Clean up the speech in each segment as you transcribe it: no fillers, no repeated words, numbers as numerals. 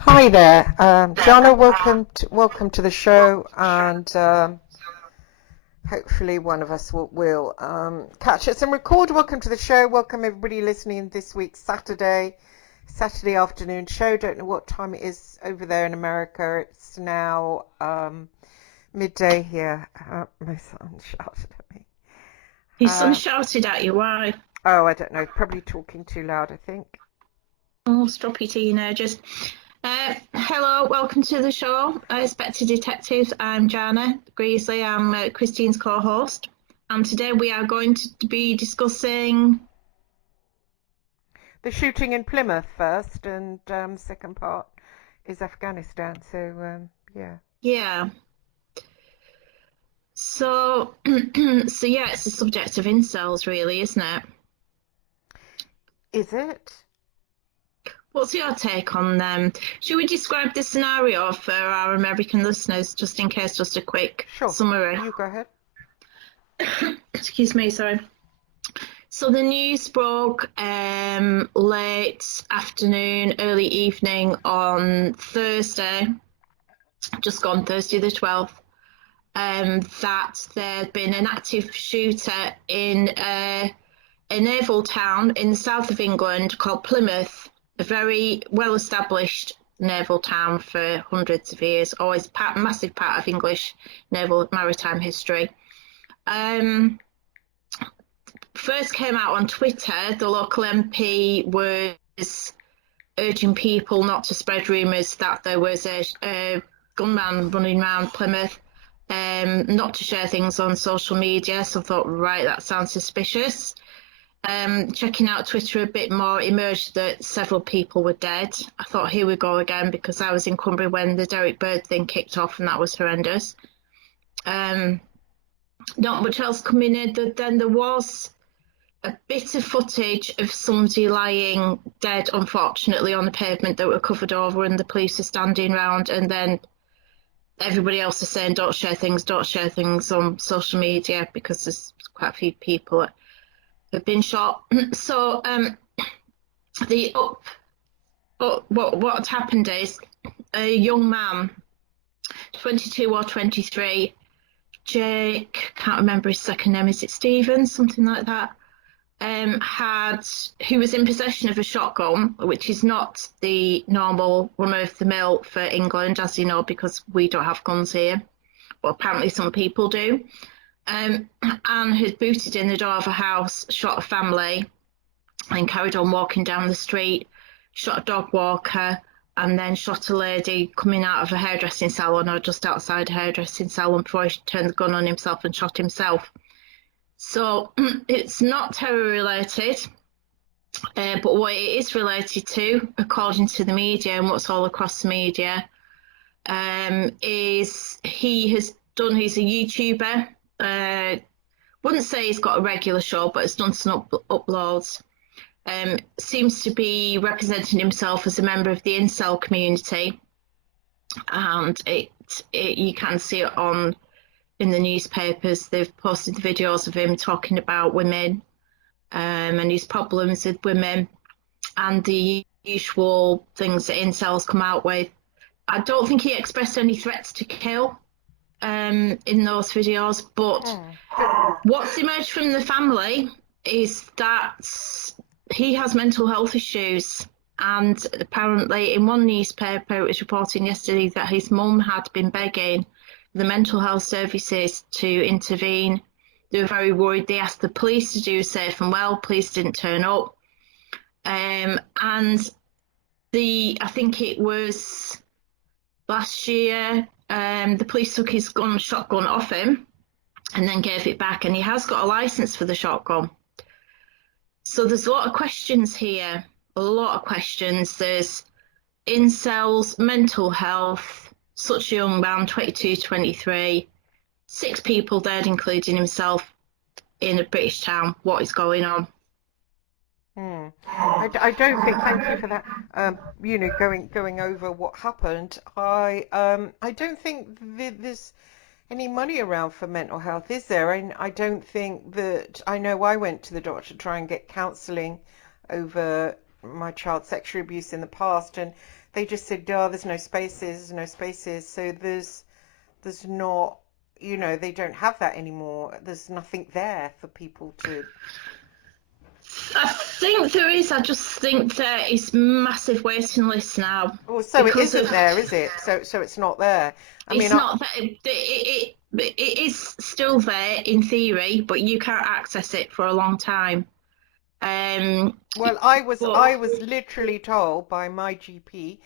Hi there, Jana. Welcome to the show, and hopefully one of us will catch us and record. Welcome to the show. Welcome everybody listening this week's Saturday afternoon show. Don't know what time it is over there in America. It's now midday here. My son shouted at me. Your son shouted at you, why? Oh, I don't know. Probably talking too loud, I think. Oh, stroppy teenagers. Hello, welcome to the show, Spectre Detectives. I'm Jana Greasley. I'm Christine's co-host. And today we are going to be discussing The shooting in Plymouth first, and second part is Afghanistan. So yeah. Yeah. So, so yeah, it's the subject of incels, really, isn't it? Is it? What's your take on them? Should we describe the scenario for our American listeners, just in case, just a quick Sure. summary? You go ahead. Excuse me, sorry. So the news broke late afternoon, early evening on Thursday, just gone Thursday the 12th, that there'd been an active shooter in a naval town in the south of England called Plymouth, a very well-established naval town for hundreds of years, always massive part of English naval maritime history. First came out on Twitter, the local MP was urging people not to spread rumours that there was a gunman running around Plymouth, not to share things on social media. So I thought, right, that sounds suspicious. Checking out Twitter a bit more, emerged that several people were dead. I thought, here we go again, because I was in Cumbria when the Derek Bird thing kicked off, and that was horrendous. Not much else coming in. Then there was a bit of footage of somebody lying dead, unfortunately, on the pavement that were covered over, and the police are standing around, and then everybody else is saying, don't share things on social media, because there's quite a few people that have been shot. So what had happened is a young man, 22 or 23, Jake, can't remember his second name, is it Stephen, something like that, who was in possession of a shotgun, which is not the normal run-of-the-mill for England, as you know, because we don't have guns here, but apparently some people do, and had booted in the door of a house, shot a family, and carried on walking down the street, shot a dog walker, and then shot a lady coming out of a hairdressing salon or just outside a hairdressing salon before he turned the gun on himself and shot himself. So it's not terror related, but what it is related to, according to the media and what's all across the media, is he's a YouTuber. Wouldn't say he's got a regular show, but has done some uploads. Seems to be representing himself as a member of the Incel community, and you can see it in the newspapers. They've posted videos of him talking about women and his problems with women and the usual things that incels come out with. I don't think he expressed any threats to kill in those videos, but what's emerged from the family is that he has mental health issues. And apparently in one newspaper it was reporting yesterday that his mum had been begging the mental health services to intervene. They were very worried. They asked the police to do safe and well. Police didn't turn up. And I think it was last year, the police took his shotgun off him and then gave it back. And he has got a license for the shotgun. So there's a lot of questions here. A lot of questions. There's incels, mental health, such a young man, 22, 23, 6 people dead, including himself, in a British town. What is going on? I don't think. Thank you for that. Going over what happened. I don't think there's any money around for mental health, is there? I don't think that. I know I went to the doctor to try and get counselling over my child's sexual abuse in the past, and They just said, oh, there's no spaces, no spaces. So there's not, they don't have that anymore. There's nothing there for people to. I think there is. I just think there is massive waiting lists now Well, so it because of isn't there, is it? So it's not there. I mean, it's not that it is still there in theory, but you can't access it for a long time. well, I was But I was literally told by my GP,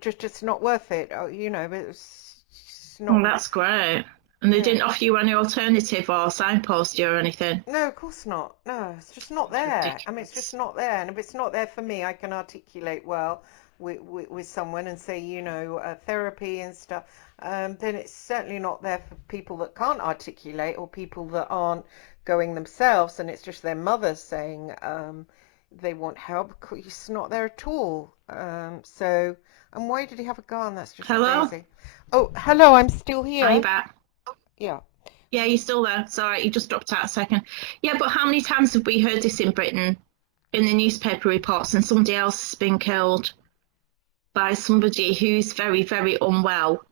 just it's not worth it. It's not. that's great. And they Yeah. didn't offer you any alternative or signpost you or anything. No, of course not. No, it's just not It's there. I mean, it's just ridiculous. not there. And if it's not there for me, I can articulate well with someone and say, therapy and stuff. Then it's certainly not there for people that can't articulate or people that aren't going themselves. And it's just their mother saying they want help. It's not there at all. And why did he have a gun? That's just Hello? crazy. Oh, hello, I'm still Are you here. back? Yeah. Yeah, you're still there. Sorry, you just dropped out a second. Yeah, but how many times have we heard this in Britain in the newspaper reports and somebody else has been killed by somebody who's very, very unwell?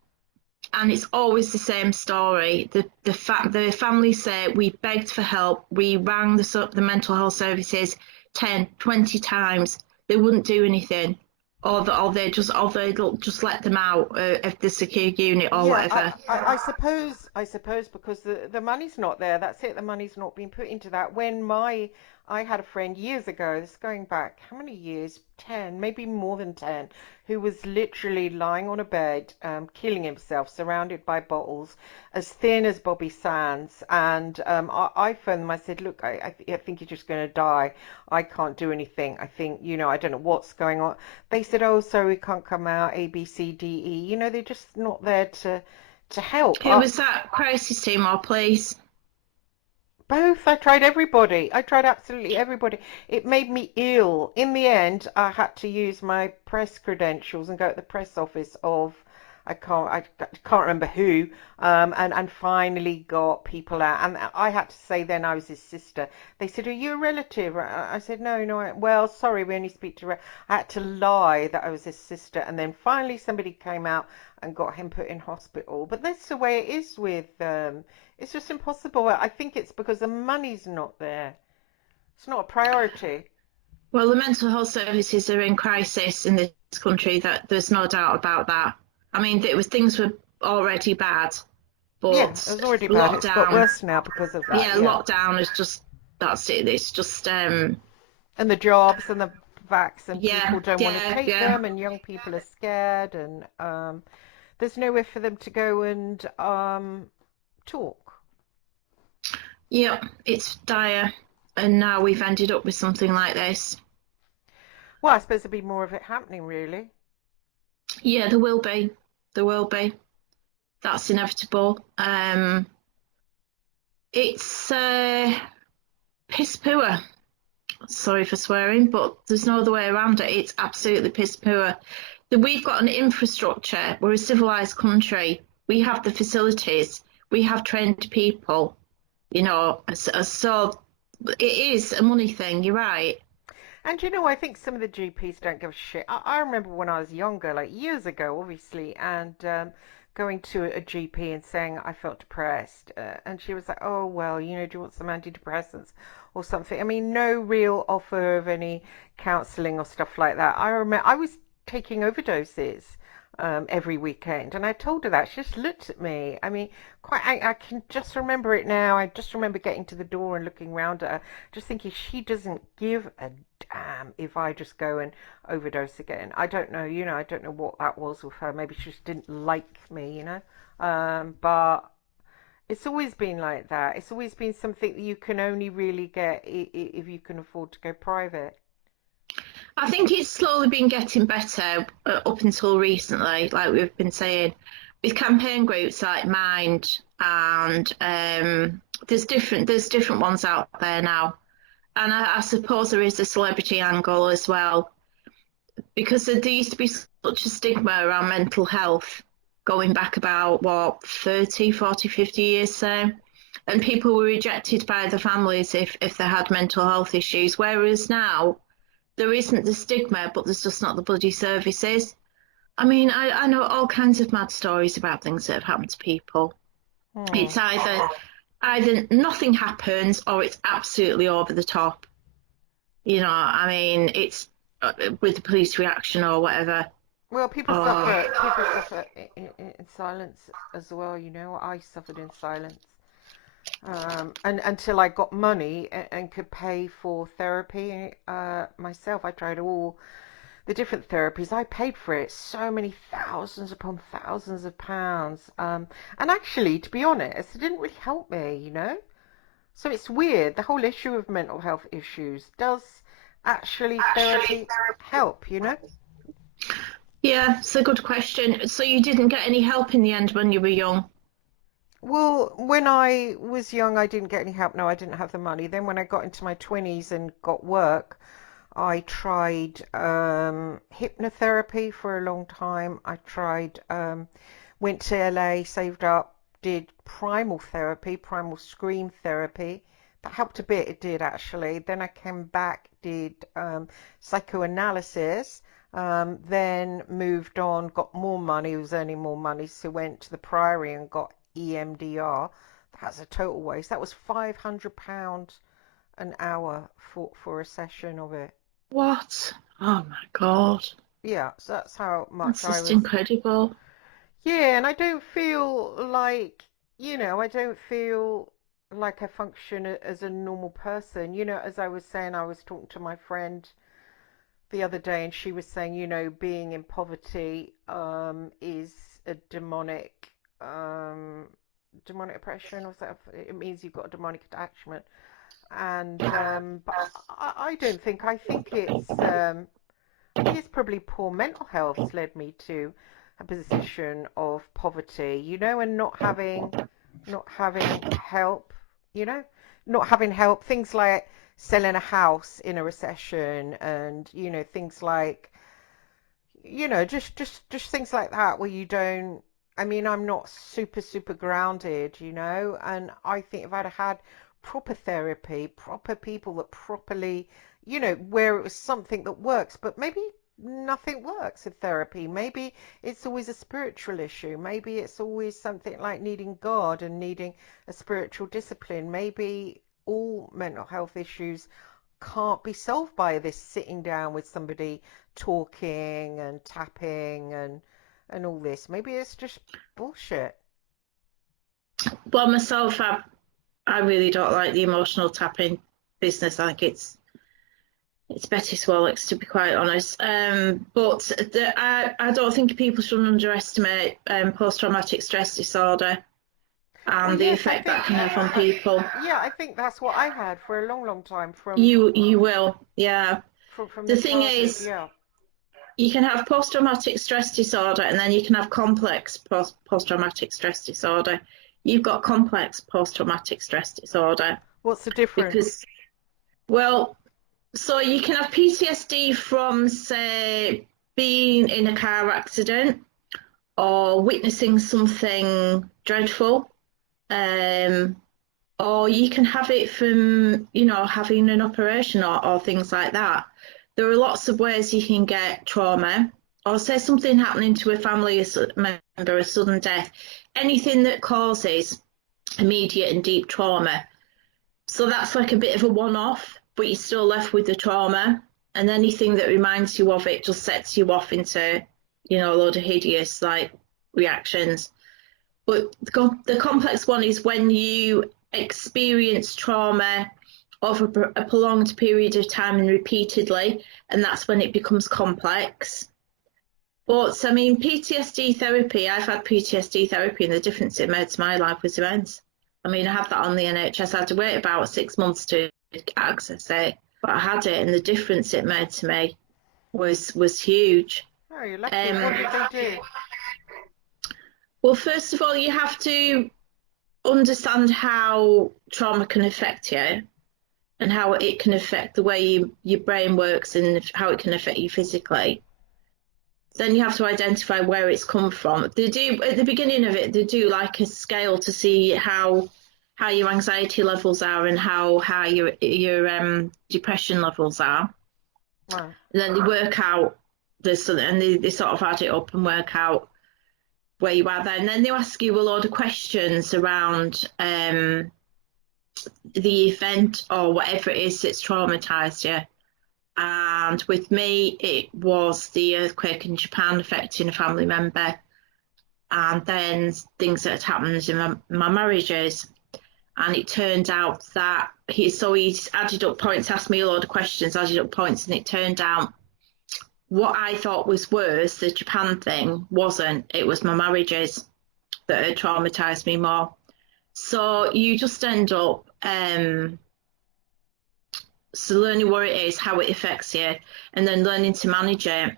And it's always the same story. The families say we begged for help, we rang the mental health services 10, 20 times. They wouldn't do anything. Or they'll just let them out of the secure unit or Yeah, whatever. I suppose because the money's not there. That's it. The money's not been put into that. I had a friend years ago, this is going back, how many years? 10, maybe more than 10, who was literally lying on a bed, killing himself, surrounded by bottles, as thin as Bobby Sands. And I phoned them. I said, look, I think you're just going to die. I can't do anything. I think, I don't know what's going on. They said, oh, sorry, we can't come out, A, B, C, D, E. They're just not there to help. Who was that? Crisis team or police? Both. I tried everybody. I tried absolutely everybody. It made me ill. In the end, I had to use my press credentials and go to the press office of I can't remember who, and finally got people out. And I had to say then I was his sister. They said, "Are you a relative?" I said, "No, no. Well, sorry, we only speak to." I had to lie that I was his sister, and then finally somebody came out and got him put in hospital. But that's the way it is with. It's just impossible. I think it's because the money's not there. It's not a priority. Well, the mental health services are in crisis in this country. That there's no doubt about that. I mean, things were already bad, Yeah, but it was already bad. It's got lockdown, worse now because of that. yeah, Yeah, lockdown is just that's it. It's just and the jobs and the vax and yeah, people don't want to yeah, take yeah, them, and young people are scared, and there's nowhere for them to go and talk. yeah. It's dire, and now we've ended up with something like this. Well, I suppose there'll be more of it happening, really. Yeah, there will be. There will be. That's inevitable. It's piss poor. Sorry for swearing, but there's no other way around it. It's absolutely piss poor. We've got an infrastructure. We're a civilized country. We have the facilities. We have trained people. So it is a money thing. You're right. And I think some of the GPs don't give a shit. I remember when I was younger, like years ago, obviously, and going to a GP and saying I felt depressed. And she was like, oh, well, do you want some antidepressants or something? I mean, no real offer of any counselling or stuff like that. I remember I was taking overdoses every weekend, and I told her that. She just looked at me. I mean, I can just remember it now. I just remember getting to the door and looking around at her, just thinking she doesn't give a if I just go and overdose again. I don't know, I don't know what that was with her. Maybe she just didn't like me, but it's always been like that. It's always been something that you can only really get if you can afford to go private. I think it's slowly been getting better up until recently, like we've been saying, with campaign groups like Mind and there's different ones out there now. And I suppose there is a celebrity angle as well, because there used to be such a stigma around mental health going back about, 30, 40, 50 years so. And people were rejected by the families if they had mental health issues. Whereas now, there isn't the stigma, but there's just not the bloody services. I mean, I know all kinds of mad stories about things that have happened to people. It's either nothing happens or it's absolutely over the top. You know, I mean, it's with the police reaction or whatever. Well, people suffer. People suffer in silence as well. You know, I suffered in silence, and until I got money and could pay for therapy myself. I tried all the different therapies. I paid for it so many thousands upon thousands of pounds, and actually, to be honest, it didn't really help me. You know, so it's weird. The whole issue of mental health issues does actually therapy help? You know. Yeah, it's a good question. So you didn't get any help in the end when you were young? Well, when I was young, I didn't get any help. No, I didn't have the money. Then when I got into my 20s and got work, I tried hypnotherapy for a long time. I tried, went to LA, saved up, did primal therapy, primal scream therapy. That helped a bit, it did actually. Then I came back, did psychoanalysis, then moved on, got more money, was earning more money, so went to the Priory and got EMDR. That's a total waste. That was £500 an hour for a session of it. What? Oh my God. Yeah, so that's how much That's I just was. incredible. Yeah, and I don't feel like, I don't feel like I function as a normal person. As I was saying, I was talking to my friend the other day, and she was saying, being in poverty is a demonic oppression, or that it means you've got a demonic attachment. And but I don't think. I think it's probably poor mental health's led me to a position of poverty, and not having help, you know, not having help. Things like selling a house in a recession, and things like, just things like that where you don't. I mean, I'm not super grounded, and I think if I'd have had proper therapy, proper people that properly, where it was something that works, but maybe nothing works with therapy. Maybe it's always a spiritual issue. Maybe it's always something like needing God and needing a spiritual discipline. Maybe all mental health issues can't be solved by this sitting down with somebody talking and tapping and all this. Maybe it's just bullshit. Well, myself, I really don't like the emotional tapping business. I think it's Betty Swallows, to be quite honest. But I don't think people should underestimate post-traumatic stress disorder Well, and the yes, I effect that think, can have on people. yeah, I think that's what I had for a long time You will, yeah. from The the thing childhood. is, Yeah. you can have post-traumatic stress disorder, and then you can have complex post-traumatic stress disorder. You've got complex post-traumatic stress disorder What's the difference? because, well, so you can have PTSD from, say, being in a car accident or witnessing something dreadful, or you can have it from, having an operation or things like that. There are lots of ways you can get trauma, or say something happening to a family member, a sudden death, anything that causes immediate and deep trauma. So that's like a bit of a one-off, but you're still left with the trauma, and anything that reminds you of it just sets you off into, a load of hideous reactions. But the complex one is when you experience trauma over a prolonged period of time and repeatedly, and that's when it becomes complex. But I mean, PTSD therapy, I've had PTSD therapy, and the difference it made to my life was immense. I mean, I had that on the NHS. I had to wait about 6 months to access it, but I had it, and the difference it made to me was huge. Oh, you're lucky. What did they do? Well, first of all, you have to understand how trauma can affect you and how it can affect the way your brain works and how it can affect you physically. Then you have to identify where it's come from. They do at the beginning of it. They do like a scale to see how your anxiety levels are and how high your depression levels are. Right. And then they work out this, and they sort of add it up and work out where you are there. And then they ask you a load of questions around the event or whatever it is that's traumatized you. And with me, it was the earthquake in Japan affecting a family member, and then things that had happened in my marriages. And it turned out that he's added up points, asked me a lot of questions, added up points, and it turned out what I thought was worse, the Japan thing, wasn't. It was my marriages that had traumatized me more. So you just end up learning what it is, how it affects you, and then learning to manage it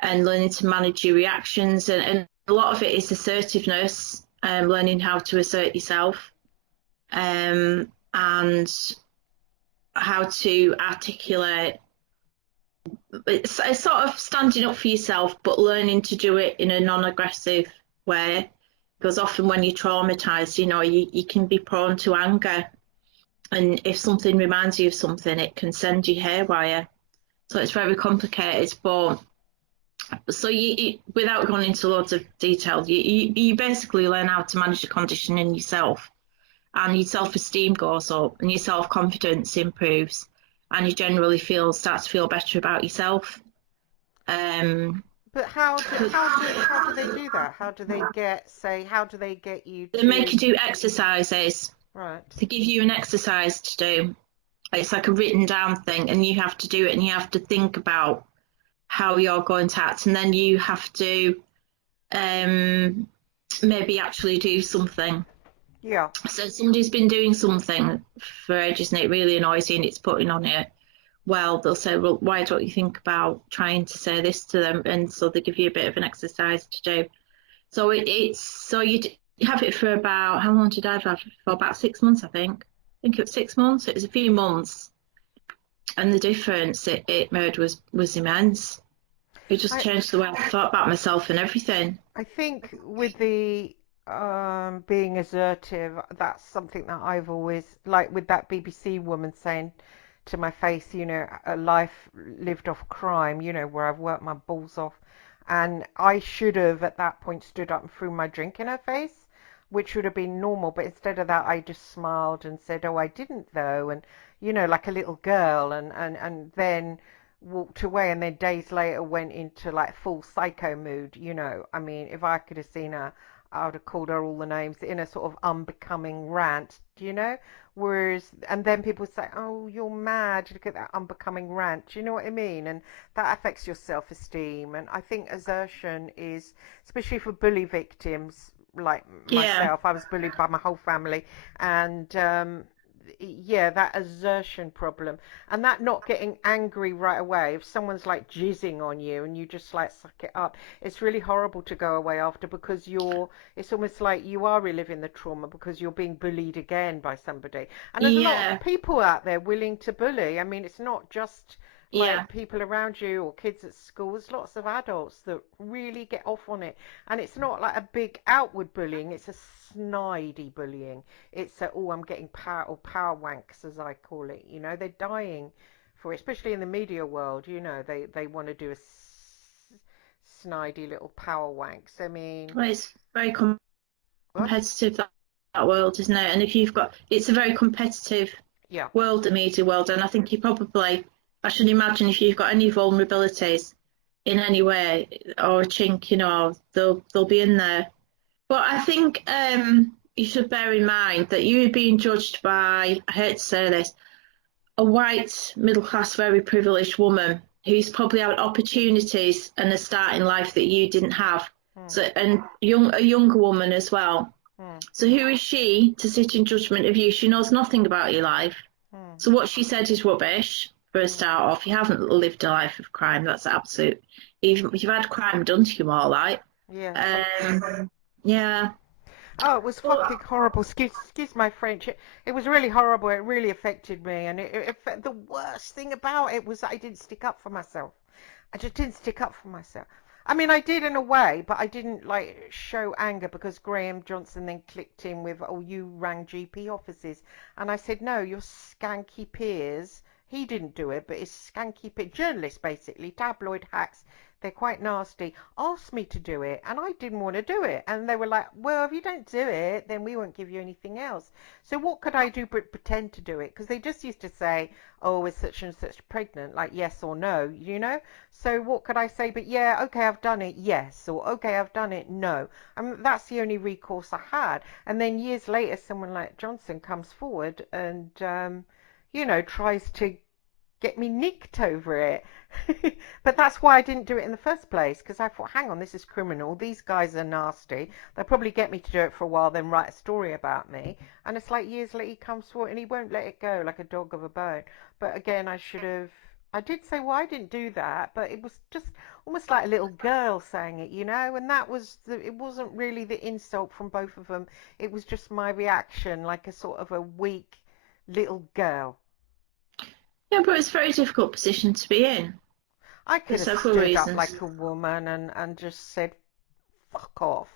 and learning to manage your reactions. And a lot of it is assertiveness, learning how to assert yourself, and how to articulate. It's sort of standing up for yourself, but learning to do it in a non-aggressive way. Because often when you're traumatized, you can be prone to anger. And if something reminds you of something, it can send you haywire. So it's very complicated. But so you without going into loads of detail, you basically learn how to manage the condition in yourself, and your self-esteem goes up, and your self-confidence improves, and you generally start to feel better about yourself. But how do they do that? How do they get you They make to? you do exercises. Right. They give you an exercise to do. It's like a written down thing, and you have to do it, and you have to think about how you're going to act, and then you have to maybe actually do something. Yeah. So somebody's been doing something for ages and it really annoys you and it's putting on it. Well, they'll say, well, why don't you think about trying to say this to them? And so they give you a bit of an exercise to do. So you have it for about, how long did I have it for? About 6 months, I think. I think it was 6 months. It was a few months. And the difference it made was immense. It just I changed the way I thought about myself and everything. I think with the being assertive, that's something that I've always, like with that BBC woman saying to my face, a life lived off crime, where I've worked my balls off. And I should have at that point stood up and threw my drink in her face, which would have been normal. But instead of that, I just smiled and said, oh, I didn't though. And, like a little girl. And then walked away, and then days later went into like full psycho mood. I mean, if I could have seen her, I would have called her all the names in a sort of unbecoming rant, whereas, and then people say, oh, you're mad, look at that unbecoming rant, do you know what I mean? And that affects your self-esteem. And I think assertion is, especially for bully victims like Yeah, myself, I was bullied by my whole family. And yeah, that assertion problem, and that not getting angry right away. If someone's like jizzing on you and you just like suck it up, it's really horrible to go away after, because it's almost like you are reliving the trauma because you're being bullied again by somebody. And there's a lot of yeah, people out there willing to bully. I mean, it's not just yeah, like people around you or kids at school. There's lots of adults that really get off on it, and it's not like a big outward bullying, it's a snidey bullying. It's oh, I'm getting power wanks, as I call it. They're dying for it, especially in the media world. They want to do a snidey little power wanks. I mean, well, it's very what? competitive, that world, isn't it? And if it's a very competitive Yeah. world, the media world, and I think I should imagine if you've got any vulnerabilities in any way or a chink, they'll be in there. But I think you should bear in mind that you're being judged by, I hate to say this, a white, middle class, very privileged woman who's probably had opportunities and a start in life that you didn't have. Hmm. So, and a younger woman as well. Hmm. So who is she to sit in judgment of you? She knows nothing about your life. Hmm. So what she said is rubbish for a Hmm. start off. You haven't lived a life of crime. That's absolute. Even you've had crime done to you, more like. Yeah. Yeah. Oh, it was But fucking horrible. Excuse my French. It was really horrible. It really affected me. And the worst thing about it was that I didn't stick up for myself. I just didn't stick up for myself. I mean, I did in a way, but I didn't like show anger, because Graham Johnson then clicked in with, "Oh, you rang GP offices," and I said, "No, your skanky peers he didn't do it, but his skanky journalists, basically, tabloid hacks, they're quite nasty, asked me to do it, and I didn't want to do it. And they were like, well, if you don't do it, then we won't give you anything else. So what could I do but pretend to do it? Because they just used to say, oh, is such and such pregnant? Like, yes or no, you know? So what could I say? But yeah, okay, I've done it, yes. Or okay, I've done it, no. I mean, that's the only recourse I had. And then years later, someone like Johnson comes forward and, tries to get me nicked over it. But that's why I didn't do it in the first place, because I thought, hang on, this is criminal. These guys are nasty. They'll probably get me to do it for a while, then write a story about me. And it's like years later he comes forward and he won't let it go, like a dog of a bone. But again, I did say, well, I didn't do that, but it was just almost like a little girl saying it, and it wasn't really the insult from both of them. It was just my reaction, like a sort of a weak little girl. Yeah, but it's a very difficult position to be in I for could have several stood up reasons. like a woman and just said, fuck off.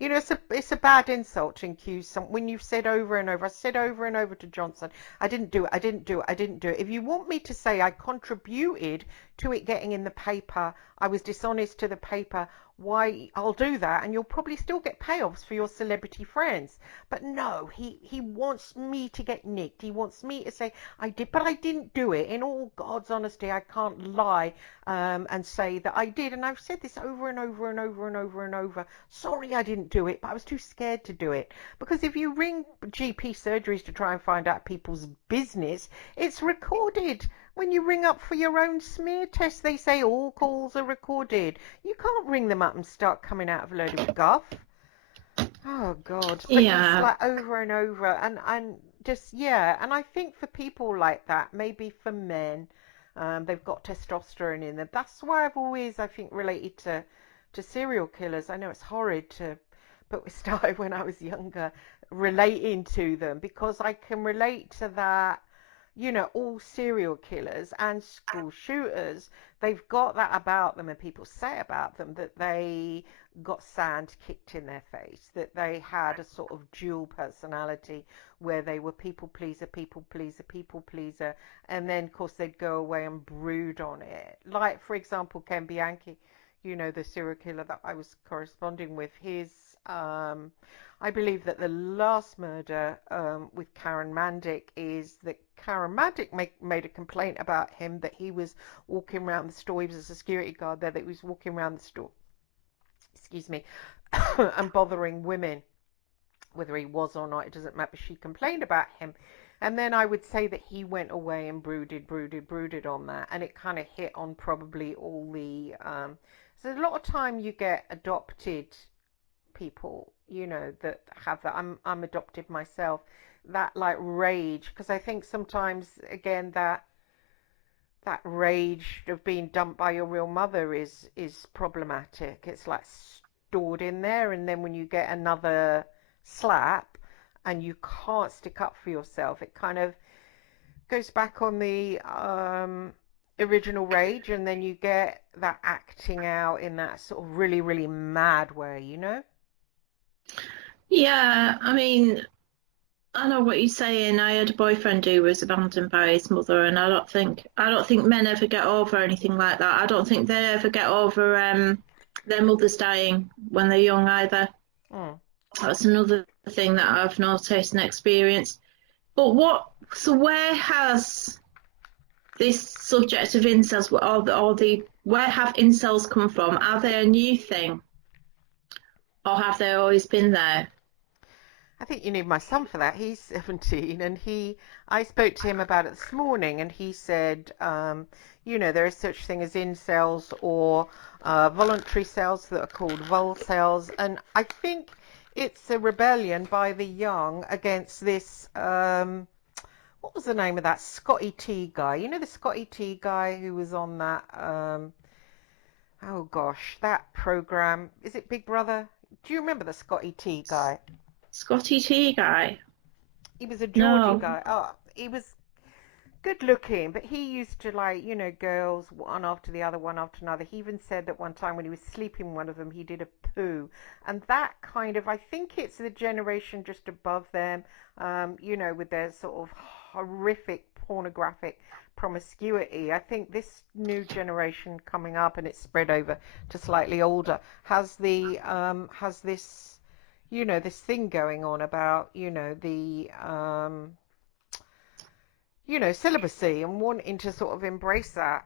It's a bad insult to accuse when you've said over and over. I said over and over to Johnson, I didn't do it, I didn't do it, I didn't do it. If you want me to say I contributed to it getting in the paper, I was dishonest to the paper, why, I'll do that, and you'll probably still get payoffs for your celebrity friends. But no, he wants me to get nicked. He wants me to say I did, but I didn't do it. In all God's honesty, I can't lie and say that I did. And I've said this over and over and over and over and over. Sorry, I didn't do it, but I was too scared to do it. Because if you ring GP surgeries to try and find out people's business, it's recorded. When you ring up for your own smear test, they say all calls are recorded. You can't ring them up and start coming out of a load of guff. Oh God, but it's Yeah, like over and over, and just yeah. And I think for people like that, maybe for men, they've got testosterone in them. That's why I've always, I think, related to serial killers. I know it's horrid to, but we started when I was younger, relating to them because I can relate to that. All serial killers and school shooters, they've got that about them, and people say about them that they got sand kicked in their face, that they had a sort of dual personality where they were people pleaser, people pleaser, people pleaser, and then, of course, they'd go away and brood on it. Like, for example, Ken Bianchi, the serial killer that I was corresponding with, I believe that the last murder with Karen Mandic is that Karen Mandic made a complaint about him that he was walking around the store. He was a security guard there. That he was walking around the store, excuse me, and bothering women. Whether he was or not, it doesn't matter. She complained about him. And then I would say that he went away and brooded on that. And it kind of hit on probably all the. So a lot of time you get adopted people, that have that. I'm adopted myself. That like rage, because I think sometimes again that rage of being dumped by your real mother is problematic. It's like stored in there, and then when you get another slap and you can't stick up for yourself, it kind of goes back on the original rage, and then you get that acting out in that sort of really, really mad way. yeah. I mean, I know what you're saying. I had a boyfriend who was abandoned by his mother, and I don't think men ever get over anything like that. I don't think they ever get over their mothers dying when they're young either. Mm. That's another thing that I've noticed and experienced. But so where has this subject of incels, where have incels come from? Are they a new thing, or have they always been there? I think you need my son for that. He's 17, and I spoke to him about it this morning, and he said, there is such thing as incels or voluntary cells that are called vol cells, and I think it's a rebellion by the young against this. What was the name of that Scotty T guy? The Scotty T guy who was on that. Oh gosh, that program. Is it Big Brother? Do you remember the Scotty T guy? Scotty T guy? He was a Geordie No. guy. Oh, he was good looking, but he used to like, girls one after the other, one after another. He even said that one time when he was sleeping, one of them, he did a poo. And that kind of, I think it's the generation just above them, with their sort of horrific pornographic promiscuity. I think this new generation coming up, and it's spread over to slightly older, has this, this thing going on about, celibacy and wanting to sort of embrace that.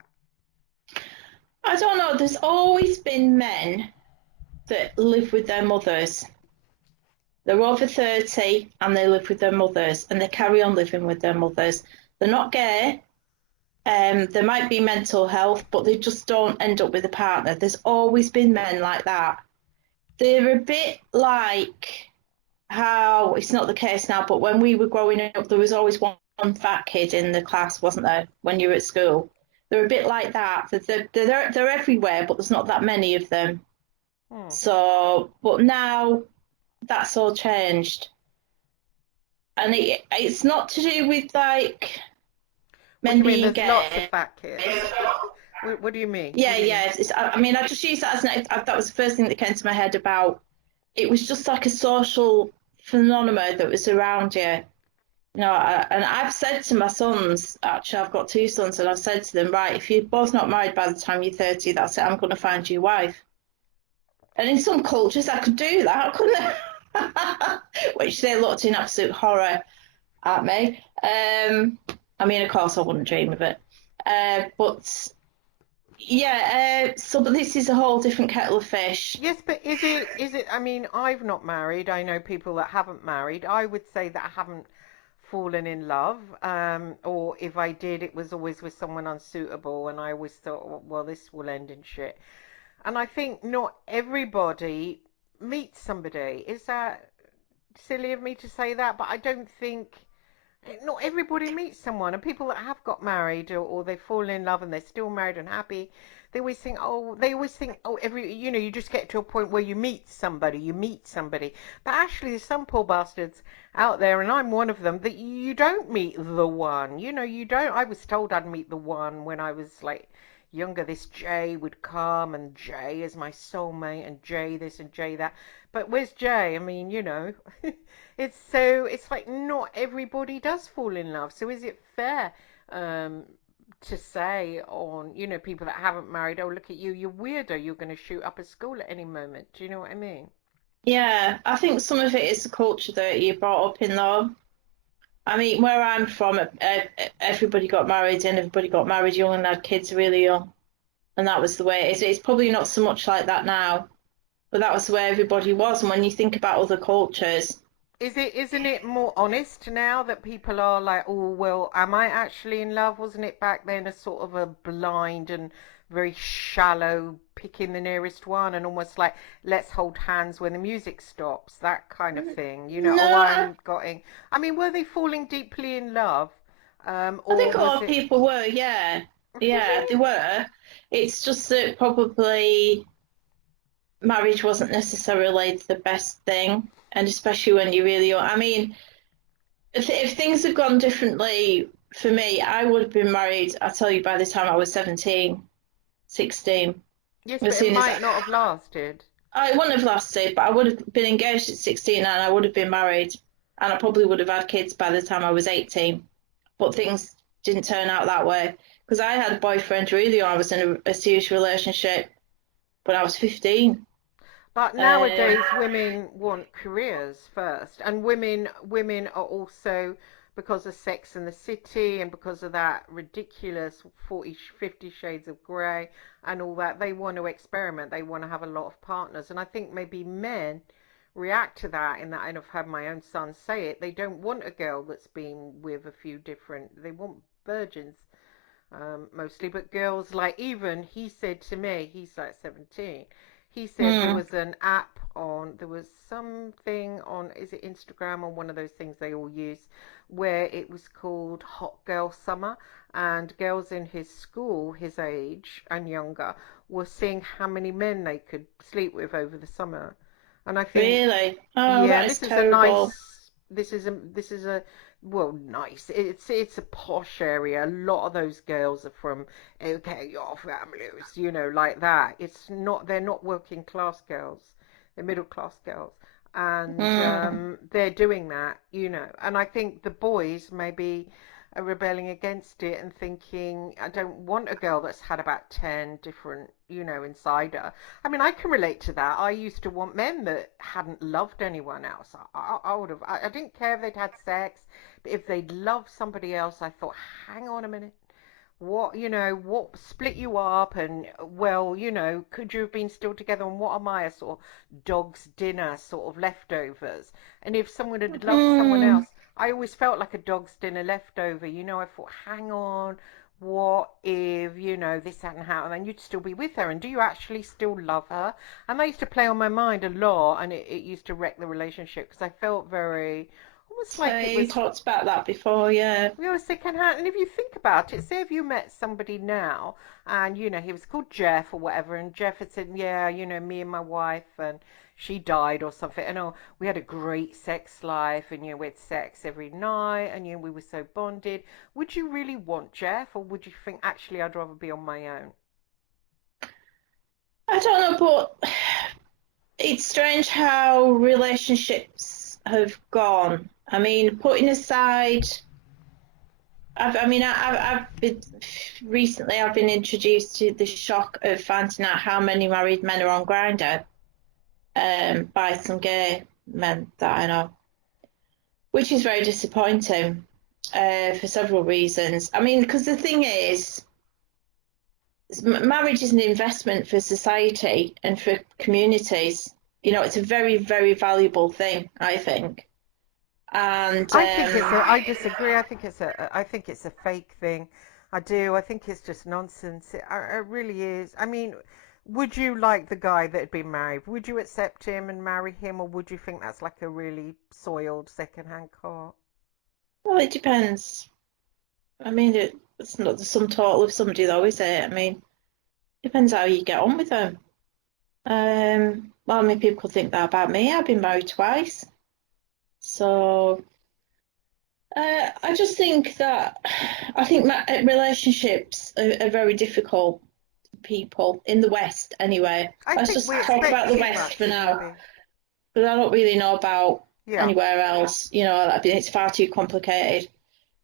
I don't know. There's always been men that live with their mothers. They're over 30 and they live with their mothers and they carry on living with their mothers. They're not gay. There might be mental health, but they just don't end up with a partner. There's always been men like that. They're a bit like how it's not the case now, but when we were growing up, there was always one fat kid in the class, wasn't there, when you were at school? They're a bit like that. They're everywhere, but there's not that many of them. So, but now that's all changed. And it's not to do with like men being gay. Lots of fat kids. What do you mean? Yeah. I mean, I just use that as that was the first thing that came to my head about. It was just like a social phenomenon that was around you. And I've said to my sons, actually, I've got 2 sons, and I've said to them, right, if you're both not married by the time you're 30, that's it, I'm going to find you a wife. And in some cultures, I could do that, couldn't I? Which they looked in absolute horror at me. I mean, of course, I wouldn't dream of it. But but this is a whole different kettle of fish. Yes, but is it, I mean, I've not married. I know people that haven't married. I would say that I haven't fallen in love, or if I did, it was always with someone unsuitable, and I always thought, well, this will end in shit. And I think not everybody meets somebody. Is that silly of me to say that? But I don't think not everybody meets someone. And people that have got married, or they've fallen in love and they're still married and happy, they always think, you just get to a point where you meet somebody. But actually, there's some poor bastards out there, and I'm one of them, that you don't meet the one. You don't. I was told I'd meet the one when I was like younger. This Jay would come, and Jay is my soulmate, and Jay this and Jay that. But where's Jay? I mean, it's like not everybody does fall in love. So is it fair to say on, people that haven't married, oh, look at you, you're weirdo, you're going to shoot up a school at any moment? Do you know what I mean? Yeah, I think some of it is the culture that you're brought up in, though. I mean, where I'm from, everybody got married and everybody got married young and had kids really young. And that was the way it is. It's probably not so much like that now, but that was the way everybody was. And when you think about other cultures, isn't it more honest now that people are like, oh, well, am I actually in love? Wasn't it back then a sort of a blind and very shallow picking the nearest one, and almost like, let's hold hands when the music stops, that kind of thing, no, I'm getting. I mean, were they falling deeply in love? I think a lot of people were, yeah, they were. It's just that probably marriage wasn't necessarily the best thing, and especially when you're really young. I mean, if things had gone differently for me, I would have been married, I tell you, by the time I was 17, 16. Yes, but it might not have lasted. It wouldn't have lasted, but I would have been engaged at 16 and I would have been married, and I probably would have had kids by the time I was 18. But things didn't turn out that way, because I had a boyfriend really young. I was in a serious relationship when I was 15. But nowadays, women want careers first, and women are also, because of Sex and the City and because of that ridiculous 50 Shades of Grey and all that, they want to experiment. They want to have a lot of partners, and I think maybe men react to that in that, and I've had my own son say it. They don't want a girl that's been with a few different. They want virgins. Mostly, but girls, like, even he said to me, he's like 17. He said there was an app there was something on, is it Instagram or one of those things they all use, where it was called Hot Girl Summer, and girls in his school, his age and younger, were seeing how many men they could sleep with over the summer. And I think, really, that's terrible. This is a well, nice. It's a posh area. A lot of those girls are from, okay, your families, like that. They're not working class girls. They're middle class girls, and they're doing that. And I think the boys maybe rebelling against it and thinking, I don't want a girl that's had about 10 different, inside her. I mean, I can relate to that. I used to want men that hadn't loved anyone else. I would have, I didn't care if they'd had sex, but if they'd loved somebody else, I thought, hang on a minute. What split you up? And, well, could you have been still together? And what am I, a sort of dog's dinner, sort of leftovers? And if someone had loved someone Mm, else, I always felt like a dog's dinner leftover. I thought, hang on, what if, this hadn't happened? And you'd still be with her. And do you actually still love her? And that used to play on my mind a lot, and it used to wreck the relationship because I felt very, almost so like it you was. talked about that before, yeah. We always say can happen. And if you think about it, say if you met somebody now and, he was called Jeff or whatever, and Jeff had said, yeah, me and my wife, and she died or something, and oh, we had a great sex life, and, we had sex every night, and, we were so bonded. Would you really want Jeff, or would you think, actually, I'd rather be on my own? I don't know, but it's strange how relationships have gone. I mean, putting aside, I've been recently. I've been introduced to the shock of finding out how many married men are on Grindr, by some gay men that I know, which is very disappointing, for several reasons. I mean, because the thing is, marriage is an investment for society and for communities. It's a very, very valuable thing, I think. And I disagree. I think it's a fake thing. I do. I think it's just nonsense. It really is. I mean, would you like the guy that had been married? Would you accept him and marry him, or would you think that's like a really soiled second-hand car? well, it depends. I mean, it's not the sum total of somebody, though, is it? I mean, depends how you get on with them. Well, I mean, people could think that about me. I've been married twice, so I just think that I think relationships are very difficult for people in the West, anyway. I Let's think just we talk expect about the too West for much, now, maybe. because I don't really know about Yeah. anywhere else. I mean, it's far too complicated.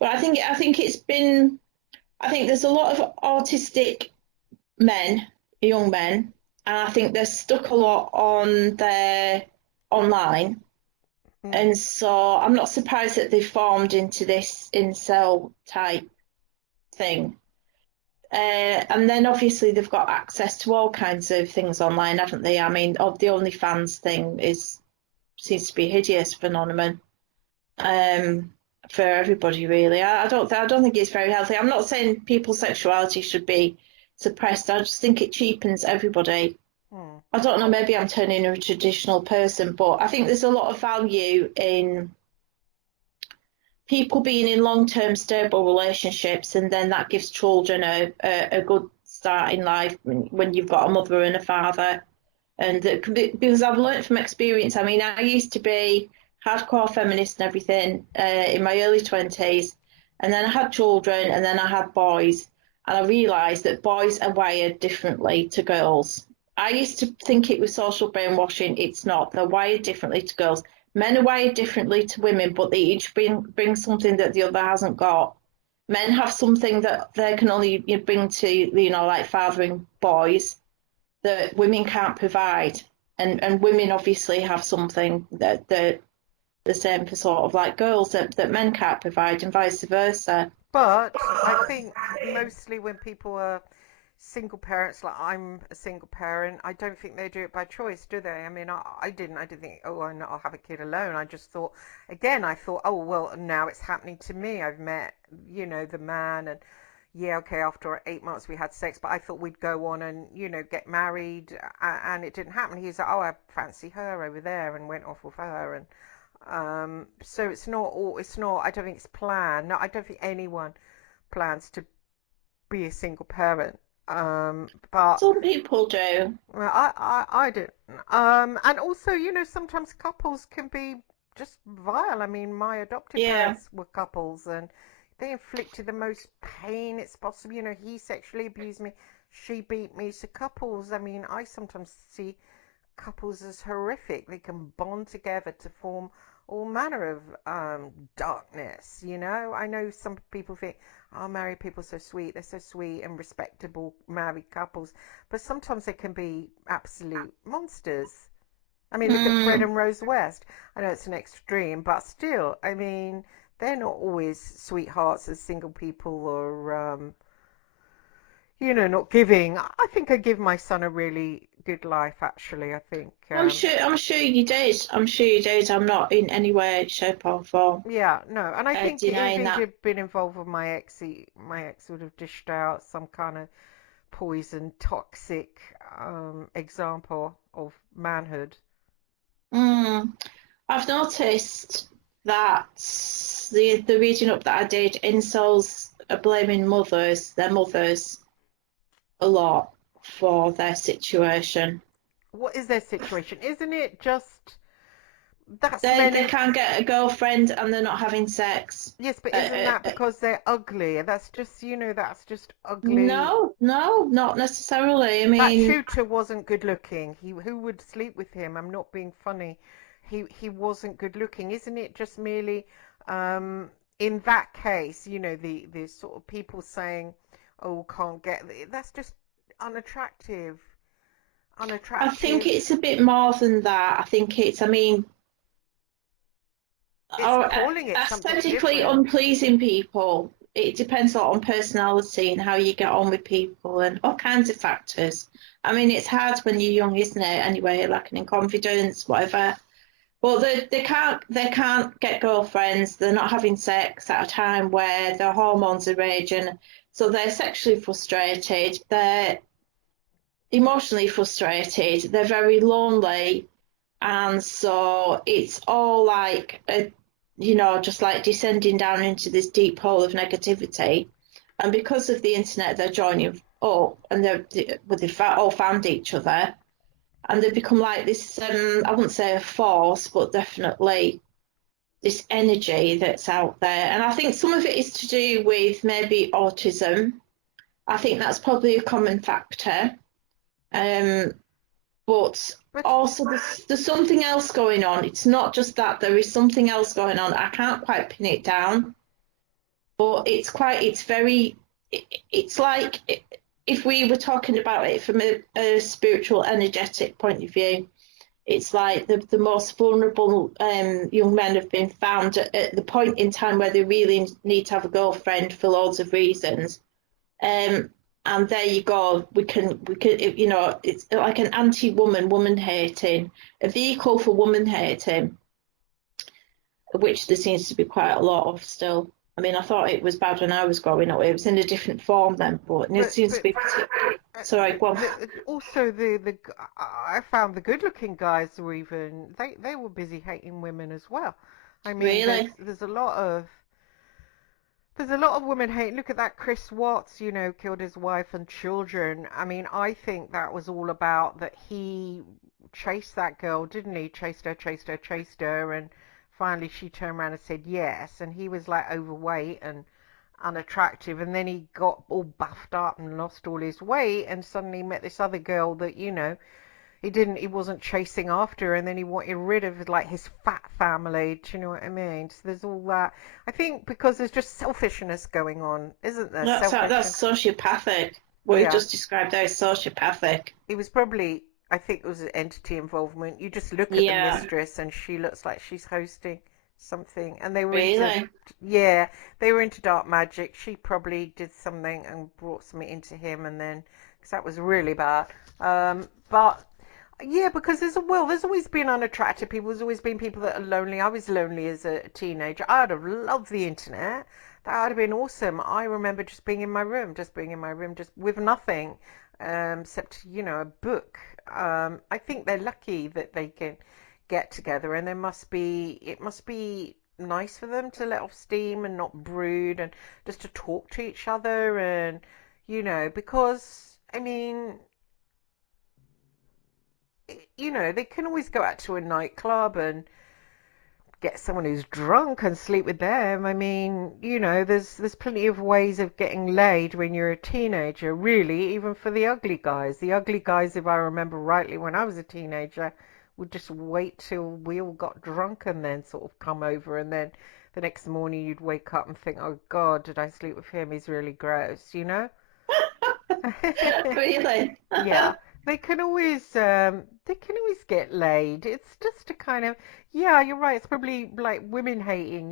But I think there's a lot of autistic men, young men, and I think they're stuck a lot on their online. Mm. And so I'm not surprised that they've formed into this incel type thing. And then obviously they've got access to all kinds of things online, haven't they? I mean, the OnlyFans thing seems to be a hideous phenomenon, for everybody, really. I don't think it's very healthy. I'm not saying people's sexuality should be suppressed. I just think it cheapens everybody. Mm. I don't know, maybe I'm turning a traditional person, but I think there's a lot of value in people being in long-term stable relationships, and then that gives children a good start in life when you've got a mother and a father. And because I've learned from experience. I mean, I used to be hardcore feminist and everything, in my early 20s, and then I had children, and then I had boys, and I realised that boys are wired differently to girls. I used to think it was social brainwashing. It's not. They're wired differently to girls. Men are wired differently to women, but they each bring something that the other hasn't got. Men have something that they can only bring to, like fathering boys, that women can't provide. And women obviously have something that the same for sort of like girls that men can't provide, and vice versa. But I think mostly when people are single parents, like I'm a single parent, I don't think they do it by choice, do they? I mean, I didn't. I didn't think, oh, I'll have a kid alone. I just thought, again, I thought, oh, well, now it's happening to me. I've met, the man, and yeah, okay, after 8 months we had sex, but I thought we'd go on and, get married, and it didn't happen. He's like, oh, I fancy her over there, and went off with her, and so it's not, I don't think it's planned. No, I don't think anyone plans to be a single parent. But Some people do. well, I didn't. And also, sometimes couples can be just vile. I mean, my adoptive Yeah. parents were couples, and they inflicted the most pain it's possible. He sexually abused me, she beat me. So couples, I mean, I sometimes see couples as horrific. They can bond together to form all manner of darkness, you know. I know some people think, oh, married people are so sweet, they're so sweet and respectable married couples, but sometimes they can be absolute monsters. I mean, look at Fred Mm, and Rose West. I know it's an extreme, but still, I mean, they're not always sweethearts as single people, or not giving. I think I give my son a really good life, actually. I think, I'm sure you did. I'm sure you did. I'm not in any way, shape, or form yeah, no, and I think if denying he'd that. have been involved with my ex would have dished out some kind of poison, toxic example of manhood. Mm. I've noticed that the reading up that I did, incels are blaming their mothers, a lot for their situation. What is their situation? Isn't it just that's They men? can't get a girlfriend and they're not having sex. Yes, but Uh, isn't uh, that uh, because they're ugly? That's just, that's just ugly. no, no, not necessarily. I That mean, shooter wasn't good looking. Who would sleep with him? I'm not being funny. He wasn't good looking. Isn't it just merely um in that case, the sort of people saying, "Oh, can't get that's just unattractive. I think Unattractive. it's a bit more than that. I think I mean, It's calling it something aesthetically different." unpleasing people. It depends a lot on personality and how you get on with people and all kinds of factors. I mean, it's hard when you're young, isn't it? Anyway, lacking in confidence, whatever. Well, they can't get girlfriends. They're not having sex at a time where their hormones are raging, so they're sexually frustrated. They're emotionally frustrated. They're very lonely, and so it's all like just like descending down into this deep hole of negativity. And because of the internet, they're joining up, and they've all found each other, and they've become like this. I wouldn't say a force, but definitely this energy that's out there. And I think some of it is to do with maybe autism. I think that's probably a common factor. Um, but But also there's something else going on. It's not just that, there is something else going on. I can't quite pin it down, but it's like if we were talking about it from a spiritual, energetic point of view, it's like the most vulnerable young men have been found at the point in time where they really need to have a girlfriend for loads of reasons. Um, and there you go. It's like an anti-woman, woman hating, a vehicle for woman hating, which there seems to be quite a lot of still. I mean, I thought it was bad when I was growing up. It was in a different form then, but it but seems to but be. uh, Sorry, go on. also I found the good-looking guys were even they were busy hating women as well. I mean, there's Really? there's a lot of there's a lot of women hate. Look at that Chris Watts, killed his wife and children. I mean, I think that was all about that he chased that girl, didn't he? Chased her, chased her, chased her, and finally she turned around and said yes. And he was like overweight and unattractive, and then he got all buffed up and lost all his weight, and suddenly met this other girl that he wasn't chasing after, and then he wanted rid of like his fat family. Do you know what I mean? So there's all that. I think because there's just selfishness going on, isn't there? That's Selfishness. sociopathic. What you Yeah, just described there is sociopathic. it was probably. I think it was an entity involvement. You just look at the Yeah, mistress, and she looks like she's hosting something, and they were into. really. Yeah, they were into dark magic. She probably did something and brought something into him, and then because that was really bad. But yeah, because there's always been unattractive people. There's always been people that are lonely. I was lonely as a teenager. I'd have loved the internet. That would have been awesome. I remember just being in my room, just with nothing, except a book. I think they're lucky that they can get together, and it must be nice for them to let off steam and not brood, and just to talk to each other, and because I mean they can always go out to a nightclub and get someone who's drunk and sleep with them. I mean, there's plenty of ways of getting laid when you're a teenager, really, even for the ugly guys. The ugly guys, if I remember rightly, when I was a teenager, would just wait till we all got drunk and then sort of come over, and then the next morning you'd wake up and think, oh God, did I sleep with him? He's really gross, you know? Really? Yeah, they can always get laid. It's just a kind of, yeah, you're right. It's probably like women hating,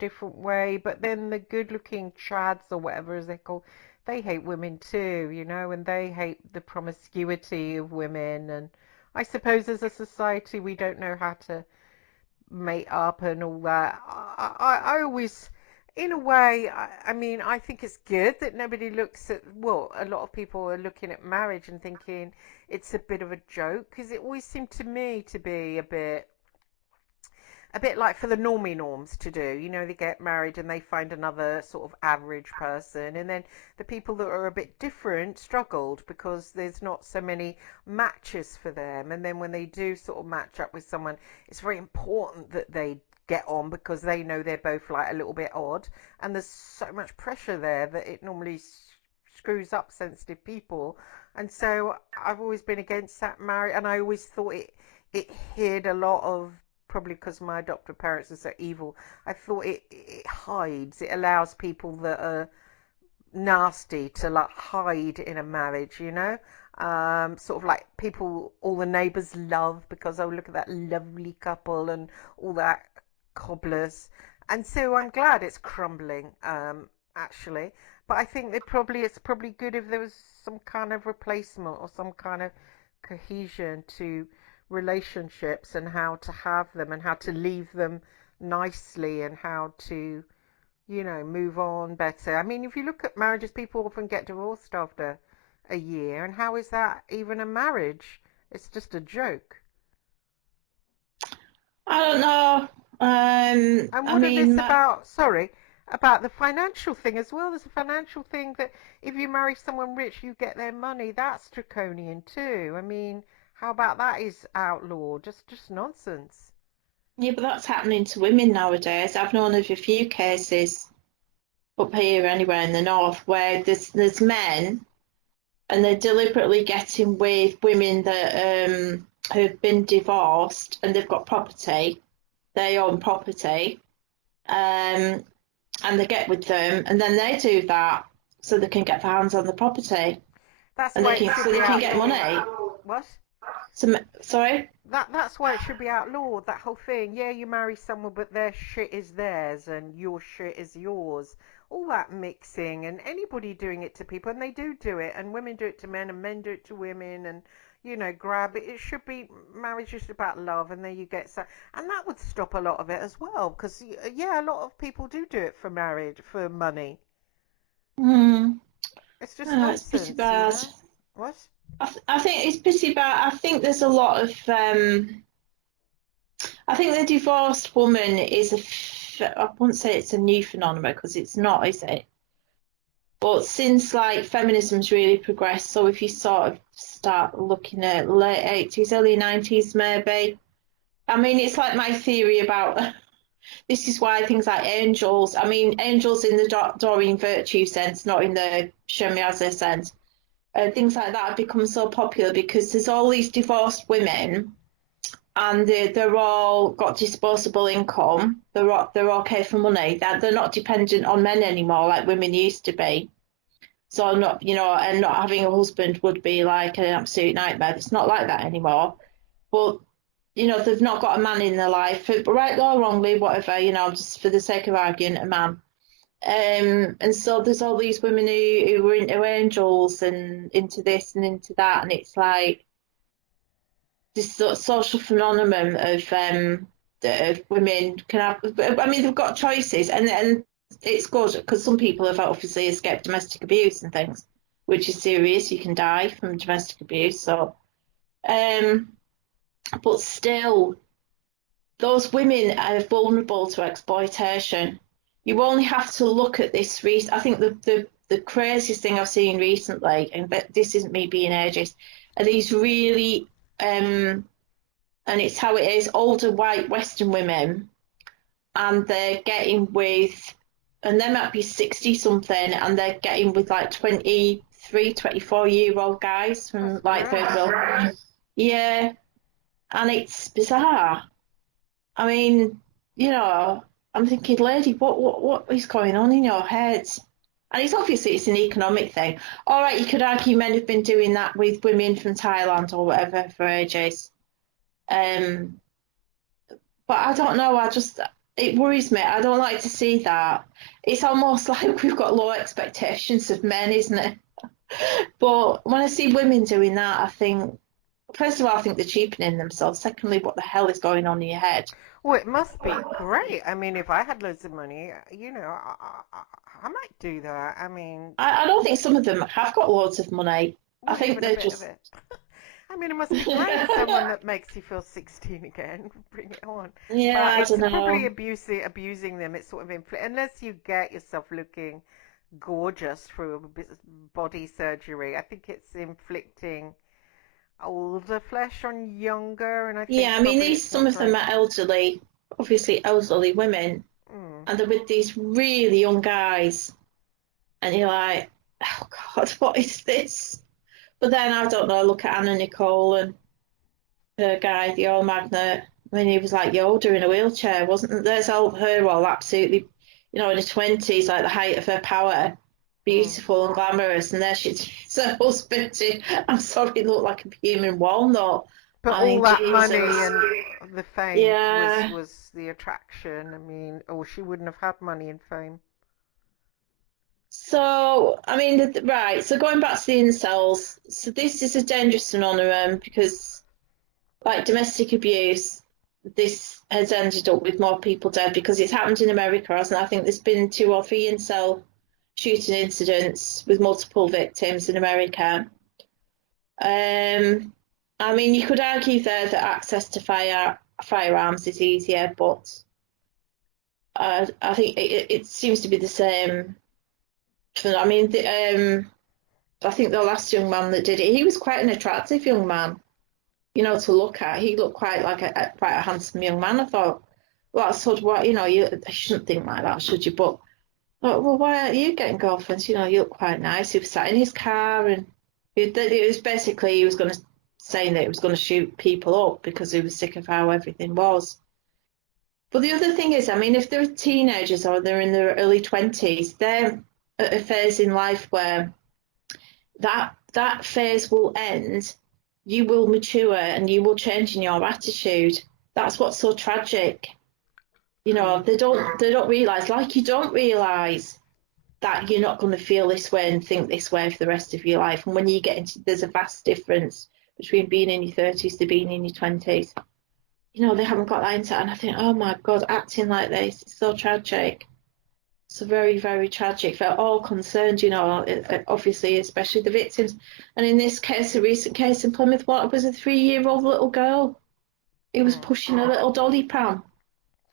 different way. But then the good-looking chads or whatever as they call, they hate women too, and they hate the promiscuity of women. And I suppose as a society we don't know how to mate up and all that. I always, in a way, I mean, I think it's good that nobody looks at, well, a lot of people are looking at marriage and thinking it's a bit of a joke, because it always seemed to me to be a bit like for the normie norms to do. They get married and they find another sort of average person, and then the people that are a bit different struggled because there's not so many matches for them. And then when they do sort of match up with someone, it's very important that they get on because they know they're both like a little bit odd, and there's so much pressure there that it normally screws up sensitive people. And so I've always been against that marriage, and I always thought it hid a lot of, probably because my adopted parents are so evil, I thought it hides, it allows people that are nasty to like hide in a marriage, sort of like people all the neighbours love because, oh, look at that lovely couple and all that cobblers. And so I'm glad it's crumbling, actually. But I think it's probably good if there was some kind of replacement or some kind of cohesion to relationships, and how to have them and how to leave them nicely, and how to, move on better. I mean, if you look at marriages, people often get divorced after a year, and how is that even a marriage? It's just a joke. I don't know. And I what are mean, this about? Sorry, about the financial thing as well. There's a financial thing that if you marry someone rich, you get their money. That's draconian too. I mean, how about that is outlawed? Just nonsense. yeah, but that's happening to women nowadays. I've known of a few cases up here, anywhere in the north, where there's men and they're deliberately getting with women that have been divorced and they've got property, they own property, um, and they get with them, and then they do that so they can get their hands on the property, That's and they why it can should so be they can get outlawed. money. What? So sorry. That's why it should be outlawed. That whole thing. Yeah, you marry someone, but their shit is theirs and your shit is yours. All that mixing, and anybody doing it to people, and they do it, and women do it to men, and men do it to women, and grab it. It should be marriage is about love, and then you get so, and that would stop a lot of it as well, because yeah, a lot of people do it for marriage, for money. Hmm. It's just Oh, it's pretty nonsense. bad. What? I think it's pretty bad. I think there's a lot of I think the divorced woman is I wouldn't say it's a new phenomenon because it's not, is it? But since like feminism's really progressed, so if you sort of start looking at late 80s, early 90s, maybe. I mean, it's like my theory about this is why things like angels, I mean, angels in the Doreen Virtue sense, not in the Shemiaza sense, things like that have become so popular because there's all these divorced women and they're all got disposable income. They're okay for money. They're not dependent on men anymore like women used to be. So not and not having a husband would be like an absolute nightmare. It's not like that anymore. But they've not got a man in their life, right or wrongly, whatever. Just for the sake of arguing, a man. And so there's all these women who are into angels and into this and into that, and it's like this sort of social phenomenon of women can have. I mean, they've got choices, and it's good because some people have obviously escaped domestic abuse and things, which is serious. You can die from domestic abuse. So, but still, those women are vulnerable to exploitation. You only have to look at this. I think the craziest thing I've seen recently, and this isn't me being ageist, are these really and it's how it is, older white Western women and they're getting with, and they might be 60 something, and they're getting with like 23, 24-year-old guys from That's like third great. world. Yeah, and it's bizarre. I mean, I'm thinking, lady, what is going on in your head? And it's an economic thing. All right, you could argue men have been doing that with women from Thailand or whatever for ages. Um, but I don't know. It worries me. I don't like to see that. It's almost like we've got low expectations of men, isn't it? But when I see women doing that, I think, first of all, I think they're cheapening themselves. Secondly, what the hell is going on in your head? Well, it must be great. I mean, if I had loads of money, I might do that. I mean, I don't think some of them have got loads of money. I well, think even a they're bit of just. it. I mean, it must be great. Someone that makes you feel 16 again. Bring it on. Yeah, But I don't it's probably know. abusing them. It's sort of unless you get yourself looking gorgeous through a body surgery. I think it's inflicting older flesh on younger, and I think Yeah, I mean, probably these it's some not of them great. are elderly, obviously elderly women, Mm. and they're with these really young guys, and you're like, oh God, what is this? But then I don't know. Look at Anna Nicole and her guy, the oil magnate. I mean, he was like Yoda in a wheelchair, wasn't it? There's all her all absolutely, in her 20s, like the height of her power, Mm. beautiful and glamorous, and there she's her husband. I'm sorry, looked like a human walnut. But I all mean, that Jesus. money and the fame was Yeah. was the attraction. I mean, or she wouldn't have had money and fame. So, I mean, right. So going back to the incels, so this is a dangerous phenomenon because, like domestic abuse, this has ended up with more people dead because it's happened in America, hasn't it? I think there's been 2 or 3 incel shooting incidents with multiple victims in America. Um, I mean, you could argue there that access to firearms is easier, but I think it seems to be the same. I mean, I think the last young man that did it, he was quite an attractive young man, to look at. He looked quite like quite a handsome young man. I thought, well, I thought, what, you shouldn't think like that, should you? But, well, why aren't you getting girlfriends? You look quite nice. He was sat in his car, and it was basically he was going to saying that he was going to shoot people up because he was sick of how everything was. But the other thing is, I mean, if they're teenagers or they're in their early 20s, they're at a phase in life where that phase will end, you will mature and you will change in your attitude. That's what's so tragic. True. They don't realize, like you don't realize that you're not going to feel this way and think this way for the rest of your life. And when you get into, there's a vast difference between being in your 30s to being in your 20s. They haven't got that insight, and I think, oh my God, acting like this is so tragic. So very, very tragic. They're all concerned, obviously, especially the victims. And in this case, a recent case in Plymouth, what was a 3-year-old little girl who was Mm. pushing a little dolly pram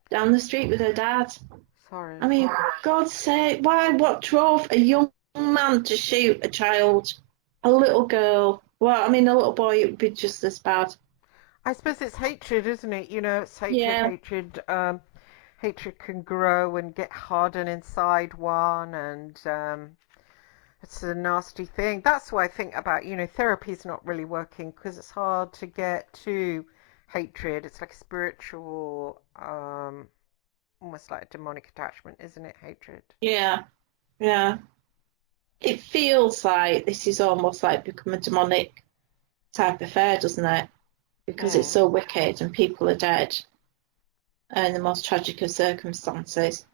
down the street with her dad. Sorry. I mean, God's sake, why? What drove a young man to shoot a child, a little girl? Well, I mean, a little boy, it would be just as bad. I suppose it's hatred, isn't it? It's hatred, Yeah, hatred. Hatred can grow and get hardened inside one, and it's a nasty thing. That's why I think about, therapy is not really working because it's hard to get to hatred. It's like a spiritual, almost like a demonic attachment, isn't it? Hatred. yeah, yeah. It feels like this is almost like become a demonic type affair, doesn't it? Because it's Mm. so wicked and people are dead in the most tragic of circumstances.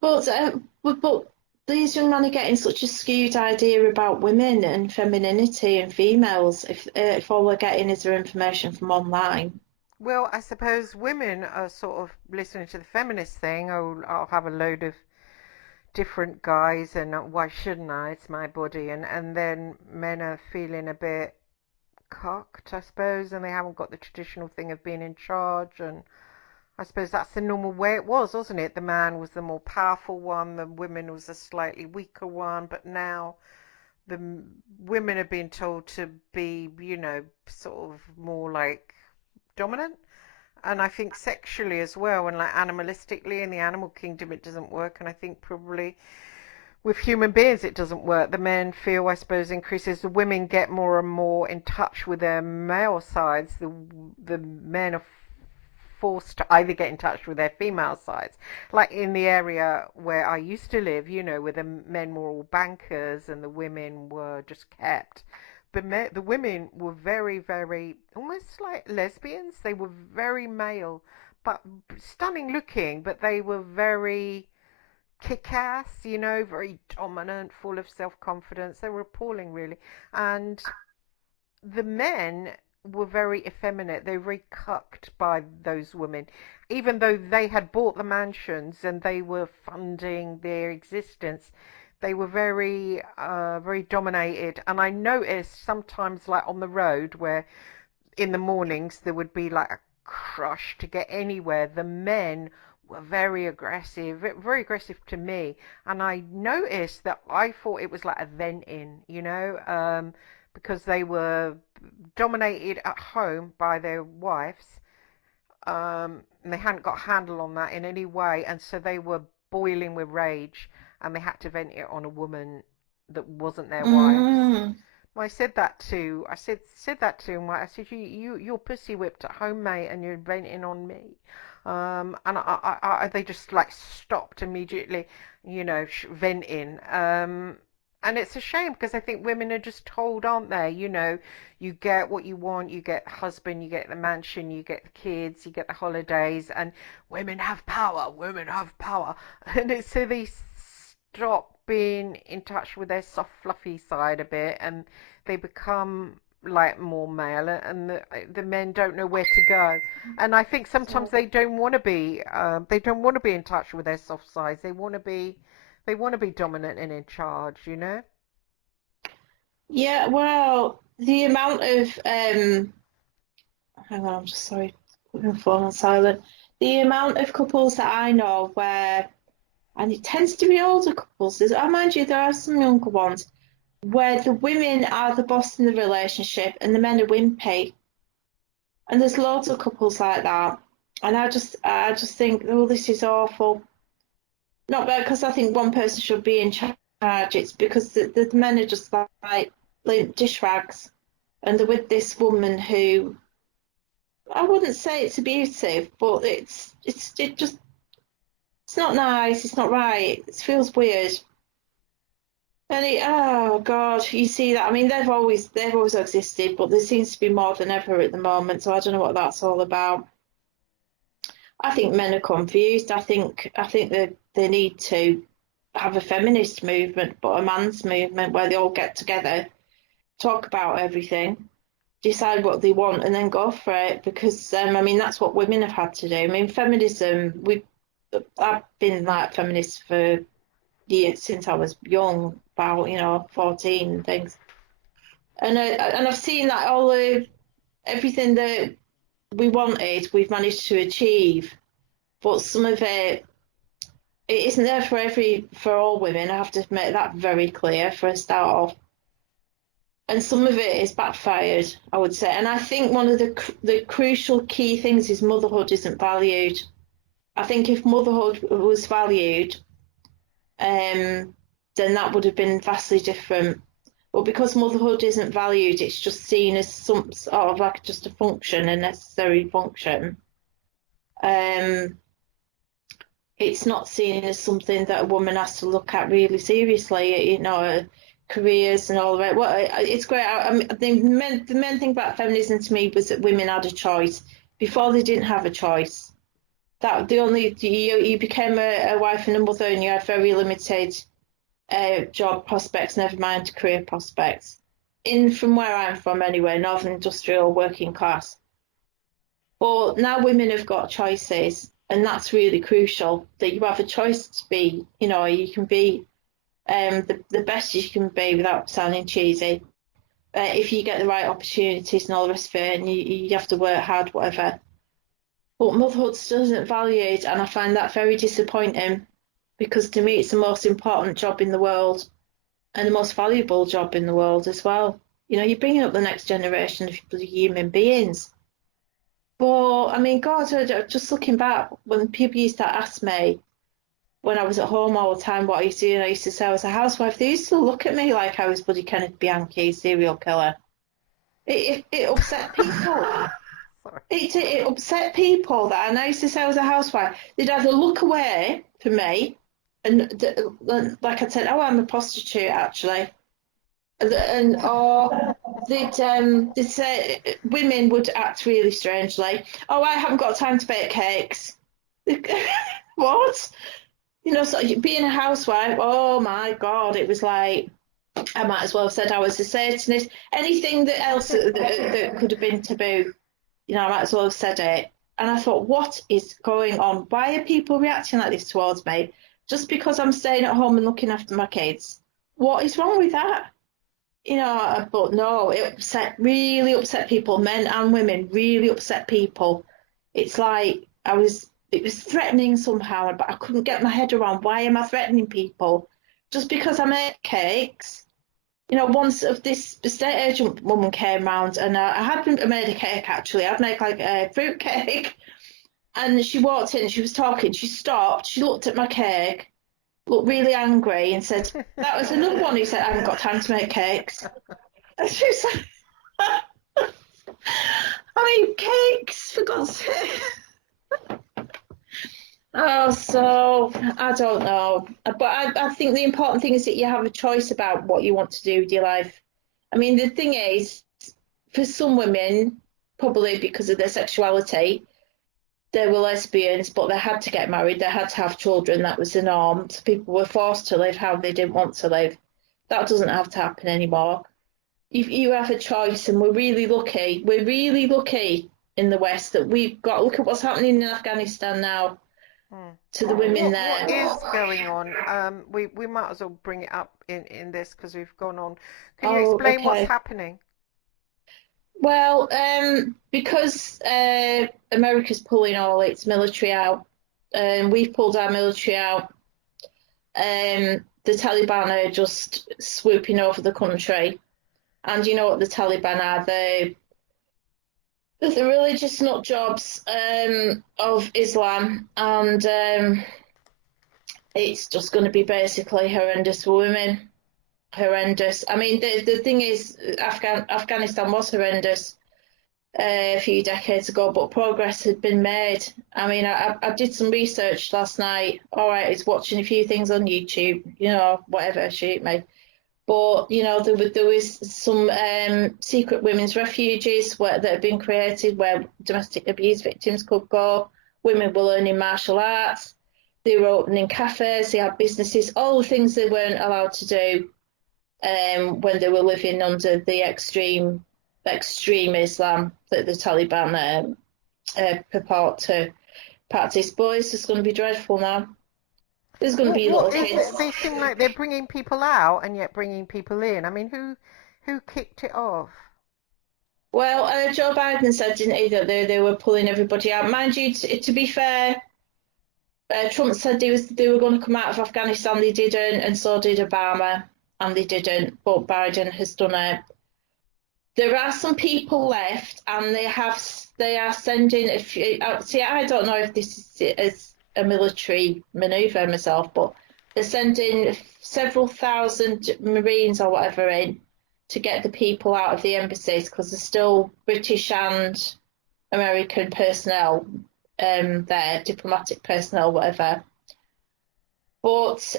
But these young men are getting such a skewed idea about women and femininity and females if all they're getting is their information from online. Well, I suppose women are sort of listening to the feminist thing. Oh, I'll have a load of different guys, and why shouldn't I? It's my body, and then men are feeling a bit cocked, I suppose, and they haven't got the traditional thing of being in charge. And I suppose that's the normal way it was, wasn't it? The man was the more powerful one, the women was a slightly weaker one, but now the women are being told to be, sort of more like dominant. And I think sexually as well, and like animalistically in the animal kingdom, it doesn't work. And I think probably with human beings, it doesn't work. The men feel, I suppose, increases. The women get more and more in touch with their male sides. The men are forced to either get in touch with their female sides. Like in the area where I used to live, where the men were all bankers and the women were just kept. The women were very, very, almost like lesbians. They were very male, but stunning looking, but they were very kick-ass, very dominant, full of self-confidence. They were appalling, really. And the men were very effeminate. They were very cucked by those women, even though they had bought the mansions and they were funding their existence. They were very, very dominated. And I noticed sometimes, like on the road, where in the mornings there would be like a crush to get anywhere. The men were very aggressive to me, and I noticed that I thought it was like a venting, because they were dominated at home by their wives, and they hadn't got a handle on that in any way, and so they were boiling with rage, and they had to vent it on a woman that wasn't their wives. Mm. Well, I said that to him. I said, you're pussy whipped at home, mate, and you're venting on me. And they just like stopped immediately, venting. And it's a shame because I think women are just told, aren't they? You get what you want, you get the husband, you get the mansion, you get the kids, you get the holidays, and women have power, women have power. And it's so they stop being in touch with their soft, fluffy side a bit, and they become like more male, and the men don't know where to go. And I think sometimes So, they don't want to be in touch with their soft sides. They want to be dominant and in charge. yeah, well, the amount of hang on, I'm just sorry, put my phone on silent. The amount of couples that I know where, and it tends to be older couples. I mind you, there are some younger ones where the women are the boss in the relationship and the men are wimpy. And there's loads of couples like that. And I just think, oh, this is awful. Not because I think one person should be in charge. It's because the men are just like dish rags, and they're with this woman who, I wouldn't say it's abusive, but it's not nice. It's not right. It feels weird. And oh God, you see that? I mean, they've always existed, but there seems to be more than ever at the moment. So I don't know what that's all about. I think men are confused. I think that they need to have a feminist movement, but a man's movement where they all get together, talk about everything, decide what they want, and then go for it. Because I mean, that's what women have had to do. I mean, feminism. I've been like feminist for years since I was young, about 14 and things. And I've seen that everything that we wanted, we've managed to achieve, but some of it isn't there for all women. I have to make that very clear for a start off. And some of it is backfired, I would say. And I think one of the crucial key things is motherhood isn't valued. I think if motherhood was valued, then that would have been vastly different. But because motherhood isn't valued, it's just seen as some sort of like just a function, a necessary function. It's not seen as something that a woman has to look at really seriously, careers and all that. Well, it's great. I mean, the main thing about feminism to me was that women had a choice. Before they didn't have a choice. That the only you became a wife and a mother, and you had very limited job prospects, never mind career prospects. From where I'm from anyway, northern industrial working class. But now women have got choices, and that's really crucial, that you have a choice to be, you can be the best you can be without sounding cheesy. If you get the right opportunities and all the rest of it, and you have to work hard, whatever. But motherhood still isn't valued, and I find that very disappointing, because to me it's the most important job in the world and the most valuable job in the world as well. You're bringing up the next generation of human beings. But I mean, God, just looking back, when people used to ask me when I was at home all the time what I used to do, and I used to say I was a housewife, they used to look at me like I was bloody Kenneth Bianchi, serial killer. It upset people. Sorry. It upset people that, and I used to say I was a housewife. They'd either look away from me, and like I said, oh, I'm a prostitute actually, or they'd say women would act really strangely. Oh, I haven't got time to bake cakes. What? You know, so being a housewife, oh my God, it was like, I might as well have said I was a Satanist. Anything that else that could have been taboo, you know, I might as well have said it. And I thought, what is going on? Why are people reacting like this towards me? Just because I'm staying at home and looking after my kids? What is wrong with that? You know, but no, it really upset people, men and women, really upset people. It's like it was threatening somehow, but I couldn't get my head around why am I threatening people? Just because I make cakes. You know, once of this estate agent woman came round, and I hadn't made a cake actually. I'd make like a fruit cake, and she walked in, she was talking, she stopped, she looked at my cake, looked really angry, and said, "That was another one who said I haven't got time to make cakes." And she was like, I mean, cakes, for God's sake. Oh, so I don't know. But I think the important thing is that you have a choice about what you want to do with your life. I mean, the thing is, for some women, probably because of their sexuality, they were lesbians, but they had to get married, they had to have children, that was the norm. So people were forced to live how they didn't want to live. That doesn't have to happen anymore. You have a choice, and we're really lucky. We're really lucky in the West that we've got. Look at what's happening in Afghanistan now to the women there. What is going on? We might as well bring it up in this because we've gone on. Can you explain what's happening? Well, because America's pulling all its military out, we've pulled our military out. The Taliban are just swooping over the country, and you know what the Taliban are? They're the religious nut jobs of Islam, and it's just going to be basically horrendous for women. Horrendous. I mean, the thing is, Afghanistan was horrendous a few decades ago, but progress had been made. I mean, I did some research last night. All right, I was watching a few things on YouTube, you know, whatever, shoot me. But, you know, there was some secret women's refuges that had been created where domestic abuse victims could go. Women were learning martial arts. They were opening cafes. They had businesses, all the things they weren't allowed to do when they were living under the extreme Islam that the Taliban purport to practice. But it's just going to be dreadful now. There's going to be little kids. They seem like they're bringing people out and yet bringing people in. I mean, who kicked it off? Well, Joe Biden said, didn't he, that they were pulling everybody out. Mind you, to be fair, Trump said they were going to come out of Afghanistan. They didn't, and so did Obama, and they didn't. But Biden has done it. There are some people left, and they are sending a few. See, I don't know if this is a military manoeuvre myself, but they're sending several thousand Marines or whatever in to get the people out of the embassies because there's still British and American personnel there, diplomatic personnel, whatever. But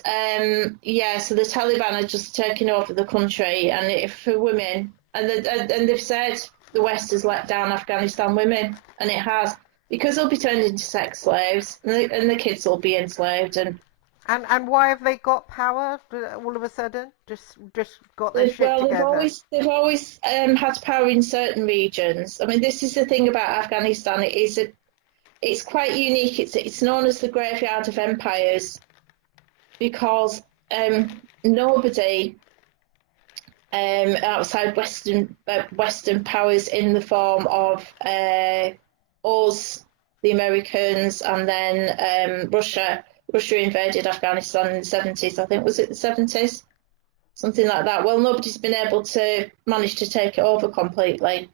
yeah, so the Taliban are just taking over the country, and for women, and they've said the West has let down Afghanistan women, and it has, because they'll be turned into sex slaves, and the kids will be enslaved. And why have they got power all of a sudden? Just got their shit together. They've always had power in certain regions. I mean, this is the thing about Afghanistan. It's quite unique. It's known as the graveyard of empires because nobody outside Western powers in the form of us, the Americans, and then Russia. Russia invaded Afghanistan in the 70s, I think. Was it the 70s? Something like that. Well, nobody's been able to manage to take it over completely.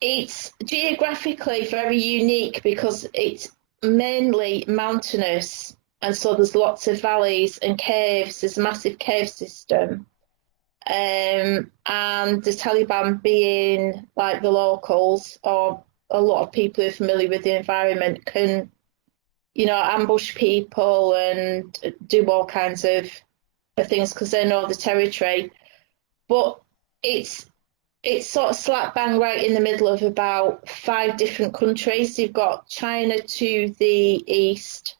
It's geographically very unique because it's mainly mountainous, and so there's lots of valleys and caves. There's a massive cave system. And the Taliban, being like the locals or a lot of people who are familiar with the environment, can, ambush people and do all kinds of things because they know the territory. But it's sort of slap bang right in the middle of about 5 different countries. You've got China to the east,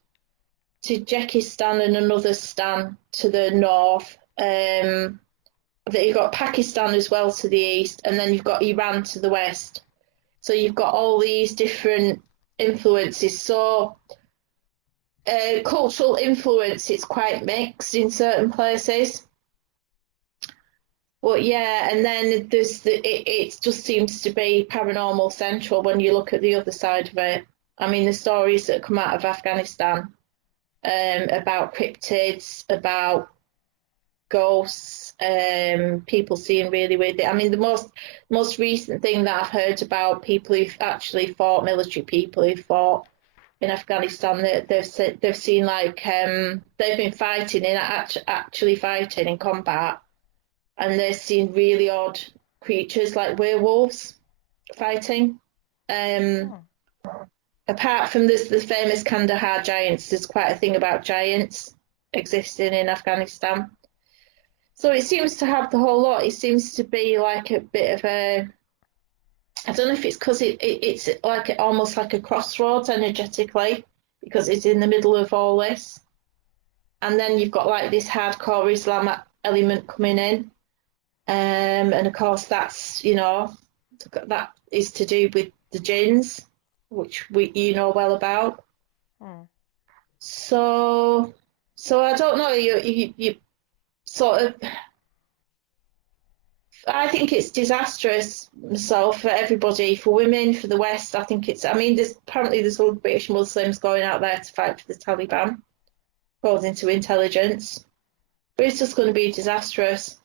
Tajikistan and another stan to the north. You've got Pakistan as well to the east, and then you've got Iran to the west. So you've got all these different influences. So cultural influence, it's quite mixed in certain places. But yeah, and then it just seems to be paranormal central when you look at the other side of it. I mean, the stories that come out of Afghanistan about cryptids, about ghosts, people seeing really weird. I mean, the most recent thing that I've heard about people who've actually fought, military people who fought in Afghanistan, they've seen like they've been fighting actually fighting in combat, and they've seen really odd creatures like werewolves fighting. Apart from this, the famous Kandahar giants, there's quite a thing about giants existing in Afghanistan. So it seems to have the whole lot. It seems to be like a bit of a, I don't know if it's because it's like almost like a crossroads energetically, because it's in the middle of all this. And then you've got like this hardcore Islam element coming in. And of course that's, that is to do with the jinns, which you know well about. So I don't know, you sort of, I think it's disastrous myself, for everybody, for women, for the West. I think it's, I mean, apparently there's all British Muslims going out there to fight for the Taliban, according to intelligence. But it's just going to be disastrous.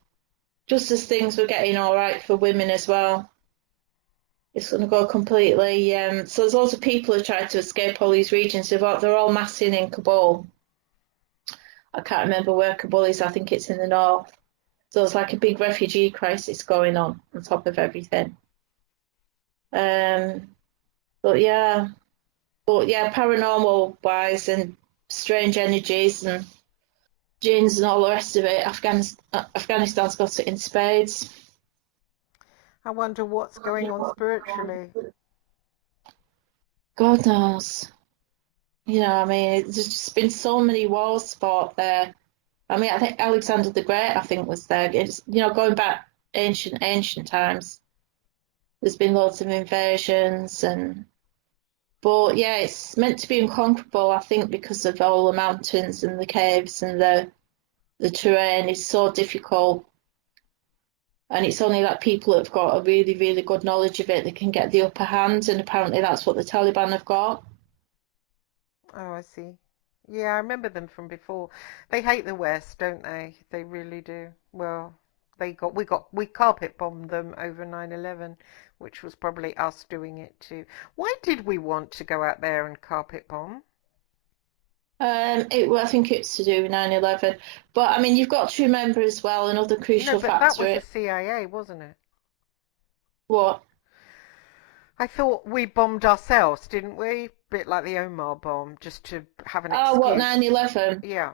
Just as things were getting all right for women as well, it's going to go completely. So there's lots of people who try to escape all these regions. They're all massing in Kabul. I can't remember where Kabul is. I think it's in the north. So it's like a big refugee crisis going on top of everything. But yeah, paranormal wise and strange energies and jinns and all the rest of it, Afghanistan's got it in spades. I wonder what's going on spiritually. God knows. I mean, there's just been so many wars fought there. I mean, I think Alexander the Great, was there. It's, going back ancient times. There's been loads of invasions but yeah, it's meant to be unconquerable, I think, because of all the mountains and the caves and the terrain is so difficult. And it's only like people that have got a really, really good knowledge of it that can get the upper hand, and apparently that's what the Taliban have got. Oh, I see. Yeah, I remember them from before. They hate the West, don't they? They really do. Well, we carpet bombed them over 9/11, which was probably us doing it too. Why did we want to go out there and carpet bomb? I think it's to do with 9/11, but I mean, you've got to remember as well another No, crucial but that was factor. the CIA, wasn't it? What? I thought we bombed ourselves, didn't we? Bit like the Omar bomb, just to have an Oh, what, excuse. 9/11? Yeah.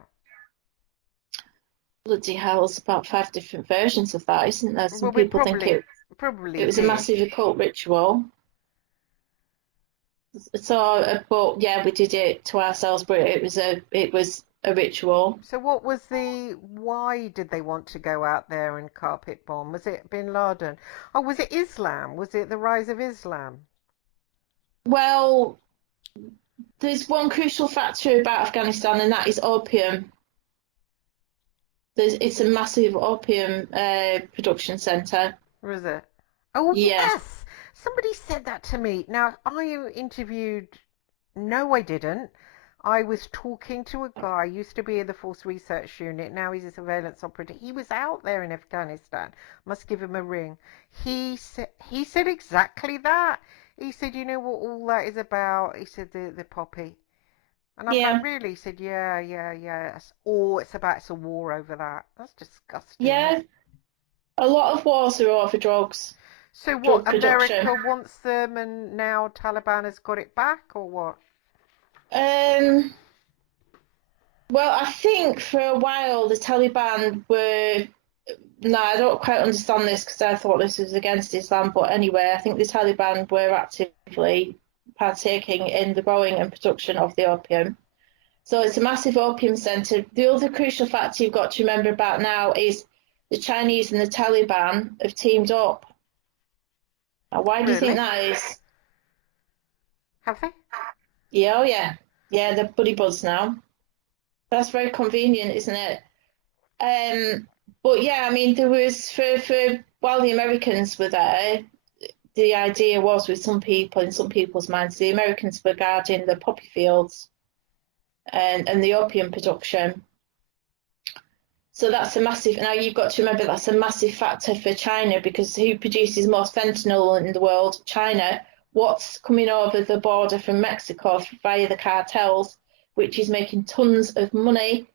Bloody hell, there's about 5 different versions of that, isn't there? Some Well, we people think probably it was a did. massive occult ritual. So, but yeah, we did it to ourselves, but it was a ritual. So what was why did they want to go out there and carpet bomb? Was it Bin Laden? Oh, was it Islam? Was it the rise of Islam? Well, there's one crucial factor about Afghanistan, and that is opium. It's a massive opium production centre. Was it? Oh, Yeah. yes. Somebody said that to me. Now, I interviewed, no, I didn't. I was talking to a guy, used to be in the Force Research Unit, now he's a surveillance operative. He was out there in Afghanistan. Must give him a ring. He said exactly that. He said, you know what all that is about? He said the poppy. And I was like, Yeah, really? He said, yeah, yeah, yeah. It's a war over that. That's disgusting. yeah. A lot of wars are over drugs, So what, drug production. America wants them and now Taliban has got it back or what? Um, well, I think for a while the Taliban were. No, I don't quite understand this because I thought this was against Islam. But anyway, I think the Taliban were actively partaking in the growing and production of the opium. So it's a massive opium centre. The other crucial factor you've got to remember about now is the Chinese and the Taliban have teamed up. Now, why do you think Really? that is? Have they? Yeah, oh yeah. Yeah, they're buddy buds now. That's very convenient, isn't it? Um, but yeah, I mean, there was for while the Americans were there, the idea was with some people in some people's minds, the Americans were guarding the poppy fields and the opium production. So that's a massive. Now you've got to remember that's a massive factor for China because who produces most fentanyl in the world? China. What's coming over the border from Mexico via the cartels, which is making tons of money.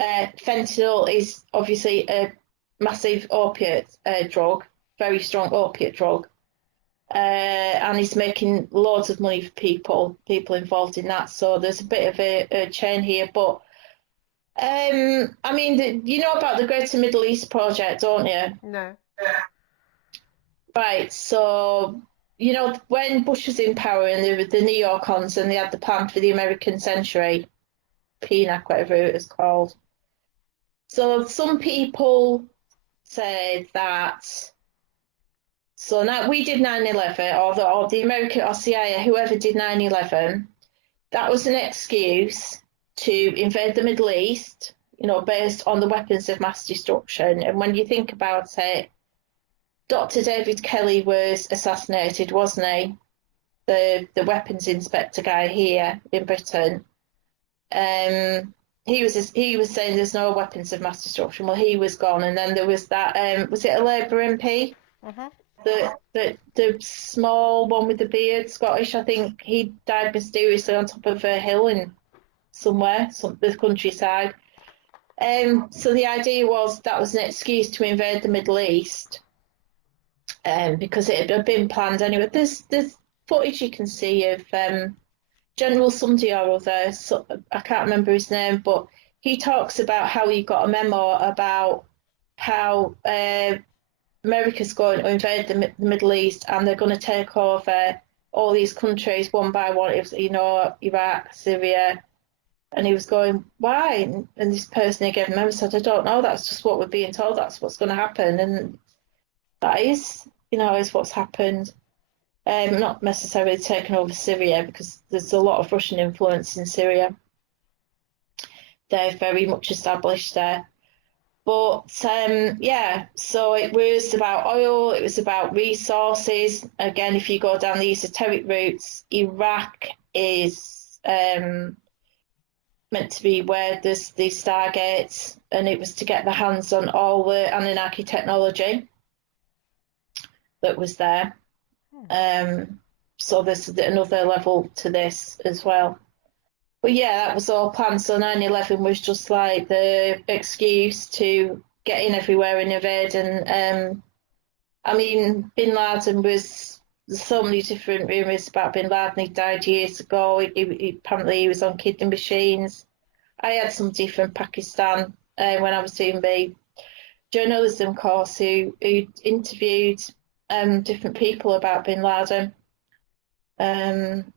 Fentanyl is obviously a massive opiate drug, very strong opiate drug, and it's making loads of money for people involved in that. So there's a bit of a chain here, but I mean, you know about the Greater Middle East project, don't you? No. Right. So, you know, when Bush was in power and there were the neocons and they had the plan for the American century, PNAC, whatever it was called. So some people say that. So now we did 9/11, or the American or CIA, whoever did 9/11, that was an excuse to invade the Middle East, you know, based on the weapons of mass destruction. And when you think about it, Dr. David Kelly was assassinated, wasn't he? The weapons inspector guy here in Britain. He was saying there's no weapons of mass destruction. Well, he was gone, and then there was that. Was it a Labour MP? Mhm. The small one with the beard, Scottish. I think he died mysteriously on top of a hill in somewhere, the countryside. So the idea was that was an excuse to invade the Middle East, because it had been planned anyway. There's footage you can see of General somebody or other. So, I can't remember his name, but he talks about how he got a memo about how America's going to invade the Middle East and they're going to take over all these countries one by one. It was, you know, Iraq, Syria, and he was going, why? And this person he gave him a said, I don't know. That's just what we're being told. That's what's going to happen, and that is, you know, is what's happened. Not necessarily taking over Syria because there's a lot of Russian influence in Syria. They're very much established there. But yeah, so it was about oil, it was about resources. Again, if you go down the esoteric routes, Iraq is meant to be where there's the Stargates, and it was to get the hands on all the Anunnaki technology that was there. So there's another level to this as well. But yeah, that was all planned. So 9/11 was just like the excuse to get in everywhere and invade. And I mean, Bin Laden was, there's so many different rumours about Bin Laden. He died years ago. Apparently he was on kidney machines. I had somebody from Pakistan when I was doing the journalism course who interviewed different people about Bin Laden, and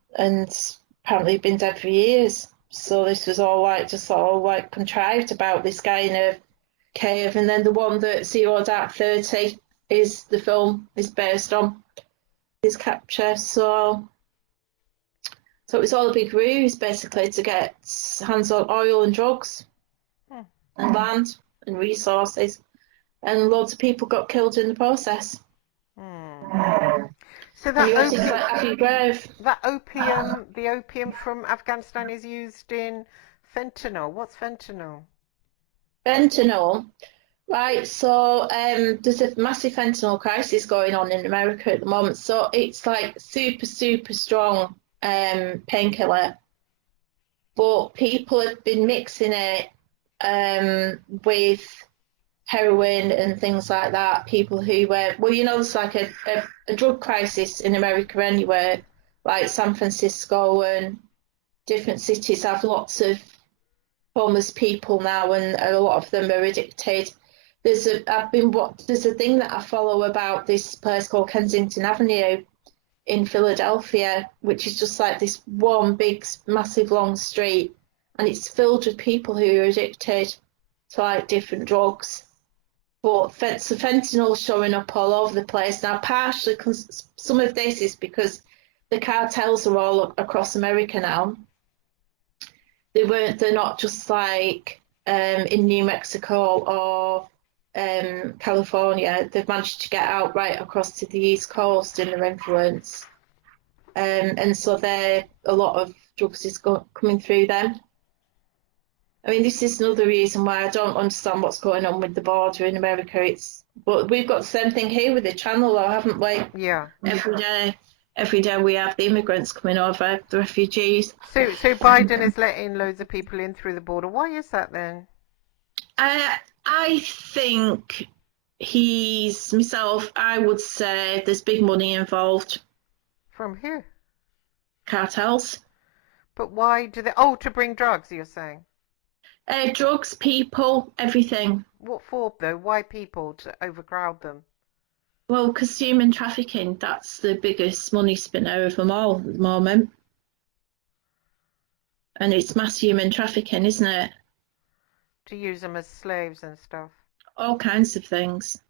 apparently been dead for years. So this was all like just all like contrived about this guy in a cave, and then the one that Zero Dark 30 is the film is based on his capture. So it was all a big ruse basically to get hands on oil and drugs and land and resources, and loads of people got killed in the process. So And that you had things opium, like Abu Ghraib. the opium from Afghanistan is used in fentanyl. What's fentanyl? Fentanyl. Right, so there's a massive fentanyl crisis going on in America at the moment. So it's like super, super strong painkiller. But people have been mixing it with heroin and things like that. People who were, well, there's like a drug crisis in America anywhere, like San Francisco and different cities have lots of homeless people now, and a lot of them are addicted. There's a thing that I follow about this place called Kensington Avenue in Philadelphia, which is just like this one big, massive, long street, and it's filled with people who are addicted to like different drugs. But so fentanyl showing up all over the place now. Partially because some of this is because the cartels are all across America now. They're not just like in New Mexico or California. They've managed to get out right across to the East Coast in their influence, and so a lot of drugs is coming through them. I mean, this is another reason why I don't understand what's going on with the border in America. But we've got the same thing here with the channel, though, haven't we? Yeah. Every day we have the immigrants coming over, the refugees. So Biden is letting loads of people in through the border. Why is that then? I think I would say there's big money involved. From who? Cartels. But why do they? Oh, to bring drugs, you're saying? Drugs, people, everything. What for, though? Why people? To overcrowd them? Well, because human trafficking, that's the biggest money spinner of them all at the moment. And it's mass human trafficking, isn't it? To use them as slaves and stuff. All kinds of things.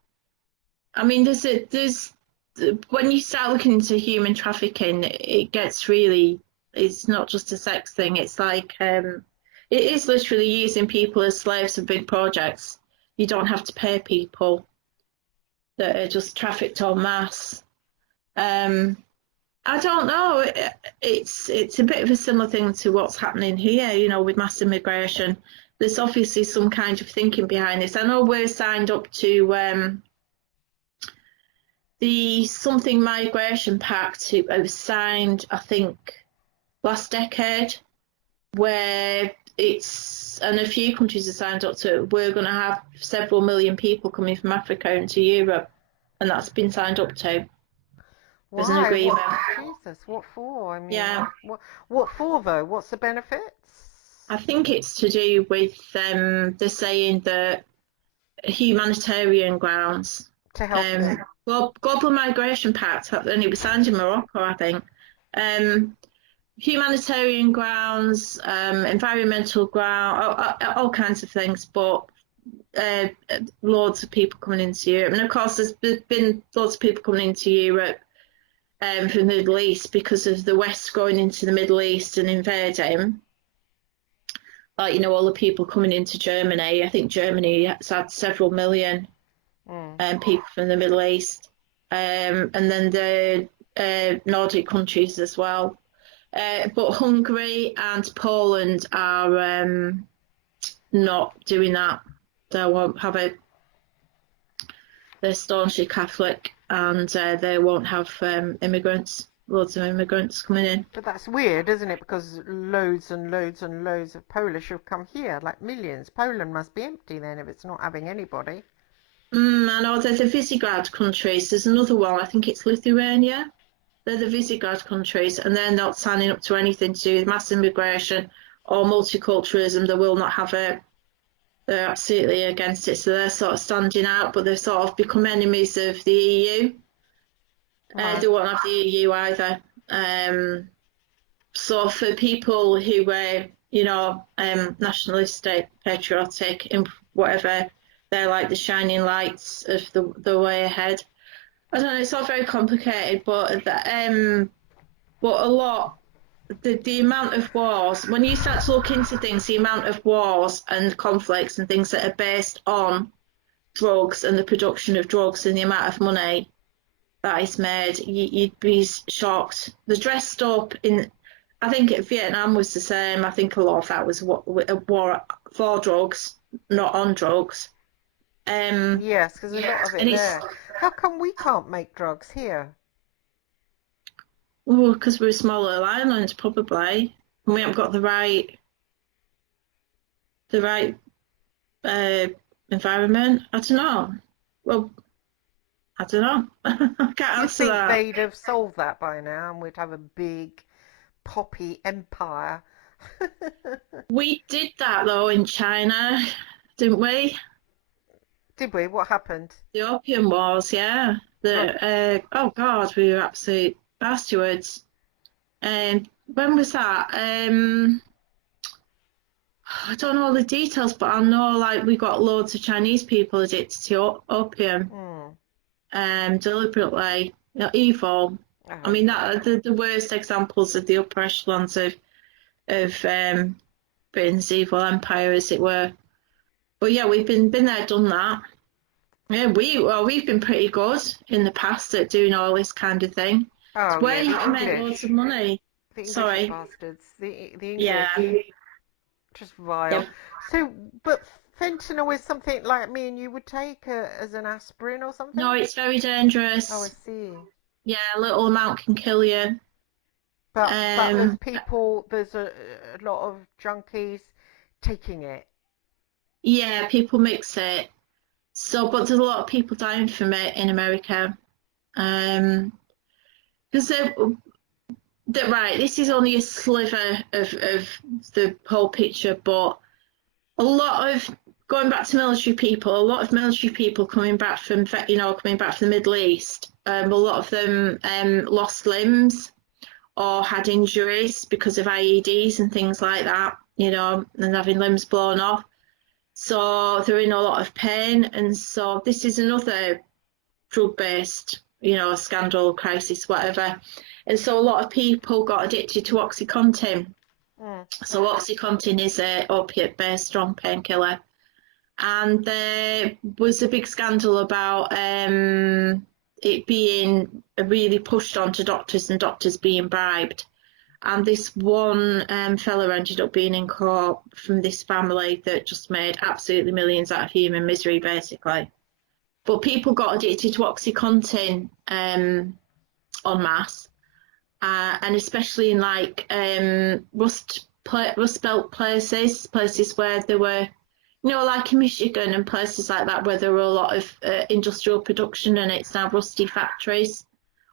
I mean, when you start looking into human trafficking, it gets really, it's not just a sex thing. It's like, it is literally using people as slaves for big projects. You don't have to pay people that are just trafficked en masse. I don't know. It's a bit of a similar thing to what's happening here, with mass immigration. There's obviously some kind of thinking behind this. I know we're signed up to the Something Migration Pact. It was signed, I think, last decade, where and a few countries are signed up to it. We're going to have several million people coming from Africa into Europe, and that's been signed up to. There's an Why? agreement. Jesus, what for? I mean, Yeah. What for though? What's the benefits? I think it's to do with they're saying that humanitarian grounds. To help them. Global Migration Pact, and it was signed in Morocco, I think. Humanitarian grounds, environmental ground, all kinds of things, but loads of people coming into Europe. And of course, there's been loads of people coming into Europe from the Middle East because of the West going into the Middle East and invading. Like, all the people coming into Germany. I think Germany has had several million people from the Middle East. And then the Nordic countries as well. But Hungary and Poland are not doing that. They won't have they're staunchly Catholic, and they won't have loads of immigrants coming in. But that's weird, isn't it? Because loads and loads and loads of Polish have come here, like millions. Poland must be empty then if it's not having anybody. I know there's the Visegrad countries. There's another one, I think it's Lithuania. They're the Visegrad countries, and they're not signing up to anything to do with mass immigration or multiculturalism. They will not have it. They're absolutely against it. So they're sort of standing out, but they've sort of become enemies of the EU. Right. They won't have the EU either. So for people who were, nationalistic, patriotic, in whatever, they're like the shining lights of the way ahead. I don't know, it's all very complicated, but a lot, the amount of wars, when you start to look into things, the amount of wars and conflicts and things that are based on drugs and the production of drugs and the amount of money, that is made, you'd be shocked. They're dressed up in. I think Vietnam was the same. I think a lot of that was war for drugs, not on drugs. Yes, because a lot of And it it's there. How come we can't make drugs here? because we're a small little island, probably, and we haven't got the right environment. I don't know. Well, I don't know. I can't You answer think that. they'd have solved that by now and we'd have a big poppy empire? We did that though in China, didn't we? Did we? What happened? The Opium Wars, yeah. Oh, Oh God, we were absolute bastards. When was that? I don't know all the details, but I know like we got loads of Chinese people addicted to opium, hmm. deliberately, evil. I I hope mean not. that the worst examples of the upper echelons of Britain's evil empire, as it were. But yeah, we've been there, done that. Yeah, we've been pretty good in the past at doing all this kind of thing. It's Oh where yeah, you can make loads of money. The English are Sorry. bastards. The Yeah. English, just vile. Yeah. So, but fentanyl is something like me and you would take as an aspirin or No, something? it's very Oh, I dangerous. see. Yeah, a little amount can kill you. But there's Um, people, there's a lot of junkies taking it. yeah, people mix it. So, but there's a lot of people dying from it in America. Because right, this is only a sliver of the whole picture, but a lot of going back to military people, a lot of military people coming back from coming back from the Middle East, a lot of them lost limbs or had injuries because of IEDs and things like that, and having limbs blown off. So they're in a lot of pain, and so this is another drug-based, scandal, crisis, whatever. And so a lot of people got addicted to OxyContin. Mm. So OxyContin is a opiate-based strong painkiller, and there was a big scandal about it being really pushed onto doctors and doctors being bribed. And this one fella ended up being in court from this family that just made absolutely millions out of human misery, basically. But people got addicted to OxyContin en masse, and especially in like Rust Belt places where there were, like in Michigan and places like that where there were a lot of industrial production and it's now rusty factories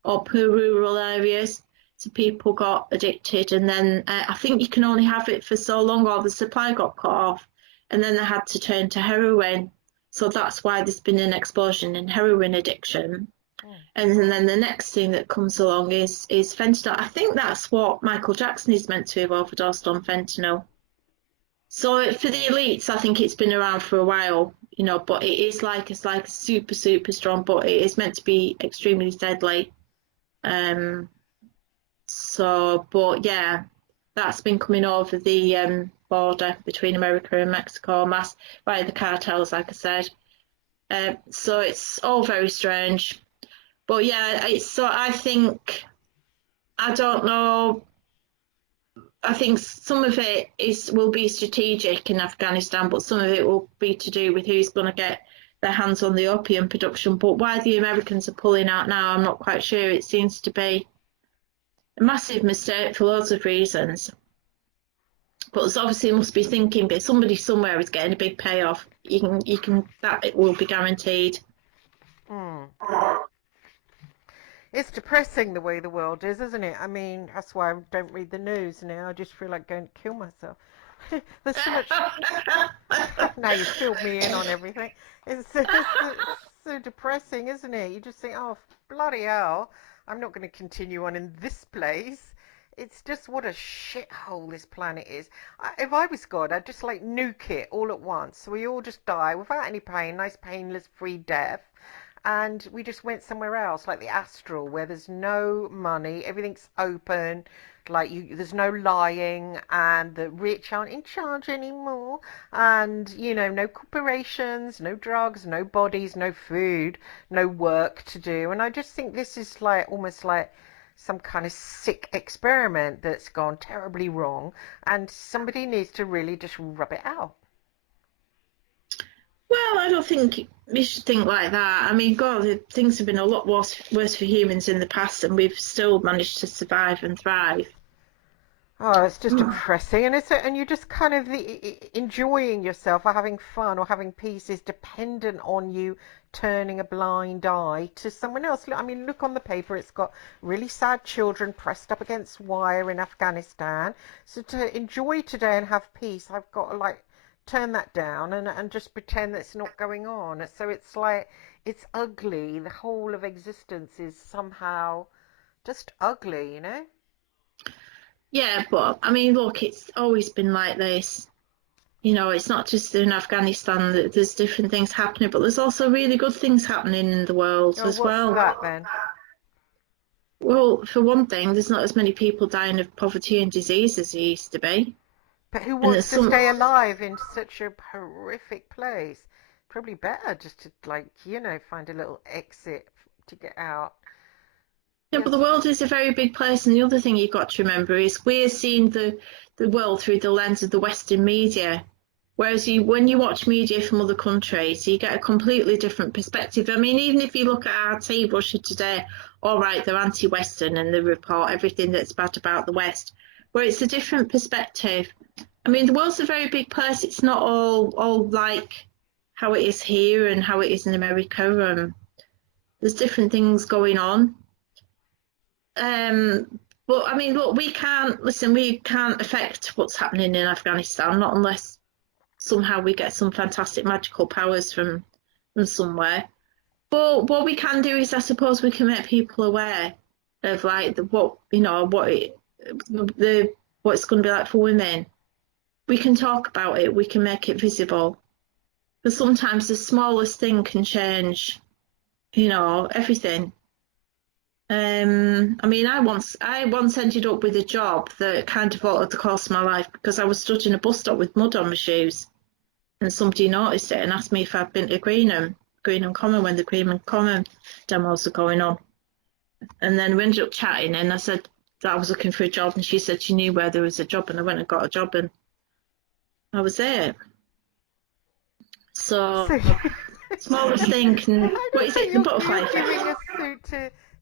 or poor rural areas. So people got addicted, and then I think you can only have it for so long, or the supply got cut off, and then they had to turn to heroin. So that's why there's been an explosion in heroin addiction. Mm. And then the next thing that comes along is fentanyl. I think that's what Michael Jackson is meant to have overdosed on, fentanyl. So for the elites, I think it's been around for a while, but it's like super, super strong, but it is meant to be extremely deadly. But yeah, that's been coming over the border between America and Mexico, mass by the cartels, like I said. So it's all very strange. But yeah, I don't know. I think some of it will be strategic in Afghanistan, but some of it will be to do with who's going to get their hands on the opium production. But why the Americans are pulling out now, I'm not quite sure. It seems to be a massive mistake for loads of reasons. But it's obviously must be thinking that somebody somewhere is getting a big payoff. You can that it will be guaranteed. Mm. It's depressing the way the world is, isn't it? I mean, that's why I don't read the news now. I just feel like going to kill myself. There's so much. Now you've filled me in on everything. It's so depressing, isn't it? You just think, oh, bloody hell, I'm not going to continue on in this place. It's just what a shithole this planet is. If I was God, I'd just like nuke it all at once. So we all just die without any pain, nice painless free death. and we just went somewhere else, like the Astral, where there's no money, everything's open, like there's no lying, and the rich aren't in charge anymore, and no corporations, no drugs, no bodies, no food, no work to do. And I just think this is like almost like some kind of sick experiment that's gone terribly wrong, and somebody needs to really just rub it out. Well, I don't think we should think like that. I mean, God, things have been a lot worse for humans in the past, and we've still managed to survive and thrive. Oh, it's just Mm. depressing, and you're just kind of enjoying yourself or having fun or having peace is dependent on you turning a blind eye to someone else. I mean, look on the paper; it's got really sad children pressed up against wire in Afghanistan. So to enjoy today and have peace, I've got to like turn that down and just pretend that it's not going on. So it's like it's ugly. The whole of existence is somehow just ugly, you know? Yeah, but I mean, look, it's always been like this. You know, it's not just in Afghanistan that there's different things happening, but there's also really good things happening in the world Oh, as what's well. that then? Well, for one thing, there's not as many people dying of poverty and disease as there used to be. But who And there's wants to some, stay alive in such a horrific place? Probably better just to, like, find a little exit to get out. yeah, but the Yes. world is a very big place. And the other thing you've got to remember is we're seeing the world through the lens of the Western media. Whereas when you watch media from other countries, you get a completely different perspective. I mean, even if you look at RT, Russia Today, all right, they're anti-Western and they report everything that's bad about the West, where it's a different perspective. I mean, the world's a very big place. It's not all like how it is here and how it is in America. There's different things going on. But I mean, look, we can't affect what's happening in Afghanistan, not unless somehow we get some fantastic magical powers from somewhere. But what we can do is, I suppose, we can make people aware of like what it's going to be like for women. We can talk about it. We can make it visible. Because sometimes the smallest thing can change, everything. I mean, I once ended up with a job that kind of altered the course of my life because I was stood in a bus stop with mud on my shoes, and somebody noticed it and asked me if I'd been to Greenham Common when the Greenham Common demos were going on. And then we ended up chatting, and I said that I was looking for a job, and she said she knew where there was a job, and I went and got a job, and I was there. So So, smallest thing can, I what don't is think it? The you're butterfly doing effect. a suit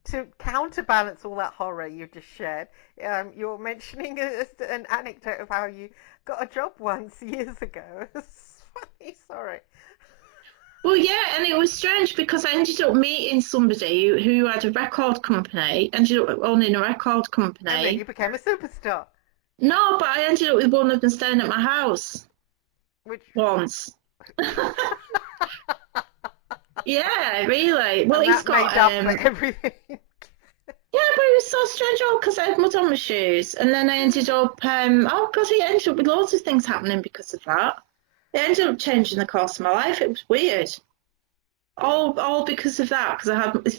to counterbalance all that horror you just shared. You're mentioning an anecdote of how you got a job once years ago. It's funny, sorry. Well, yeah, and it was strange because I ended up meeting somebody who had a record company, ended up owning a record And then you company. became a superstar, No, but I ended up with one of them staying at my house which once. Yeah, really. Well, and he's that got made up for everything. yeah, but it was so strange, because I had mud on my shoes, and then I ended up oh god, it ended up with loads of things happening because of that. It ended up changing the course of my life. It was weird. All because of that, because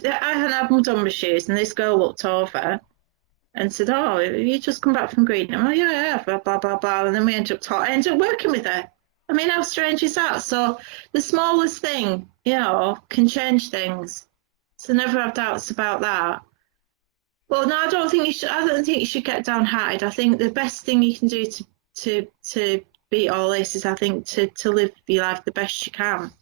I had mud on my shoes, and this girl looked over and said, "Oh, you just come back from Green?" I'm like, "Yeah, blah blah blah blah," and then we ended up talking. I ended up working with her. I mean, how strange is that? So the smallest thing, can change things. So never have doubts about that. Well, no, I don't think you should. I don't think you should get downhearted. I think the best thing you can do to beat all this is, I think, to live your life the best you can,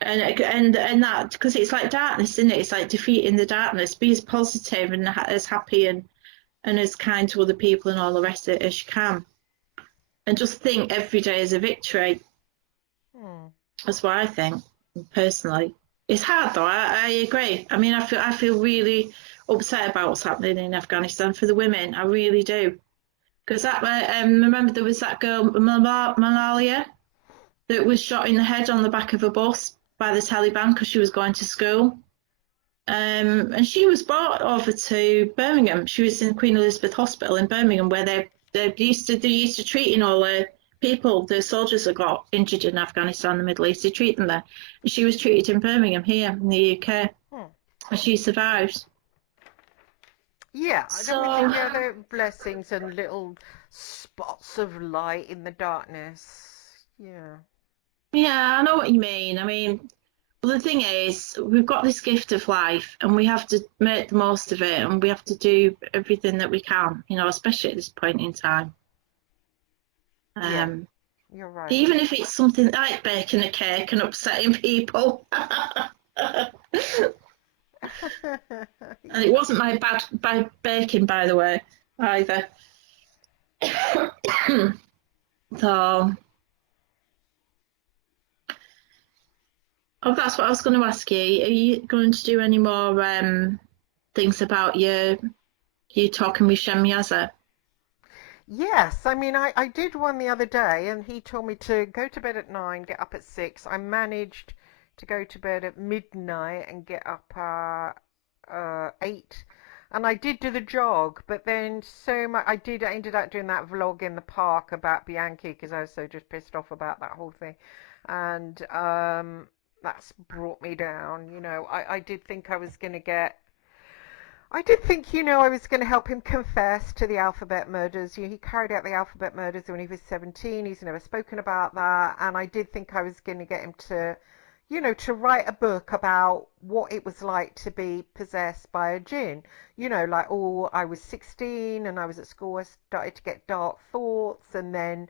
and that, because it's like darkness, isn't it? It's like defeating the darkness. Be as positive and as happy and as kind to other people and all the rest of it as you can, and just think every day is a victory. Hmm. That's what I think personally. It's hard though. I agree. I mean, I feel really upset about what's happening in Afghanistan for the women. I really do. Because remember there was that girl Malalia that was shot in the head on the back of a bus by the Taliban because she was going to school. And she was brought over to Birmingham. She was in Queen Elizabeth Hospital in Birmingham, where they're used to treating all the people, the soldiers that got injured in Afghanistan, the Middle East, they treat them there. And she was treated in Birmingham here in the UK, and she survived. Yeah, don't we So, think, yeah, they're blessings and little spots of light in the darkness? Yeah. yeah, I know what you mean. I mean, well, the thing is, we've got this gift of life, and we have to make the most of it, and we have to do everything that we can, especially at this point in time. Yeah, you're right. Even if it's something like baking a cake and upsetting people. And it wasn't my bad baking, by the way, either. So, that's what I was going to ask you. Are you going to do any more things about you talking with Shemyaza? Yes, I mean, I did one the other day, and he told me to go to bed at 9, get up at 6. I managed to go to bed at midnight and get up at 8. And I did do the jog, but then so much, I ended up doing that vlog in the park about Bianchi because I was so just pissed off about that whole thing. And that's brought me down. I did think I was going to get I did think, I was going to help him confess to the Alphabet murders. He carried out the Alphabet murders when he was 17. He's never spoken about that. And I did think I was going to get him to write a book about what it was like to be possessed by a jinn. Like, oh, I was 16 and I was at school. I started to get dark thoughts. And then,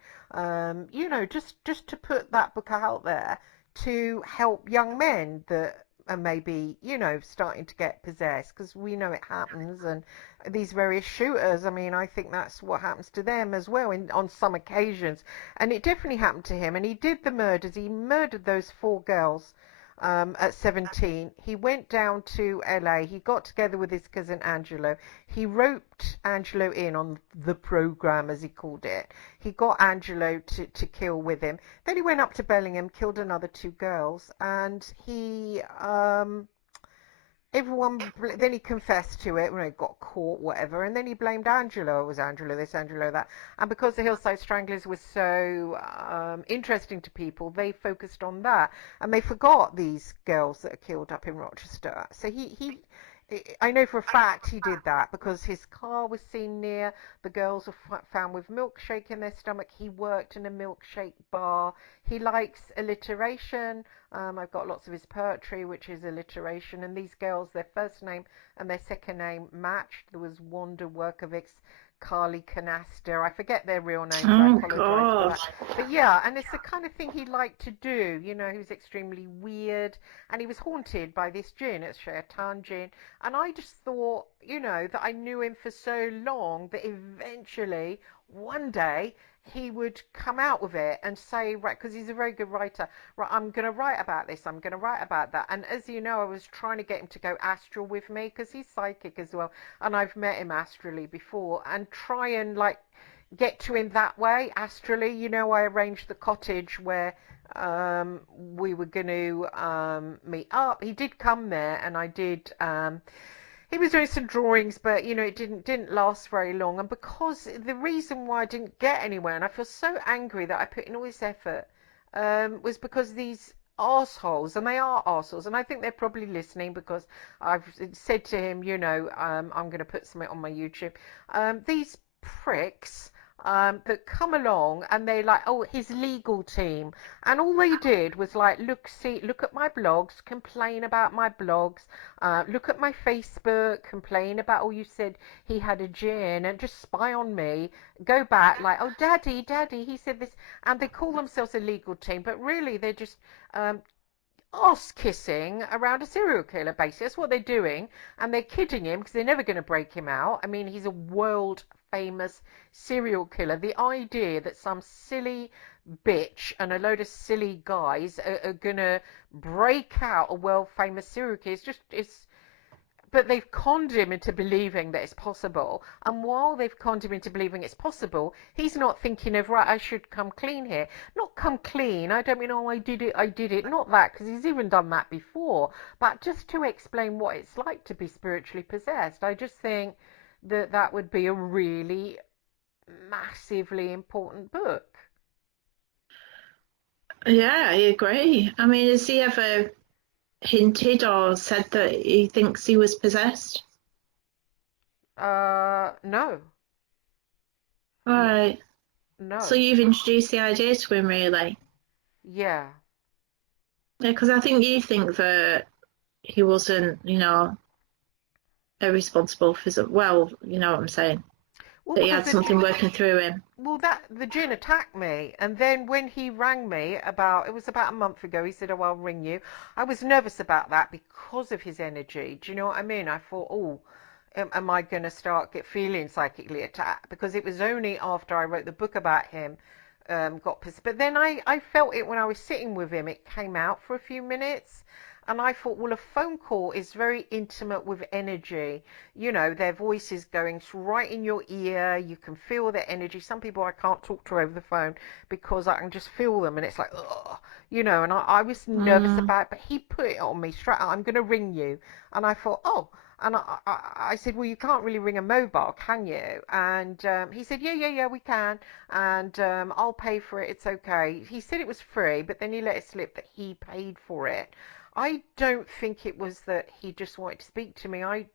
just to put that book out there to help young men that are maybe, starting to get possessed, because we know it happens. And these various shooters, I mean, I think that's what happens to them as well on some occasions. And it definitely happened to him. And he did the murders. He murdered those 4 girls at 17. He went down to LA. He got together with his cousin Angelo. He roped Angelo in on the program, as he called it. He got Angelo to kill with him. Then he went up to Bellingham, killed another 2 girls, and then he confessed to it when he got caught, whatever, and then he blamed Angelo. It was Angelo this, Angelo that. And because the Hillside Stranglers was so interesting to people, they focused on that, and they forgot these girls that are killed up in Rochester. So I know for a fact he did that because his car was seen near. The girls were found with milkshake in their stomach. He worked in a milkshake bar. He likes alliteration. I've got lots of his poetry, which is alliteration. And these girls, their first name and their second name matched. There was Wanda Workovics, Carly Canaster. I forget their real names. I Oh, apologise for God. that. But yeah, and it's the kind of thing he liked to do. He was extremely weird, and he was haunted by this jinn, it's Shaitan jinn. And I just thought, that I knew him for so long that eventually, one day, he would come out with it and say, right, because he's a very good writer, right, I'm going to write about this, I'm going to write about that. And as you know, I was trying to get him to go astral with me because he's psychic as well. And I've met him astrally before, and try and like get to him that way astrally. I arranged the cottage where we were going to meet up. He did come there, and I did. He was doing some drawings, but it didn't last very long. And because the reason why I didn't get anywhere, and I feel so angry that I put in all this effort, was because these arseholes, and they are arseholes, and I think they're probably listening because I've said to him, I'm going to put something on my YouTube. These pricks that come along, and they like, oh, his legal team, and all they did was like, look at my blogs, complain about my blogs, look at my Facebook, complain about, oh, you said he had a gin, and just spy on me, go back like, oh, daddy, he said this, and they call themselves a legal team, but really they're just ass kissing around a serial killer, basically. That's what they're doing, and they're kidding him because they're never going to break him out. I mean, he's a world famous serial killer. The idea that some silly bitch and a load of silly guys are going to break out a world famous serial killer is just, but they've conned him into believing that it's possible. And while they've conned him into believing it's possible, he's not thinking of, right, I should come clean here. Not come clean. I don't mean, oh, I did it. Not that, because he's even done that before. But just to explain what it's like to be spiritually possessed. I just think that would be a really massively important book. Yeah, I agree. I mean, has he ever hinted or said that he thinks he was possessed? No, All no, right. So no. you've introduced the idea to him, really? Yeah. Yeah, because I think you think that he wasn't, irresponsible for, well, you know what I'm saying, Well, that he because had something working through him. the gin attacked me, and then when he rang me about it was about a month ago. He said, "Oh, I'll ring you." I was nervous about that because of his energy. Do you know what I mean? I thought, "Oh, am I going to start get feeling psychically attacked?" Because it was only after I wrote the book about him, but then I felt it when I was sitting with him. It came out for a few minutes. And I thought, well, a phone call is very intimate with energy. You know, their voices going right in your ear. You can feel their energy. Some people I can't talk to over the phone because I can just feel them, and it's like, ugh, and I was nervous Mm, about it, but he put it on me straight out. I'm going to ring you. And I thought, oh. And I said, well, you can't really ring a mobile, can you? And he said, yeah, we can. And I'll pay for it. It's okay. He said it was free, but then he let it slip that he paid for it. I don't think it was that he just wanted to speak to me. I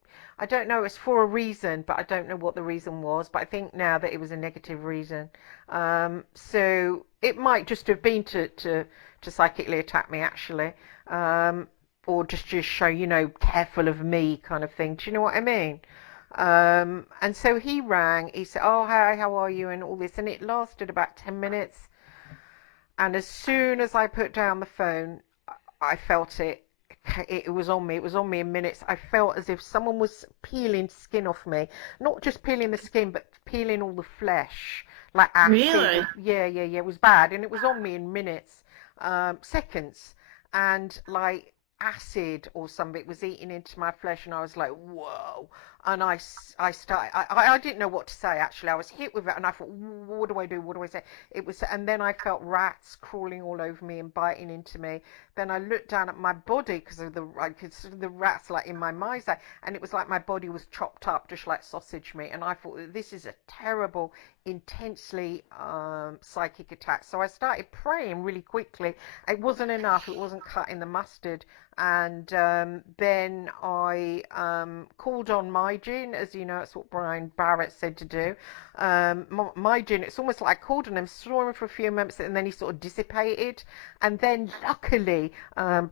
don't know. It's for a reason, but I don't know what the reason was. But I think now that it was a negative reason. So it might just have been to psychically attack me, actually. Um, or just show, careful of me kind of thing. Do you know what I mean? And so he rang. He said, "Oh, hi, how are you?" and all this, and it lasted about 10 minutes. And as soon as I put down the phone, I felt it. It was on me. It was on me in minutes. I felt as if someone was peeling skin off me. Not just peeling the skin, but peeling all the flesh, like acid. really? Yeah. It was bad, and it was on me in minutes, seconds, and like acid or something was eating into my flesh, and I was like, whoa. And I started. I didn't know what to say. Actually, I was hit with it, and I thought, what do I do? What do I say? It was, and then I felt rats crawling all over me and biting into me. Then I looked down at my body because I could see the rats like in my mind's eye, and it was like my body was chopped up just like sausage meat. And I thought, this is a terrible, intensely psychic attack. So I started praying really quickly. It wasn't enough. It wasn't cutting the mustard. And then I called on my gene. As you know, it's what Brian Barrett said to do. My gene, it's almost like I called on him, saw him for a few moments, and then he sort of dissipated. And then luckily,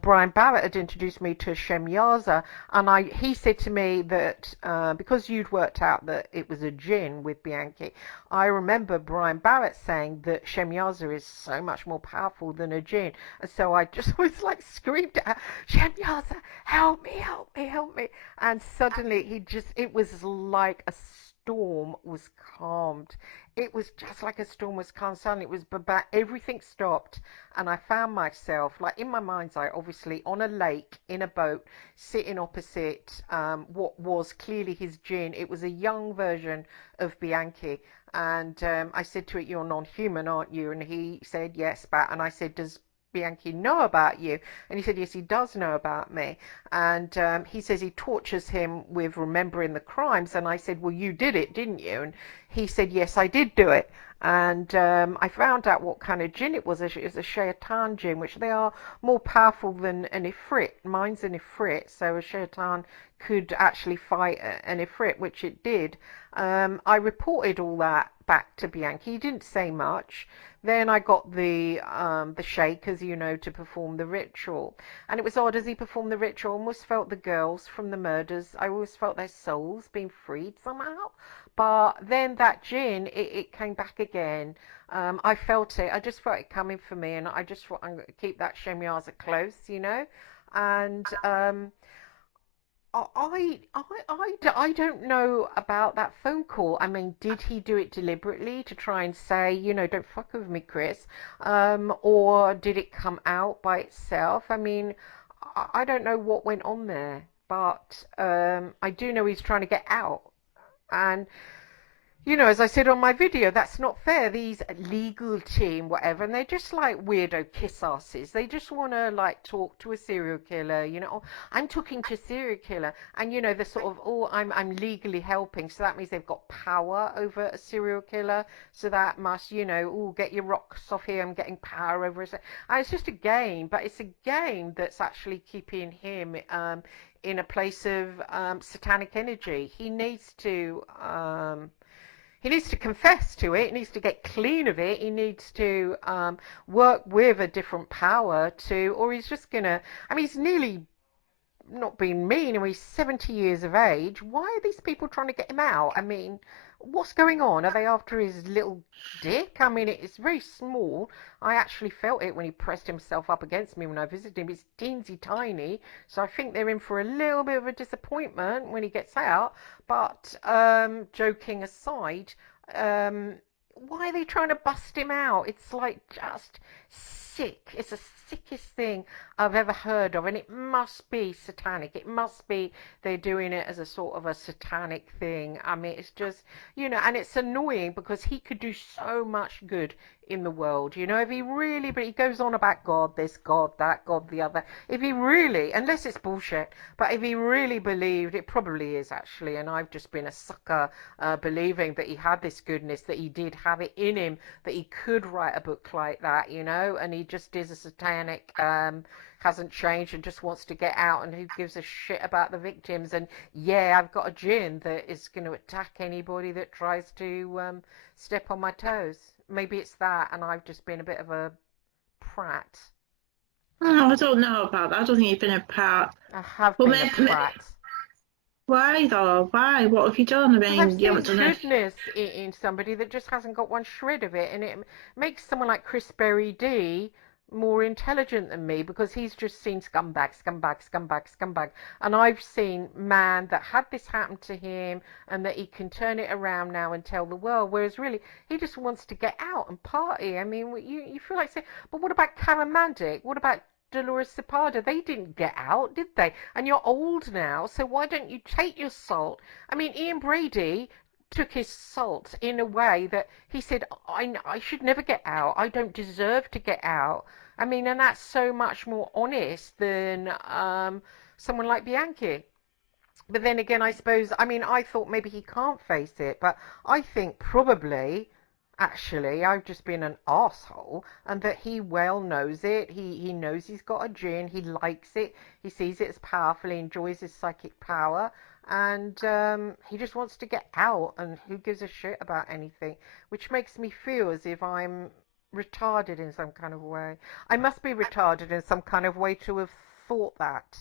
Brian Barrett had introduced me to Shemyaza, and he said to me that because you'd worked out that it was a jinn with Bianchi, I remember Brian Barrett saying that Shemyaza is so much more powerful than a jinn. And so I just was like screamed at her, Shemyaza, help me, help me, help me. And suddenly it was like a storm was calmed. It was just like a storm was calmed. Suddenly it was everything stopped, and I found myself like in my mind's eye, obviously on a lake in a boat, sitting opposite what was clearly his gin. It was a young version of Bianchi, and I said to it, "You're non-human, aren't you?" And he said, "Yes, Bat." And I said, "Does Bianchi know about you?" And he said, "Yes, he does know about me." And he says he tortures him with remembering the crimes. And I said, "Well, you did it, didn't you?" And he said, "Yes, I did do it." And I found out what kind of jinn it was. It's a shaitan jinn, which they are more powerful than an ifrit. Mine's an ifrit, so a shaitan could actually fight an ifrit, which it did. I reported all that back to Bianchi. He didn't say much. Then I got the sheikh, as you know, to perform the ritual. And it was odd, as he performed the ritual, I almost felt the girls from the murders, I always felt their souls being freed somehow. But then that jinn, it came back again. I felt it. I just felt it coming for me, and I just thought I'm going to keep that Shemyaza close. And I don't know about that phone call. I mean, did he do it deliberately to try and say, don't fuck with me, Chris? Or did it come out by itself? I mean, I don't know what went on there, but I do know he's trying to get out. And you know, as I said on my video, that's not fair. These legal team, whatever, and they're just like weirdo kiss asses. They just want to like talk to a serial killer, you know. "Oh, I'm talking to a serial killer," and you know, they're sort of, "Oh, I'm legally helping," so that means they've got power over a serial killer. So that must, you know, "Oh, get your rocks off here. I'm getting power over it." And it's just a game, but it's a game that's actually keeping him in a place of satanic energy. He needs to confess to it. He needs to get clean of it. He needs to work with a different power to, or he's just gonna. I mean, he's nearly not being mean, and he's 70 years of age. Why are these people trying to get him out? I mean, what's going on? Are they after his little dick? I mean, it's very small. I actually felt it when he pressed himself up against me when I visited him. It's teensy tiny, so I think they're in for a little bit of a disappointment when he gets out. But joking aside, why are they trying to bust him out? It's like just sick. It's the sickest thing I've ever heard of, and it must be satanic. It must be they're doing it as a sort of a satanic thing. I mean, it's just, you know, and it's annoying because he could do so much good in the world, you know, if he really, but he goes on about God, this God, that God, the other. If he really, unless it's bullshit, but if he really believed, it probably is actually, and I've just been a sucker believing that he had this goodness, that he did have it in him, that he could write a book like that, you know, and he just is a satanic, hasn't changed and just wants to get out, and who gives a shit about the victims. And yeah, I've got a jinn that is going to attack anybody that tries to step on my toes. Maybe it's that, and I've just been a bit of a prat. Oh, I don't know about that. I don't think you've been a part. I have Well, been a prat. why though? Why? What have you done? I Because I've mean, you seen haven't done it. goodness in somebody that just hasn't got one shred of it, and it makes someone like Chris Berry D more intelligent than me, because he's just seen scumbag, scumbag, scumbag, scumbag, and I've seen man that had this happen to him, and that he can turn it around now and tell the world. Whereas really, he just wants to get out and party. I mean, you feel like saying, but what about Karamandic? What about Dolores Zapata? They didn't get out, did they? And you're old now, so why don't you take your salt? I mean, Ian Brady took his salt in a way that he said, I should never get out. I don't deserve to get out. I mean, and that's so much more honest than someone like Bianchi. But then again, I suppose, I mean, I thought maybe he can't face it, but I think probably, actually, I've just been an asshole, and that he well knows it. He knows he's got a gin, he likes it, he sees it as powerful, he enjoys his psychic power, and he just wants to get out, and who gives a shit about anything, which makes me feel as if I'm retarded in some kind of way. I must be retarded in some kind of way to have thought that.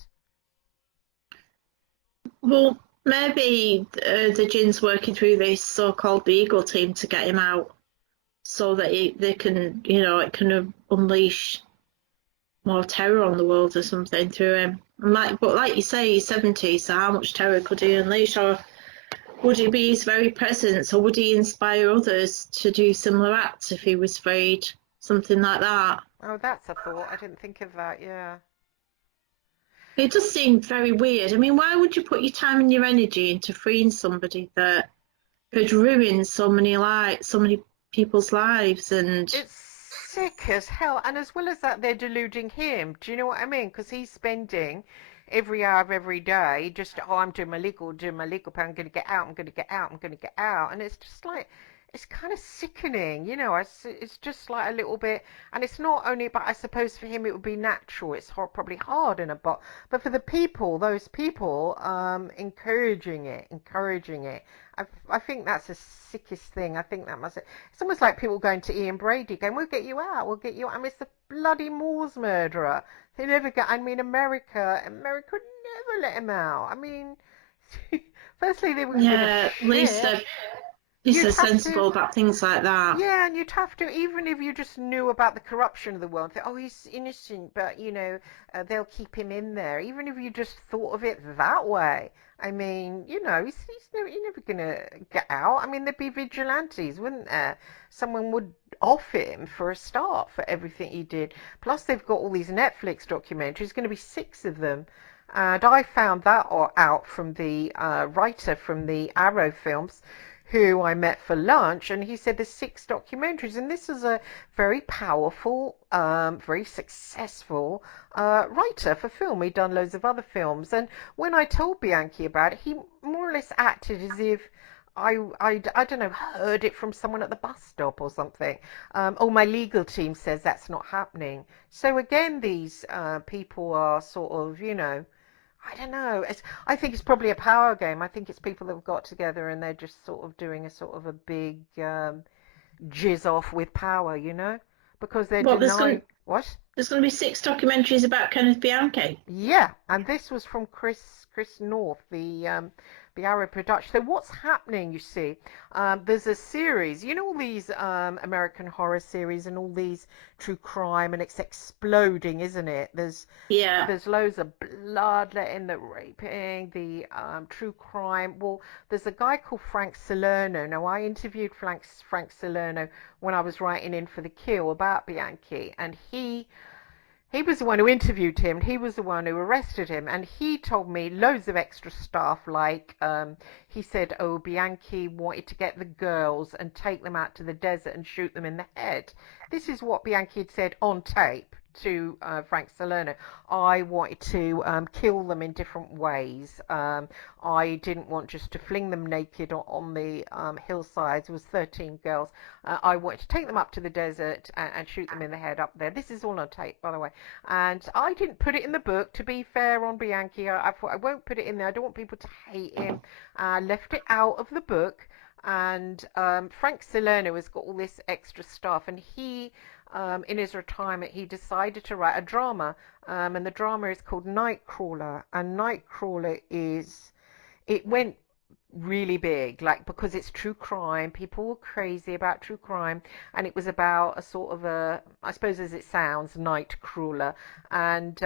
Well, maybe the Jin's working through this so-called legal team to get him out, so that they can, you know, it can unleash more terror on the world or something through him. But like you say, he's 70, so how much terror could he unleash? Or would it be his very presence, or would he inspire others to do similar acts if he was freed? Something like that. Oh, that's a thought. I didn't think of that, yeah. It does seem very weird. I mean, why would you put your time and your energy into freeing somebody that could ruin so many people's lives? And It's sick as hell. And as well as that, they're deluding him. Do you know what I mean? Because he's spending every hour of every day just, oh, I'm doing my legal pay, I'm going to get out, I'm going to get out, I'm going to get out. And it's just like, it's kind of sickening, you know. It's just like a little bit, and it's not only, but I suppose for him it would be natural. It's probably hard in a but for the people, those people, encouraging it. I think that's the sickest thing. I think that must. It's almost like people going to Ian Brady, going, "We'll get you out. We'll get you out." I mean, it's the bloody Moors murderer. They never get. I mean, America would never let him out. I mean, firstly, they wouldn't give a yeah, at least shit. they're You'd have to. sensible about things like that. Yeah, and you'd have to, even if you just knew about the corruption of the world, think, oh, he's innocent, but, you know, they'll keep him in there. Even if you just thought of it that way. I mean, you know, he's never going to get out. I mean, there'd be vigilantes, wouldn't there? Someone would off him for a start for everything he did. Plus, they've got all these Netflix documentaries, going to be 6 of them. And I found that out from the writer from the Arrow films, who I met for lunch, and he said there's 6 documentaries, and this is a very powerful, very successful writer for film. He'd done loads of other films, and when I told Bianchi about it, he more or less acted as if I don't know, heard it from someone at the bus stop or something. Oh, my legal team says that's not happening. So again, these people are sort of, I don't know. I think it's probably a power game. I think it's people that have got together and they're just sort of doing a sort of a big jizz off with power, because they're Well, denying what? there's going to be 6 documentaries about Kenneth Bianchi. Yeah, and this was from Chris North, the Arab production. So what's happening? You see, there's a series. You know all these American horror series and all these true crime, and it's exploding, isn't it? Yeah. There's loads of bloodletting, the raping, the true crime. Well, there's a guy called Frank Salerno. Now, I interviewed Frank Salerno when I was writing in for The Kill about Bianchi, and he was the one who interviewed him. He was the one who arrested him, and he told me loads of extra stuff. Like he said, "Oh, Bianchi wanted to get the girls and take them out to the desert and shoot them in the head." This is what Bianchi had said on tape to Frank Salerno. I wanted to kill them in different ways. I didn't want just to fling them naked on the hillsides. It was 13 girls. I wanted to take them up to the desert and shoot them in the head up there. This is all on tape, by the way. And I didn't put it in the book, to be fair on Bianchi. I thought I won't put it in there. I don't want people to hate him. I left it out of the book. And Frank Salerno has got all this extra stuff, and he in his retirement, he decided to write a drama, and the drama is called Nightcrawler. And Nightcrawler it went really big, like, because it's true crime. People were crazy about true crime, and it was about a sort of I suppose as it sounds, night crawler. And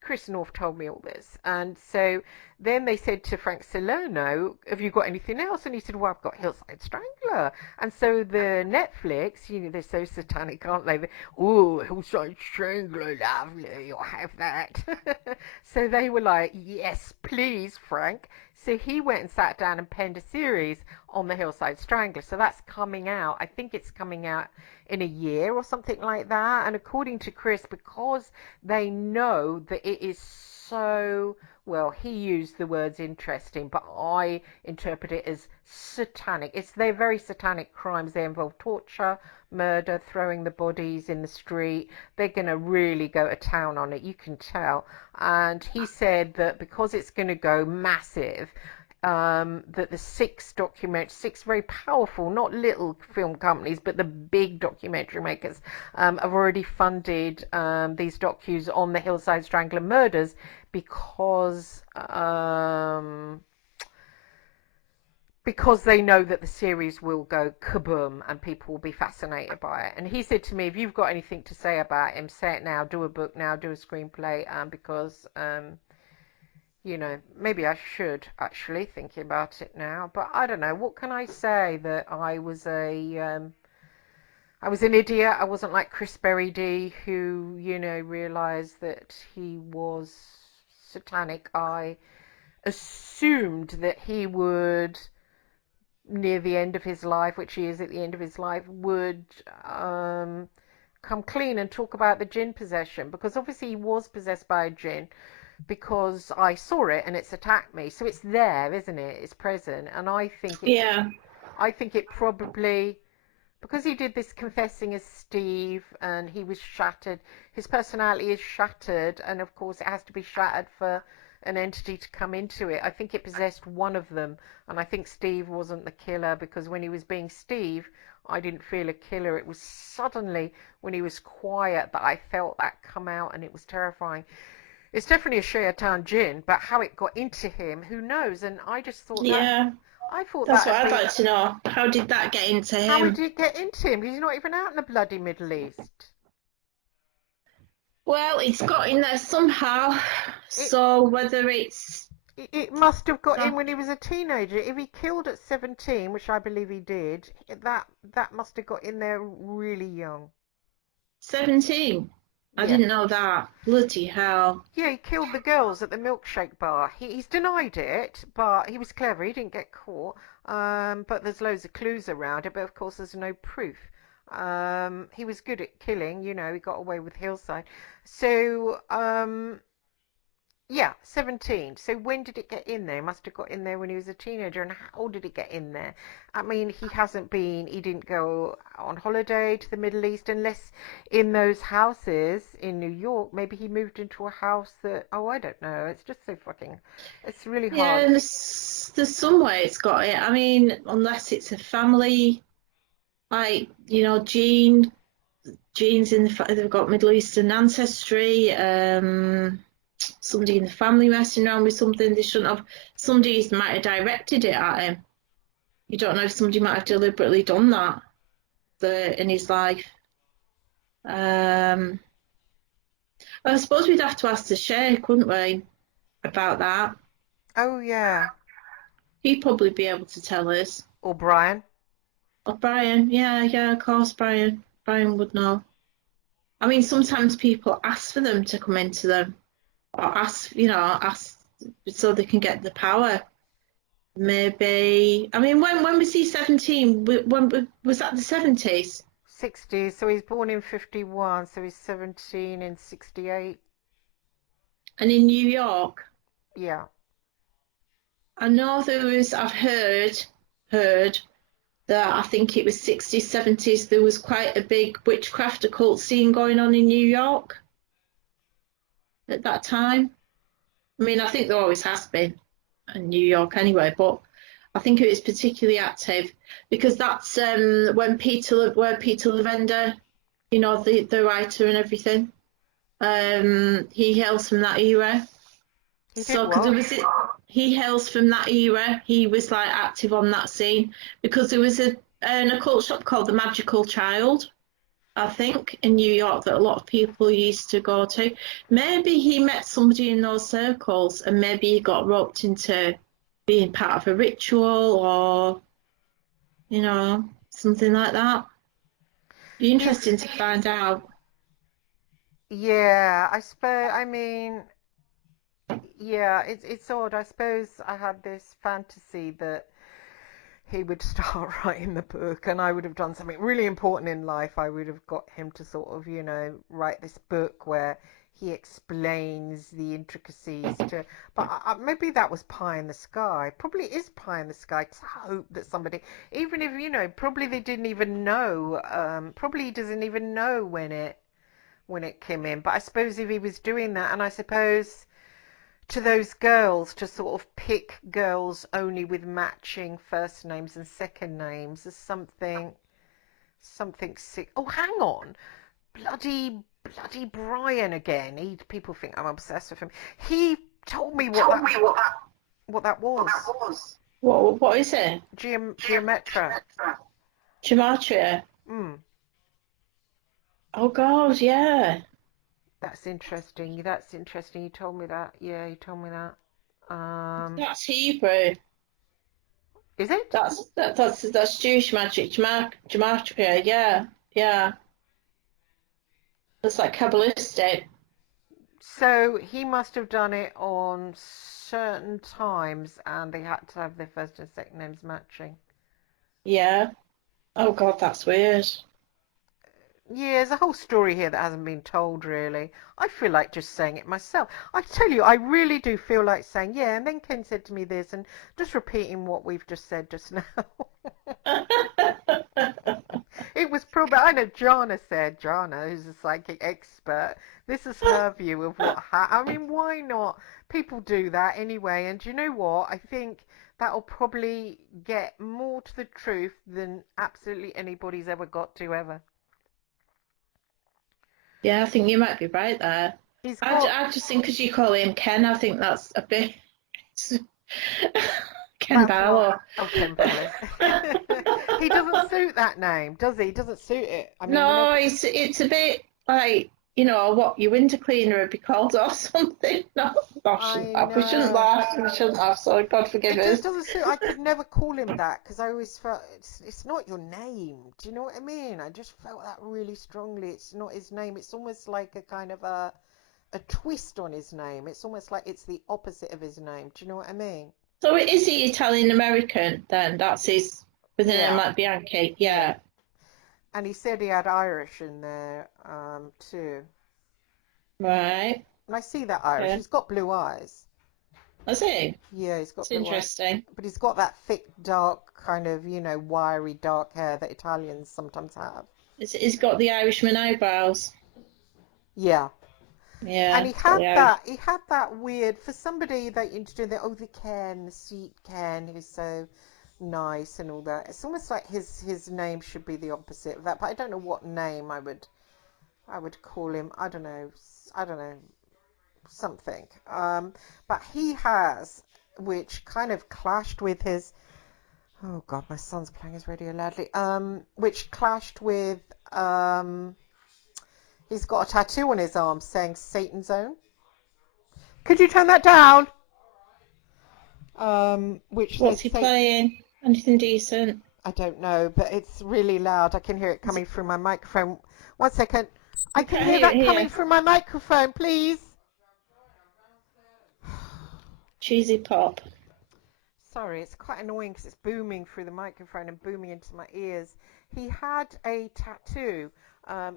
Chris North told me all this. And so then they said to Frank Salerno, have you got anything else? And he said, well, I've got Hillside Strangler. And so the Netflix, they're so satanic, aren't they? Oh, Hillside Strangler, lovely, I'll have that. So they were like, yes, please, Frank. So he went and sat down and penned a series on the Hillside Strangler. So that's coming out. I think it's coming out in a year or something like that. And according to Chris, because they know that it is so, well, he used the words interesting, but I interpret it as satanic. They're very satanic crimes. They involve torture, murder, throwing the bodies in the street. They're going to really go to town on it, you can tell. And he said that because it's going to go massive, that the 6 very powerful, not little film companies, but the big documentary makers, have already funded these docus on the Hillside Strangler murders because they know that the series will go kaboom and people will be fascinated by it. And he said to me, if you've got anything to say about him, say it now, do a book now, do a screenplay, because maybe I should actually, thinking about it now, but I don't know. What can I say? That I was an idiot. I wasn't like Chris Berry who, realized that he was satanic. I assumed that he would, near the end of his life, which he is at the end of his life, would come clean and talk about the jinn possession, because obviously he was possessed by a jinn, because I saw it and it's attacked me. So it's there, isn't it? It's present. And I think it probably, because he did this confessing as Steve and he was shattered, his personality is shattered, and of course it has to be shattered for an entity to come into it. I think it possessed one of them, and I think Steve wasn't the killer, because when he was being Steve, I didn't feel a killer. It was suddenly when he was quiet that I felt that come out, and it was terrifying. It's definitely a Shaitan jinn, but how it got into him, who knows? And I just thought that's what I'd like to know. How did that get into him? How did it get into him? He's not even out in the bloody Middle East. Well, it's got in there somehow. So whether it must have got in when he was a teenager. If he killed at 17, which I believe he did, that must have got in there really young. 17? I didn't know that. Bloody hell. Yeah, he killed the girls at the milkshake bar. He's denied it, but he was clever. He didn't get caught. But there's loads of clues around it, but of course there's no proof. He was good at killing, he got away with Hillside. So, yeah, 17. So when did it get in there? He must have got in there when he was a teenager. And how did it get in there? I mean, he didn't go on holiday to the Middle East unless in those houses in New York. Maybe he moved into a house that, oh, I don't know. It's just so fucking, it's really Yeah, hard. and there's some way it's got it. I mean, unless it's a family, like, genes in they've got Middle Eastern ancestry. Somebody in the family messing around with something they shouldn't have. Somebody might have directed it at him. You don't know if somebody might have deliberately done that in his life. I suppose we'd have to ask the Sheikh, wouldn't we, about that? Oh, yeah. He'd probably be able to tell us. Or Brian. Oh, Brian, yeah, of course, Brian. Brian would know. I mean, sometimes people ask for them to come into them, or ask so they can get the power. Maybe. I mean, when was he 17? When was that the 70s? 60. So he's born in 51. So he's 17 in 68. And in New York, Yeah. I know I've heard that I think it was 60s, 70s, there was quite a big witchcraft occult scene going on in New York at that time. I mean, I think there always has been in New York anyway, but I think it was particularly active because that's where Peter Lavender, the writer and everything, he hails from that era. He did So, because what? he hails from that era, he was like active on that scene because there was an occult shop called the Magical Child, I think, in New York that a lot of people used to go to. Maybe he met somebody in those circles and maybe he got roped into being part of a ritual or, something like that. Be interesting He's, to find out. yeah, I mean, yeah, it's odd. I suppose I had this fantasy that he would start writing the book and I would have done something really important in life. I would have got him to sort of, write this book where he explains the intricacies to, but maybe that was pie in the sky. Probably is pie in the sky to hope that somebody, even if, probably they didn't even know, probably he doesn't even know when it came in. But I suppose if he was doing that, and I suppose to those girls to sort of pick girls only with matching first names and second names is something sick. Oh, hang on, bloody Brian again. People think I'm obsessed with him. He told me what that was. What is it? Geometra. Gematria. Mm, Oh, God, yeah. that's interesting. That's interesting. You told me that. Yeah, you told me that. That's Hebrew. Is it? That's Jewish magic, gematria. Yeah, yeah. That's like Kabbalistic. So he must have done it on certain times and they had to have their first and second names matching. Yeah. Oh God, that's weird. Yeah, there's a whole story here that hasn't been told, really. I feel like just saying it myself. I tell you, I really do feel like saying, yeah, and then Ken said to me this, and just repeating what we've just said just now. It was probably, I know Jana, who's a psychic expert, this is her view of I mean, why not? People do that anyway, and do you know what? I think that'll probably get more to the truth than absolutely anybody's ever got to ever. Yeah, I think you might be right there. He's I, got I just think because you call him Ken, I think that's a bit Ken That's not. Barlow. Oh, Ken Barlow. He doesn't suit that name, does he? He doesn't suit it. I mean, No, whenever. it's a bit like what your winter cleaner would be called or something. No, I shouldn't I laugh. We shouldn't know. laugh. We shouldn't laugh. Sorry, God forgive It just us. doesn't suit. I could never call him that because I always felt it's not your name. Do you know what I mean? I just felt that really strongly. It's not his name. It's almost like a kind of a twist on his name. It's almost like it's the opposite of his name. Do you know what I mean? So is he Italian American then? That's his with a name Yeah, like Bianchi. yeah. Yeah. And he said he had Irish in there too. Right. And I see that Irish. Yeah. He's got blue eyes. I see. Yeah, he's got It's blue eyes. interesting. But he's got that thick, dark, kind of, wiry, dark hair that Italians sometimes have. He's got the Irishman eyebrows. Yeah. And Yeah, he he's got had the Irish. that weird, for somebody that you do the, oh, the Ken, the sweet Ken, who's so nice and all that. It's almost like his name should be the opposite of that, but I don't know what name I would call him. I don't know, something. But he has, which kind of clashed with his. Oh God, my son's playing his radio loudly. Which clashed with. He's got a tattoo on his arm saying Satan's Own. Could you turn that down? Which What's says he Satan. playing? Anything decent? I don't know, but it's really loud. I can hear it Is coming it, through my microphone. One second. I you can can't hear hear it that coming here. through my microphone, please. Cheesy pop. Sorry, it's quite annoying because it's booming through the microphone and booming into my ears. He had a tattoo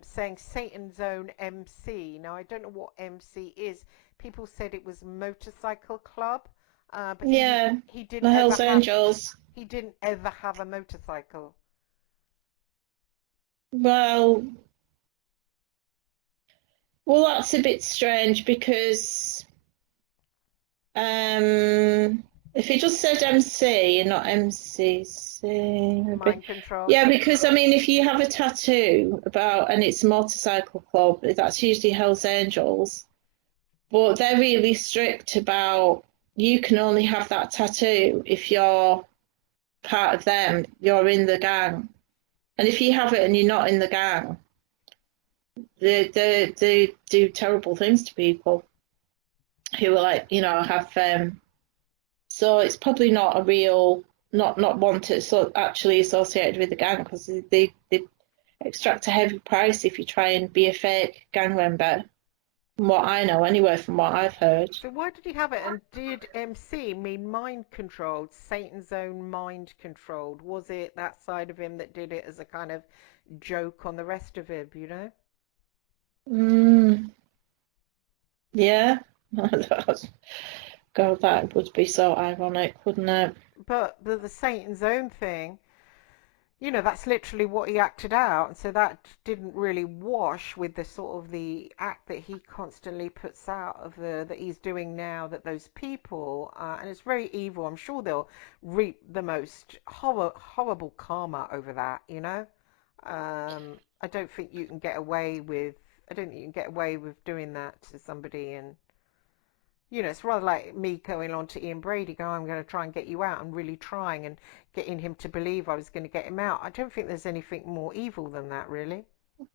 saying Satan's Own MC. Now, I don't know what MC is. People said it was motorcycle club, but he Yeah, he didn't the ever Hells have Angels. he didn't ever have a motorcycle. Well, well, that's a bit strange because if he just said MC and not MCC, maybe. Mind control. Yeah, because I mean, if you have a tattoo about and it's a motorcycle club, that's usually Hells Angels, but they're really strict about you can only have that tattoo if you're part of them, you're in the gang. And if you have it and you're not in the gang, they do terrible things to people who are like, have so it's probably not a real not one to so actually associated with the gang because they extract a heavy price if you try and be a fake gang member. From what I know, anyway, from what I've heard. So why did he have it? And did MC mean mind controlled? Satan's Own mind controlled? Was it that side of him that did it as a kind of joke on the rest of him? Mm, yeah. God, that would be so ironic, wouldn't it? But the Satan's Own thing, that's literally what he acted out, and so that didn't really wash with the sort of the act that he constantly puts out of the that he's doing now. That those people, and it's very evil. I'm sure they'll reap the most horrible karma over that. I don't think you can get away with. I don't think you can get away with doing that to somebody, and it's rather like me going on to Ian Brady, going, I'm going to try and get you out, and really trying and getting him to believe I was going to get him out. I don't think there's anything more evil than that, really.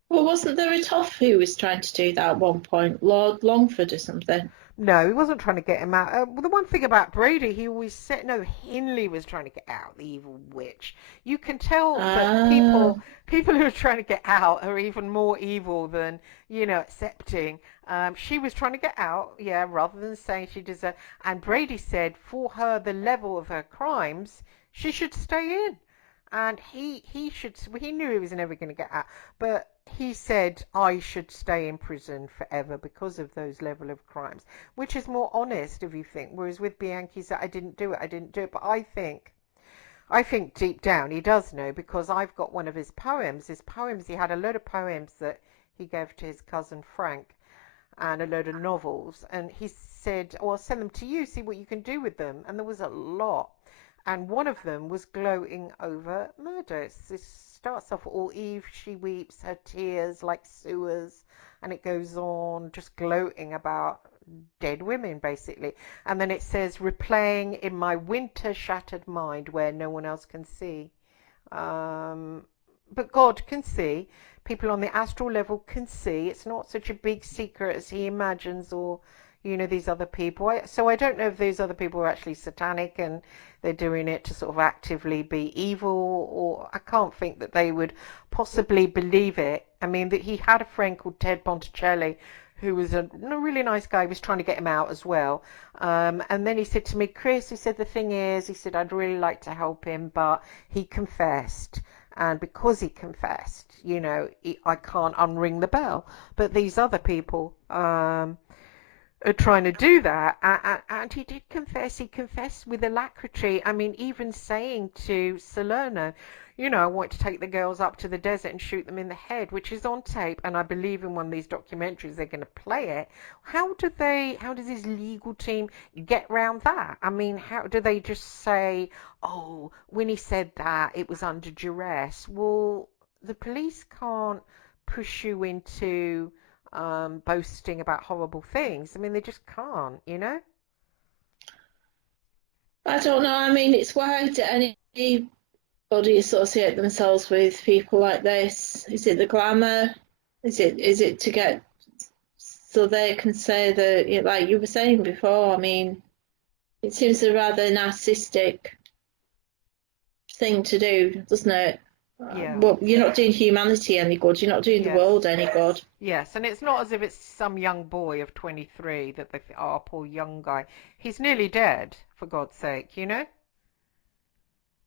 Well, wasn't there a toff who was trying to do that at one point? Lord Longford or something? No, he wasn't trying to get him out. Well, the one thing about Brady, he always said, no, Hindley was trying to get out, the evil witch. You can tell that Ah, people who are trying to get out are even more evil than, accepting. She was trying to get out, yeah, rather than saying she deserved. And Brady said for her, the level of her crimes, she should stay in. And he knew he was never going to get out. But he said, I should stay in prison forever because of those level of crimes, which is more honest if you think. Whereas with Bianchi, he said, I didn't do it. But I think deep down he does know because I've got one of his poems. He had a load of poems that he gave to his cousin Frank and a load of novels. And he said, oh, I'll send them to you, see what you can do with them. And there was a lot. And one of them was gloating over murder. It starts off all Eve, she weeps, her tears like sewers, and it goes on just gloating about dead women, basically. And then it says, replaying in my winter shattered mind where no one else can see. Um, but God can see. People on the astral level can see. It's not such a big secret as he imagines, or these other people. So I don't know if these other people are actually satanic and they're doing it to sort of actively be evil, or I can't think that they would possibly believe it. I mean, that he had a friend called Ted Ponticelli who was a really nice guy, was trying to get him out as well. And then he said to me, Chris, he said, the thing is, he said, I'd really like to help him, but he confessed. And because he confessed, I can't unring the bell. But these other people are trying to do that. And he did confess. He confessed with alacrity. I mean, even saying to Salerno, I want to take the girls up to the desert and shoot them in the head, which is on tape. And I believe in one of these documentaries they're going to play it. How does his legal team get around that? I mean, how do they just say, oh, when he said that, it was under duress? Well, the police can't push you into boasting about horrible things. I mean, they just can't. I don't know. I mean, it's why do anybody associate themselves with people like this? Is it the glamour? Is it to get so they can say that, like you were saying before? I mean, it seems a rather narcissistic thing to do, doesn't it? Yeah. Well, you're not doing humanity any good. You're not doing the Yes. world any good. Yes, and it's not as if it's some young boy of 23 that they think, oh, poor young guy. He's nearly dead, for God's sake.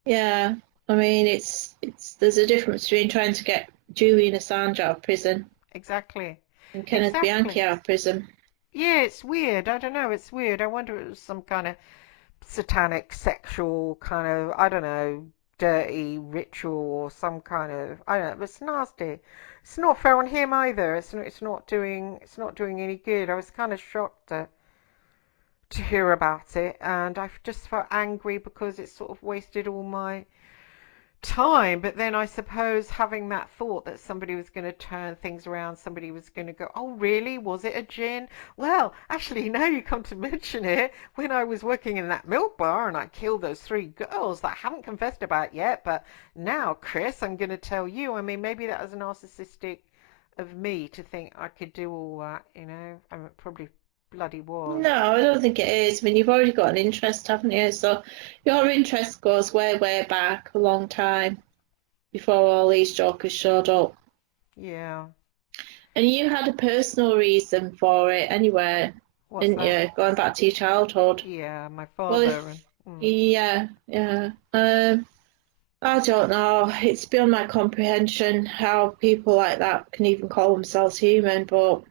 Yeah, I mean, it's there's a difference between trying to get Julian Assange out of prison Exactly. and Kenneth Exactly. Bianchi out of prison. Yeah, it's weird. I don't know. It's weird. I wonder if it was some kind of satanic, sexual kind of, I don't know, dirty ritual or some kind of, I don't know. But it's nasty. It's not fair on him either. It's not doing any good. I was kind of shocked to hear about it, and I just felt angry because it sort of wasted all my time. But then I suppose having that thought that somebody was going to turn things around, somebody was going to go, oh really, was it a gin? Well, actually, now you come to mention it, when I was working in that milk bar and I killed those 3 girls that I haven't confessed about yet, but now, Chris, I'm going to tell you. I mean, maybe that was narcissistic of me to think I could do all that. I mean, it probably bloody was. No, I don't think it is. I mean, you've already got an interest, haven't you? So your interest goes way, way back, a long time before all these jokers showed up. Yeah. And you had a personal reason for it anyway, What's didn't that? you? Going back to your childhood. Yeah, my Well, father if and yeah, yeah. I don't know. It's beyond my comprehension how people like that can even call themselves human, but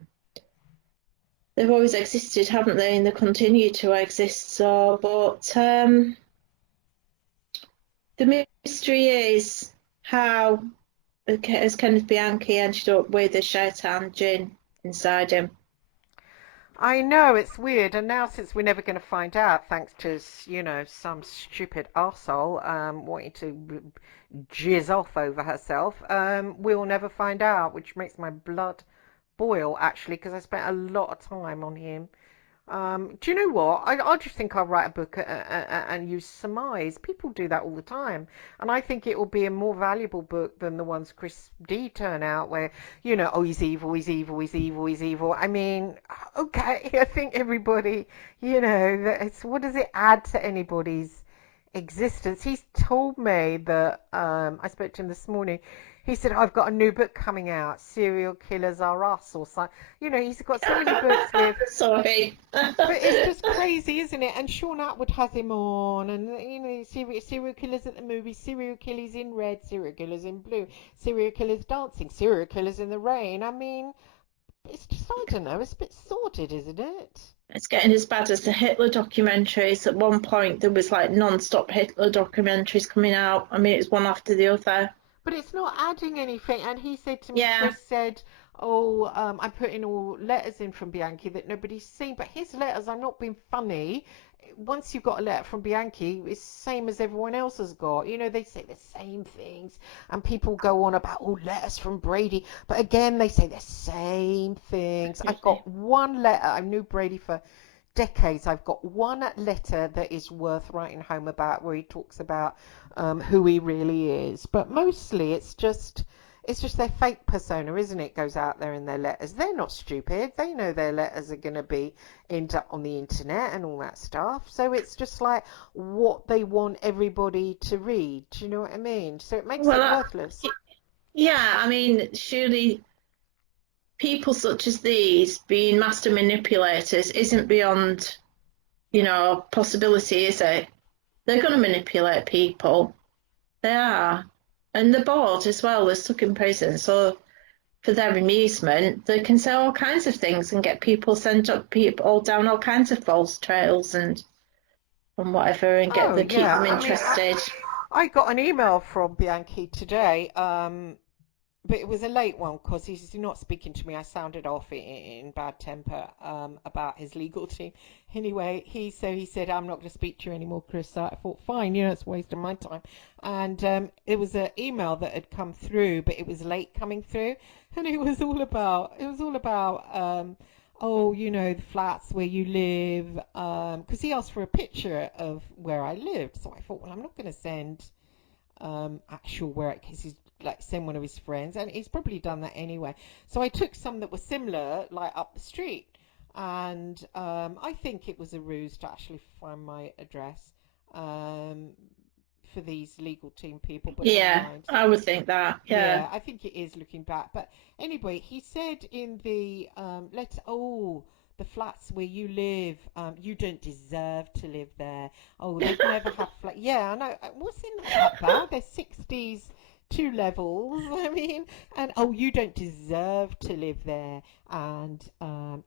they've always existed, haven't they? And they continue to exist. So, but the mystery is how has Kenneth Bianchi ended up with a shaitan jinn inside him. I know it's weird, and now since we're never going to find out, thanks to some stupid arsehole wanting to jizz off over herself, we'll never find out, which makes my blood boil actually, because I spent a lot of time on him. Do you know what? I just think I'll write a book and use surmise. People do that all the time. And I think it will be a more valuable book than the ones Chris D turn out where, oh, he's evil, he's evil, he's evil, he's evil. I mean, okay, I think everybody, what does it add to anybody's existence? He's told me that, I spoke to him this morning. He said, I've got a new book coming out, Serial Killers Are Us, or something. He's got so many books with. Sorry. But it's just crazy, isn't it? And Sean Atwood has him on, and serial killers at the movies, serial killers in red, serial killers in blue, serial killers dancing, serial killers in the rain. I mean, it's just, I don't know, it's a bit sordid, isn't it? It's getting as bad as the Hitler documentaries. At one point, there was like non-stop Hitler documentaries coming out. I mean, it was one after the other. But it's not adding anything. And he said to me, Yeah. Chris said, oh, I'm putting all letters in from Bianchi that nobody's seen. But his letters, I'm not being funny. Once you've got a letter from Bianchi, it's the same as everyone else has got. They say the same things. And people go on about, oh, letters from Brady. But again, they say the same things. I've got one letter. I knew Brady for decades. I've got one letter that is worth writing home about where he talks about who he really is. But mostly it's just their fake persona, isn't it? Goes out there in their letters. They're not stupid. They know their letters are going to be on the internet and all that stuff. So it's just like what they want everybody to read. Do you know what I mean? So it makes it worthless. Yeah, I mean, surely people such as these being master manipulators isn't beyond, possibility, is it? They're going to manipulate people. They are. And they're bored as well. They're stuck in prison. So for their amusement, they can say all kinds of things and get people sent up people down all kinds of false trails and whatever and Oh keep yeah, them I mean, interested. I got an email from Bianchi today, but it was a late one because he's not speaking to me. I sounded off in bad temper about his legal team. Anyway, he said I'm not going to speak to you anymore, Chris. I thought fine, it's wasting my time. And it was an email that had come through, but it was late coming through, and it was all about oh, the flats where you live, because he asked for a picture of where I lived. So I thought, well, I'm not going to send actual where, because he's like send one of his friends, and he's probably done that anyway. So I took some that were similar, like up the street, and I think it was a ruse to actually find my address um, for these legal team people, but never Yeah, mind. I would think that. Yeah. Yeah, I think it is looking back. But anyway, he said in the letter, oh, the flats where you live, you don't deserve to live there. Oh, they'd never have flat. Yeah, I know. Wasn't that bad? There's 60s, two levels. I mean, and oh, you don't deserve to live there. And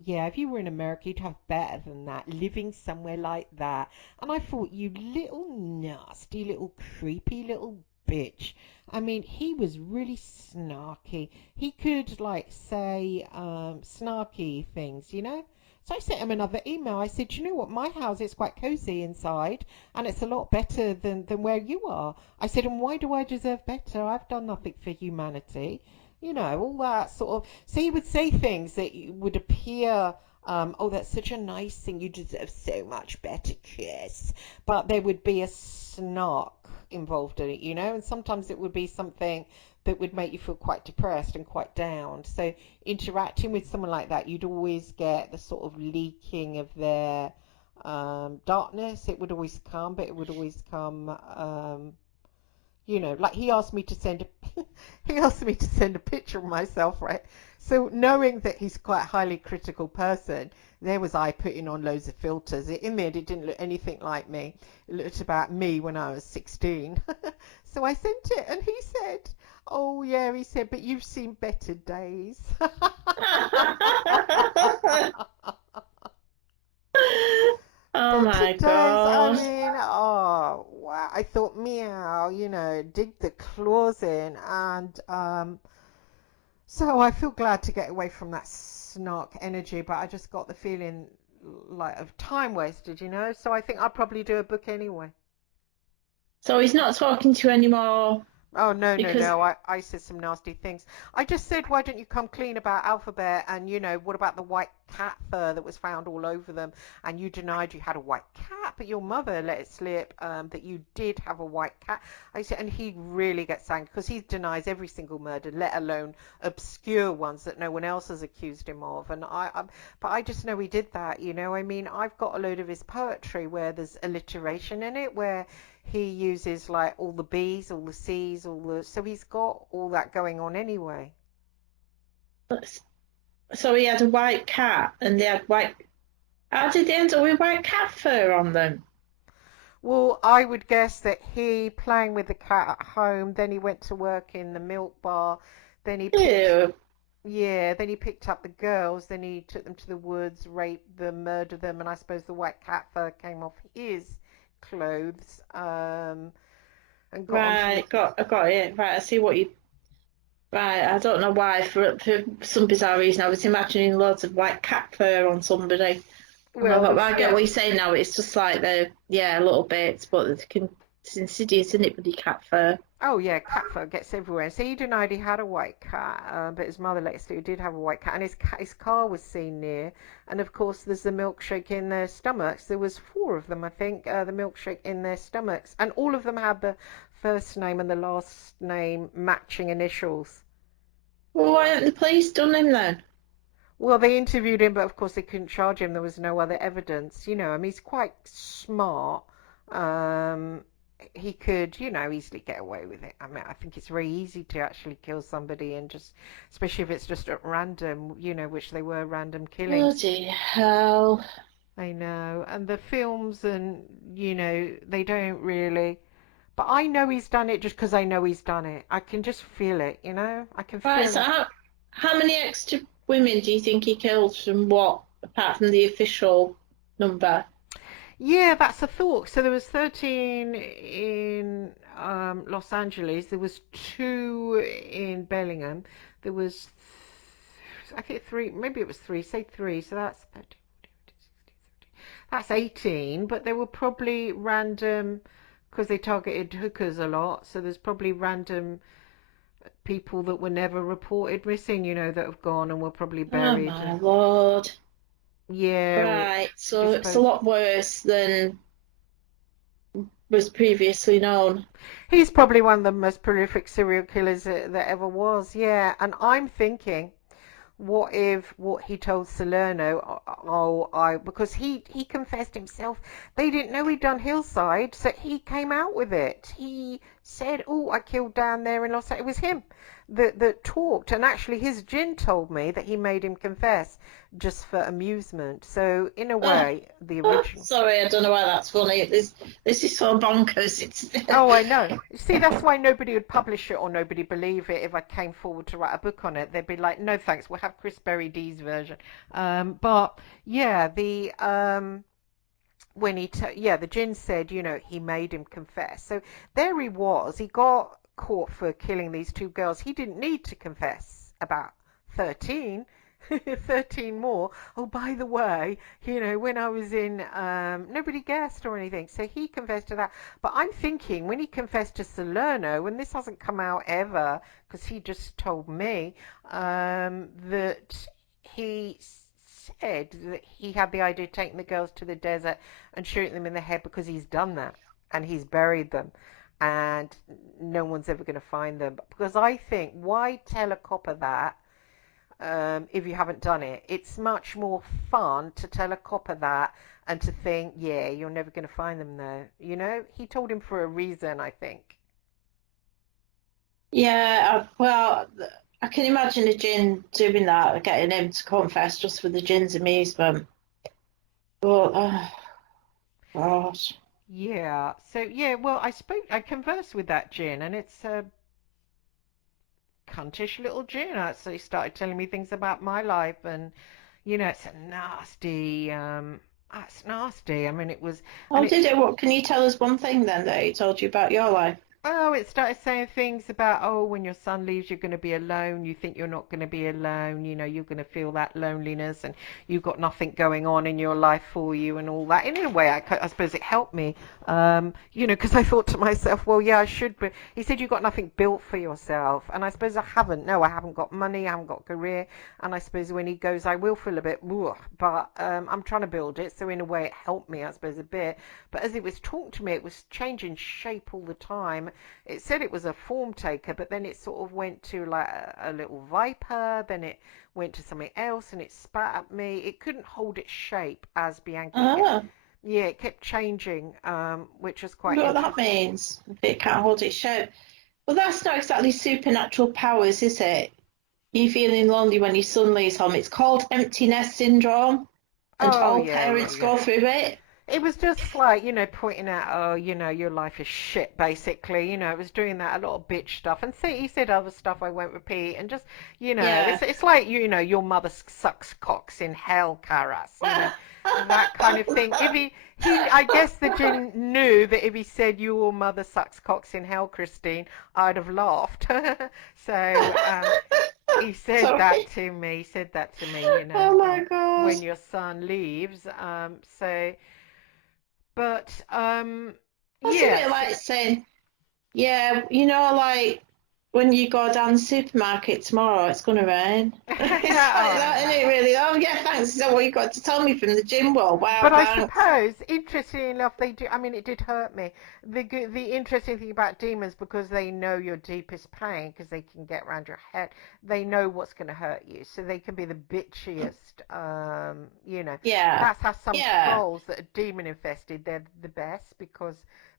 yeah, if you were in America, you'd have better than that, living somewhere like that. And I thought, you little nasty, little creepy little bitch. I mean, he was really snarky. He could like say snarky things. So I sent him another email. I said, you know what, my house is quite cozy inside, and it's a lot better than where you are. I said, and why do I deserve better? I've done nothing for humanity. All that sort of. So he would say things that would appear, oh, that's such a nice thing. You deserve so much better, Chris. But there would be a snark involved in it. And sometimes it would be something that would make you feel quite depressed and quite down. So interacting with someone like that, you'd always get the sort of leaking of their darkness. It would always come, but it would always come. Like he asked me to send a he asked me to send a picture of myself, right? So knowing that he's quite a highly critical person, there was I putting on loads of filters. In the end, it didn't look anything like me. It looked about me when I was 16. So I sent it, and he said, "Oh yeah," he said, "but you've seen better days." Oh Better my days. I God. mean, oh wow. I thought, meow, dig the claws in, and so I feel glad to get away from that snark energy, but I just got the feeling like of time wasted. So I think I'll probably do a book anyway. So he's not talking to you anymore Oh, no, no, because no. I said some nasty things. I just said, why don't you come clean about Alphabet? And, what about the white cat fur that was found all over them? And you denied you had a white cat, but your mother let it slip that you did have a white cat. I said, and he really gets angry because he denies every single murder, let alone obscure ones that no one else has accused him of. And but I just know he did that. I mean, I've got a load of his poetry where there's alliteration in it, where he uses like all the B's, all the C's, so he's got all that going on anyway. so he had a white cat and they had white. How did they end up with white cat fur on them? Well, I would guess that he playing with the cat at home, then he went to work in the milk bar, then he picked Ew. yeah, then he picked up the girls, then he took them to the woods, raped them, murdered them, and I suppose the white cat fur came off his clothes, and got onto the. Right, I got it. Right, I see what you. Right, I don't know why. For some bizarre reason, I was imagining loads of white cat fur on somebody. And I Well, thought, well, this I get what you're saying now. It's just like yeah, little bits, but it's insidious, isn't it, bloody cat fur? Oh yeah, cat fur gets everywhere. So he denied he had a white cat, but his mother let us he did have a white cat, and his car was seen near. And of course, there's the milkshake in their stomachs. There was four of them, I think, the milkshake in their stomachs, and all of them had the first name and the last name matching initials. Well, why haven't the police done him then? Well, they interviewed him, but of course they couldn't charge him. There was no other evidence. I mean, he's quite smart. Um, he could, easily get away with it. I mean, I think it's very easy to actually kill somebody and just, especially if it's just at random, which they were random killings. Bloody hell. I know. And the films and, they don't really. But I know he's done it just because I know he's done it. I can just feel it, I can Right, feel so it. how many extra women do you think he killed from what, apart from the official number? Yeah, that's a thought. So there was 13 in Los Angeles. There was two in Bellingham. There was, I think three, maybe it was three. Say three. So that's 13, 14, 15, 16, 17. That's 18. But there were probably random, because they targeted hookers a lot. So there's probably random people that were never reported missing. That have gone and were probably Oh buried. my And Lord. yeah, or Right, so it's a disposed. lot worse than was previously known. He's probably one of the most prolific serial killers that ever was, yeah. And I'm thinking, what if what he told Salerno, because he confessed himself, they didn't know he'd done Hillside, so he came out with it. He said, "Oh, I killed down there in Los Angeles." It was him that talked, and actually his gin told me that he made him confess just for amusement. So in a Oh, way, the original. sorry, I don't know why that's funny. This is so bonkers. It's Oh, I know. You see, that's why nobody would publish it or nobody believe it if I came forward to write a book on it. They'd be like, "No, thanks. We'll have Chris Berry D's version." But yeah, the when the Jin said, he made him confess. So there he was. He got caught for killing these two girls. He didn't need to confess about 13. 13 more. Oh, by the way, when I was in, nobody guessed or anything, so he confessed to that. But I'm thinking when he confessed to Salerno, and this hasn't come out ever, because he just told me, that he said that he had the idea of taking the girls to the desert and shooting them in the head because he's done that and he's buried them and no one's ever going to find them. Because I think, why tell a copper that if you haven't done it? It's much more fun to tell a copper that and to think, yeah, you're never going to find them there. He told him for a reason, I think. yeah. Well, I can imagine a gin doing that, getting him to confess just for the gin's amusement. But God. Yeah. So yeah, well, I conversed with that gin, and it's a cuntish little gin. So he started telling me things about my life, and it's a nasty. It's nasty. I mean, it was, and Oh, did it? What can you tell us one thing then that he told you about your life? oh, it started saying things about, oh, when your son leaves, you're going to be alone. You think you're not going to be alone. You're going to feel that loneliness and you've got nothing going on in your life for you and all that. And in a way, I suppose it helped me, because I thought to myself, well, yeah, I should be. He said, you've got nothing built for yourself. And I suppose I haven't. No, I haven't got money. I haven't got a career. And I suppose when he goes, I will feel a bit, but I'm trying to build it. So in a way, it helped me, I suppose, a bit. But as it was talking to me, it was changing shape all the time. It said it was a form taker, but then it sort of went to like a little viper, then it went to something else and it spat at me. It couldn't hold its shape as Bianca kept, Ah, yeah, it kept changing, which was I quite wonder what that interesting. means. If it can't hold its shape. Well, that's not exactly supernatural powers, is it? You feeling lonely when your son leaves home. It's called empty nest syndrome, and Oh, all yeah, yeah, parents yeah. go through it. It was just like, pointing out, oh, your life is shit, basically. It was doing that, a lot of bitch stuff. And see, he said other stuff I won't repeat. And just, Yeah. it's like, your mother sucks cocks in hell, Karas, that kind of thing. If I guess the Jinn knew that if he said your mother sucks cocks in hell, Christine, I'd have laughed. So, he said that Sorry. to me. He said that to me, Oh my God. when your son leaves. So, but That's a bit yes. like saying, yeah, like when you go down the supermarket tomorrow, it's going to rain. It's like Oh that, isn't no. it, really? Oh, yeah, thanks. Is that what you got to tell me from the gym wall? Wow, But I thanks. suppose, interestingly enough, they do. I mean, it did hurt me. The interesting thing about demons, because they know your deepest pain, because they can get around your head. They know what's going to hurt you, so they can be the bitchiest. Yeah. That's how some Yeah. trolls that are demon infested. They're the best because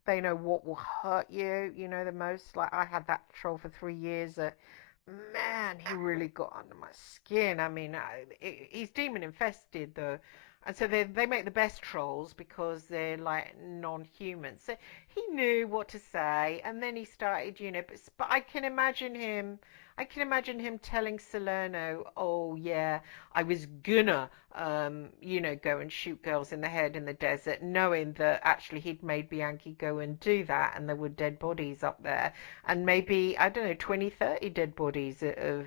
They know what will hurt you, the most. Like I had that troll for 3 years. Man, he really got under my skin. I mean, he's demon infested though, and so they make the best trolls because they're like non-human. So he knew what to say, and then he started, but I can imagine him. I can imagine him telling Salerno, "Oh yeah, I was gonna, go and shoot girls in the head in the desert," knowing that actually he'd made Bianchi go and do that, and there were dead bodies up there, and maybe I don't know, 20, 30 dead bodies of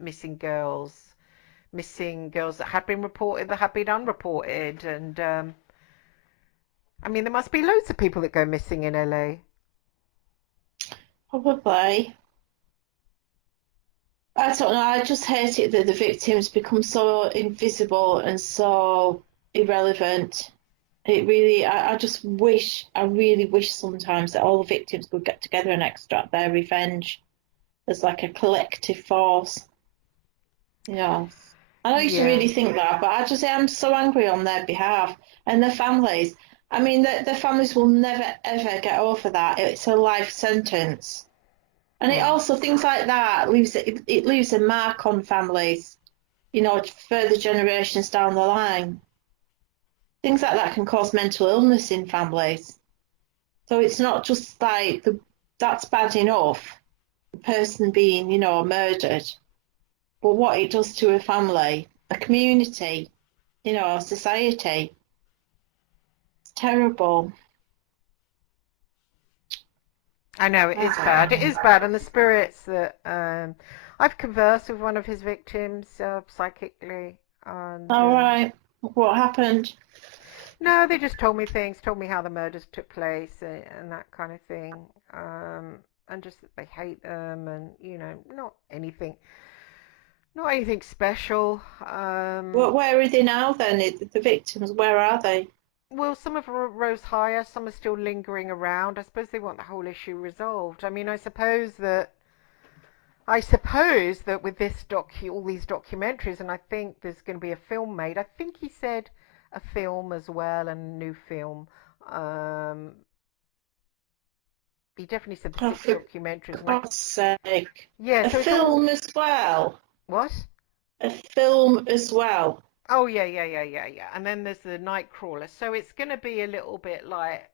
missing girls that had been reported, that had been unreported, and I mean, there must be loads of people that go missing in LA. Probably. I don't know. I just hate it that the victims become so invisible and so irrelevant. It really, I just wish, I really wish sometimes that all the victims could get together and extract their revenge as like a collective force. I don't used to Yeah. really think that, but I just am so angry on their behalf and their families. I mean, their families will never ever get over that. It's a life sentence. And it Mm. also, things like that, it leaves a mark on families, further generations down the line. Things like that can cause mental illness in families. So it's not just like that's bad enough, the person being, murdered, but what it does to a family, a community, a society. It's terrible. I know it is bad. It is bad, and the spirits that I've conversed with one of his victims psychically, and All right. What happened? no, they just told me things, told me how the murders took place and that kind of thing, and just that they hate them, and not anything special. Where are they now then? The victims, where are they? Well, some have rose higher, some are still lingering around. I suppose they want the whole issue resolved. I mean, I suppose that with all these documentaries, and I think there's going to be a film made. I think he said a film as well, and a new film. Um, he definitely said the Oh, six for documentaries, and God's sake. yeah, A so it's all film as well. what? A film as well. Oh yeah, yeah, yeah, yeah, yeah. And then there's the Nightcrawler. So it's going to be a little bit like,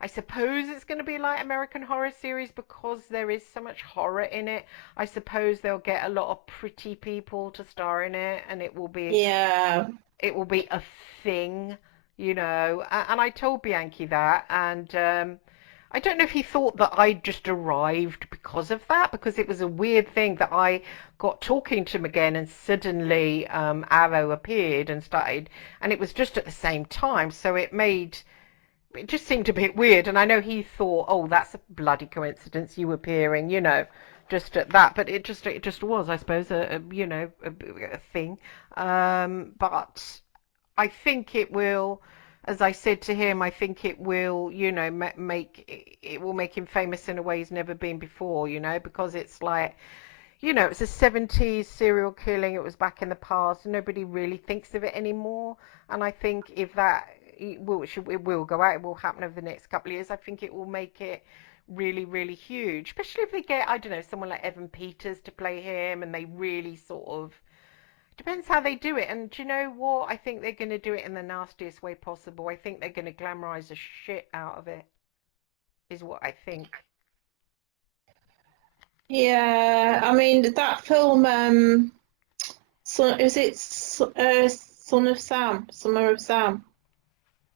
I suppose it's going to be like American Horror Series because there is so much horror in it. I suppose they'll get a lot of pretty people to star in it, and Yeah. it will be a thing, And I told Bianchi that, and I don't know if he thought that I just arrived because of that, because it was a weird thing that I got talking to him again, and suddenly Arrow appeared and started, and it was just at the same time, so it just seemed a bit weird. And I know he thought, oh, that's a bloody coincidence, you appearing, just at that. But it just was, I suppose, a thing. But I think it will, as I said to him, I think it will, it will make him famous in a way he's never been before, because it's like, it's a 70s serial killing. It was back in the past. Nobody really thinks of it anymore. And I think if that it will go out, it will happen over the next couple of years. I think it will make it really, really huge, especially if they get, I don't know, someone like Evan Peters to play him, and they really sort of depends how they do it. And do you know what? I think they're going to do it in the nastiest way possible. I think they're going to glamorize the shit out of it. Is what I think. Yeah. I mean, that film, Son of Sam? Summer of Sam?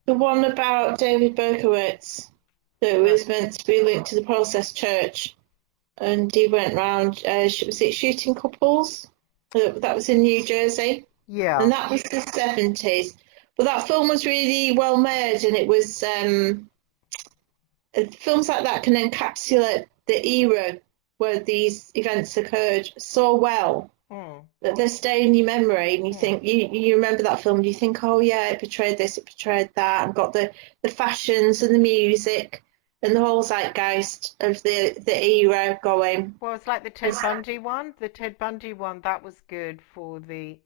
The one about David Berkowitz that No. was meant to be linked to the Process Church, and he went round, was it shooting couples? That was in New Jersey, Yeah. and that was the 70s. But that film was really well made, and it was films like that can encapsulate the era where these events occurred so well Mm. that they stay in your memory, and you Mm. think you remember that film, and you think, oh yeah, it portrayed this, it portrayed that, and got the fashions and the music and the whole zeitgeist of the era going. Well, it's like the Ted It's, Bundy one. The Ted Bundy one, that was good for the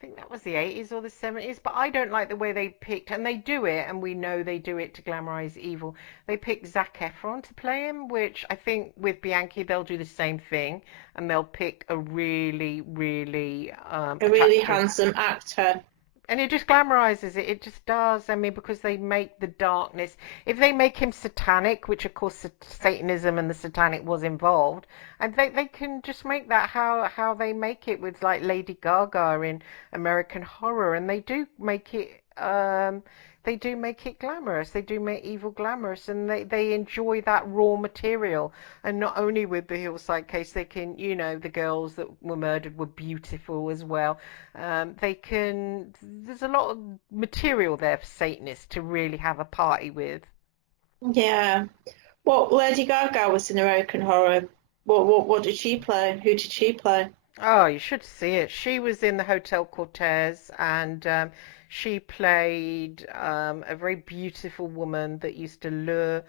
think that was the 80s or the 70s, but I don't like the way they picked, and they do it, and we know they do it to glamorize evil. They picked Zac Efron to play him, which I think with Bianchi they'll do the same thing, and they'll pick a really, really A really attractive. handsome actor. And it just glamorizes it. It just does. I mean, because they make the darkness. If they make him satanic, which of course Satanism and the satanic was involved, and they can just make that how they make it with like Lady Gaga in American Horror, and they do make it glamorous. They do make evil glamorous, and they enjoy that raw material. And not only with the Hillside case, they can, the girls that were murdered were beautiful as well. There's a lot of material there for Satanists to really have a party with. Yeah. What Lady Gaga was in American Horror? What did she play? Who did she play? Oh, you should see it. She was in the Hotel Cortez, and she played a very beautiful woman that used to lure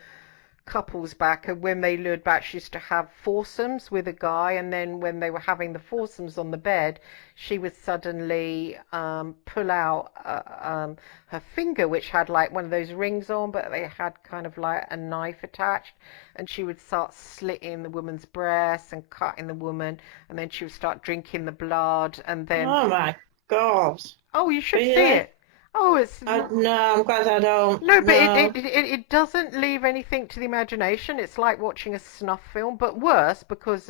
couples back, and when they lured back she used to have foursomes with a guy, and then when they were having the foursomes on the bed she would suddenly pull out her finger, which had like one of those rings on, but they had kind of like a knife attached, and she would start slitting the woman's breasts and cutting the woman, and then she would start drinking the blood, and then Oh my God. oh, you should see Really? it. Oh, it's No, I'm glad I don't. no, but No. it doesn't leave anything to the imagination. It's like watching a snuff film, but worse because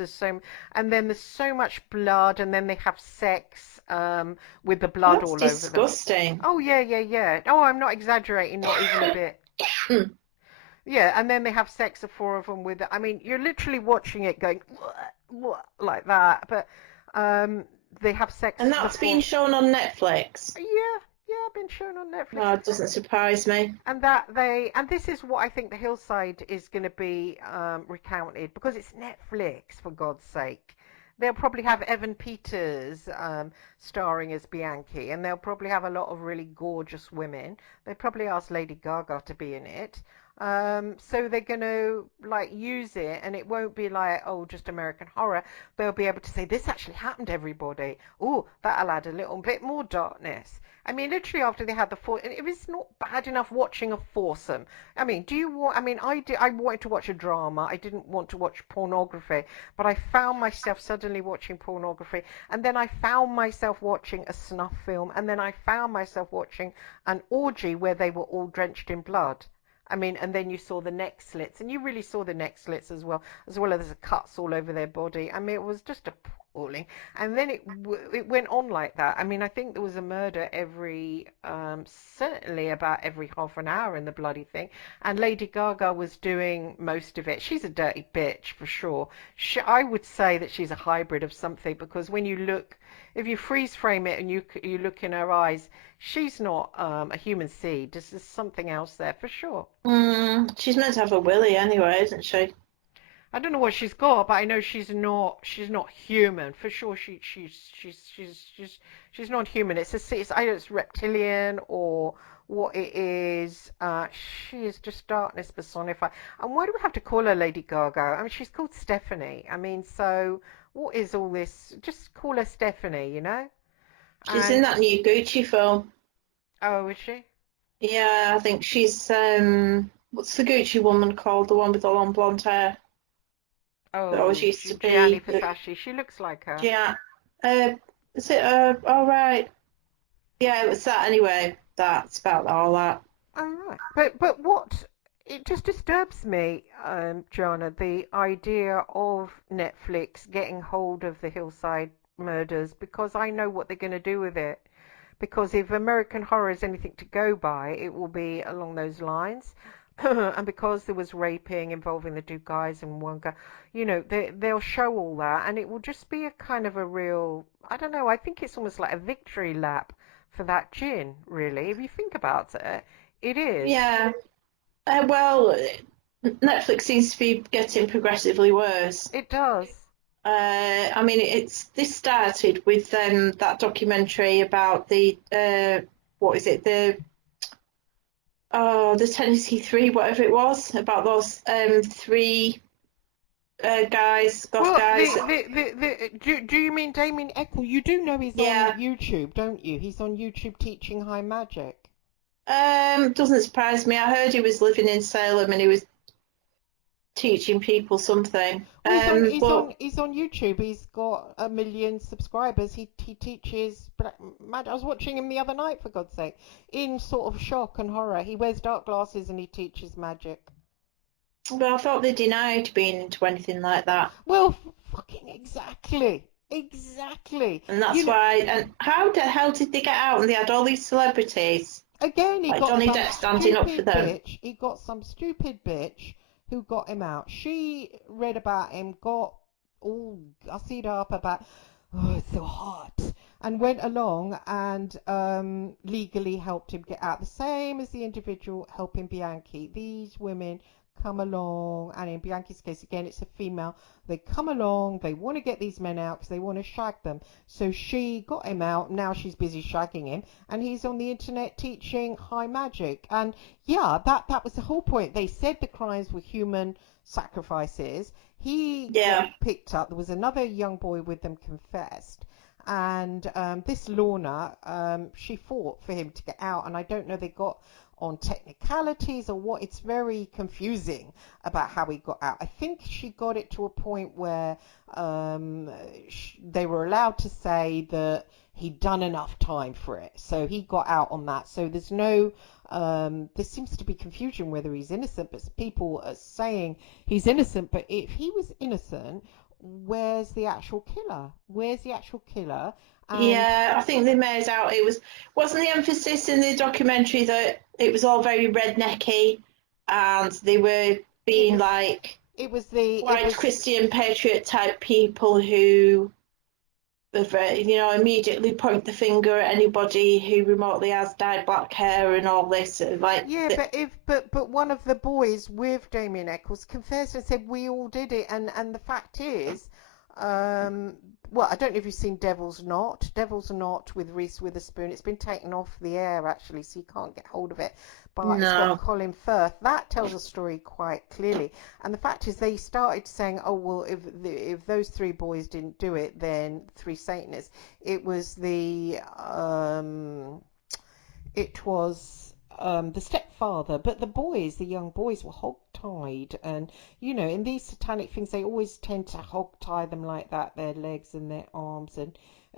and then there's so much blood, and then they have sex with the blood That's all over them. disgusting. Oh yeah, yeah, yeah. Oh, I'm not exaggerating, not even a bit. Yeah, and then they have sex, the four of them with. I mean, you're literally watching it going what, like that, but they have sex, And the that's four. been shown on Netflix. Yeah, yeah, been shown on Netflix. No, it doesn't surprise me. And this is what I think the Hillside is going to be recounted, because it's Netflix, for God's sake. They'll probably have Evan Peters starring as Bianchi, and they'll probably have a lot of really gorgeous women. They probably ask Lady Gaga to be in it. So they're going to like use it, and it won't be like, oh, just American Horror. They'll be able to say this actually happened to everybody. Oh, that'll add a little bit more darkness. I mean, literally after they had the four, and if it's not bad enough watching a foursome, I mean, do you want? I mean, I wanted to watch a drama. I didn't want to watch pornography, but I found myself suddenly watching pornography, and then I found myself watching a snuff film, and then I found myself watching an orgy where they were all drenched in blood. I mean, and then you saw the neck slits, and you really saw the neck slits as well as the cuts all over their body. I mean, it was just appalling. And then it went on like that. I mean, I think there was a murder certainly about every half an hour in the bloody thing. And Lady Gaga was doing most of it. She's a dirty bitch for sure. I would say that she's a hybrid of something, because when you look, if you freeze frame it and you look in her eyes, she's not a human seed. There's something else there for sure. She's meant to have a willy anyway, isn't she? I don't know what she's got, but I know she's not human for sure. She's not human. It's either it's reptilian or what it is. She is just darkness personified. And why do we have to call her Lady Gaga? I mean, she's called Stephanie. I mean, so what is all this? Just call her Stephanie, you know? She's in And that new Gucci film. oh, is she? Yeah, I think she's what's the Gucci woman called? The one with the long blonde hair that always Oh, used to Gianni be Versace. She looks like her. yeah. Is it all right? Yeah, it was that anyway. That's about all that. All right. But what it just disturbs me, Jana, the idea of Netflix getting hold of the Hillside murders, because I know what they're going to do with it. Because if American Horror is anything to go by, it will be along those lines. And because there was raping involving the two guys and one guy, they'll show all that, and it will just be a kind of a real, I don't know, I think it's almost like a victory lap for that gin, really. If you think about it, it is. Yeah. Well, Netflix seems to be getting progressively worse. It does. I mean, this started with that documentary about the what is it, the Tennessee Three, whatever it was, about those three guys, goth Well, guys. do you mean Damien Eccles? You do know he's on Yeah. YouTube, don't you? He's on YouTube teaching high magic. Doesn't surprise me. I heard he was living in Salem and he was teaching people something. Well, But he's on YouTube. He's got 1 million subscribers. He teaches black magic. I was watching him the other night, for God's sake, in sort of shock and horror. He wears dark glasses and he teaches magic. I thought they denied being into anything like that. Well, fucking exactly, exactly. And You that's know, why. And how the hell did they get out? And they had all these celebrities again, he like got Johnny some Depp standing up for stupid them. bitch. He got some stupid bitch who got him out. She read about him, got all gussied up about, oh, it's so hot, and went along and legally helped him get out. The same as the individual helping Bianchi. These women come along, and in Bianchi's case, again, it's a female. They come along, they want to get these men out because they want to shag them. So she got him out. Now she's busy shagging him, and he's on the internet teaching high magic. And yeah, that was the whole point. They said the crimes were human sacrifices. He got Yeah. picked up. There was another young boy with them, confessed. And this Lorna, she fought for him to get out. And I don't know, they got on technicalities or what. It's very confusing about how he got out. I think she got it to a point where they were allowed to say that he'd done enough time for it. So he got out on that. So there's no there seems to be confusion whether he's innocent, but people are saying he's innocent. But if he was innocent, where's the actual killer? Where's the actual killer? And Yeah, I think they made out wasn't the emphasis in the documentary that it was all very rednecky and they were it being was like it was the it white was Christian patriot type people who immediately point the finger at anybody who remotely has dyed black hair and all this. yeah, but one of the boys with Damien Eccles confessed and said we all did it, and the fact is, um, well, I don't know if you've seen Devil's Knot. Devil's Knot with Reese Witherspoon. It's been taken off the air actually, so you can't get hold of it. But it's got No. Colin Firth. That tells a story quite clearly. And the fact is, they started saying, oh well, if those three boys didn't do it, then three Satanists. It was the stepfather, but the boys, the young boys, were hog-tied, and in these satanic things, they always tend to hog-tie them like that, their legs and their arms, and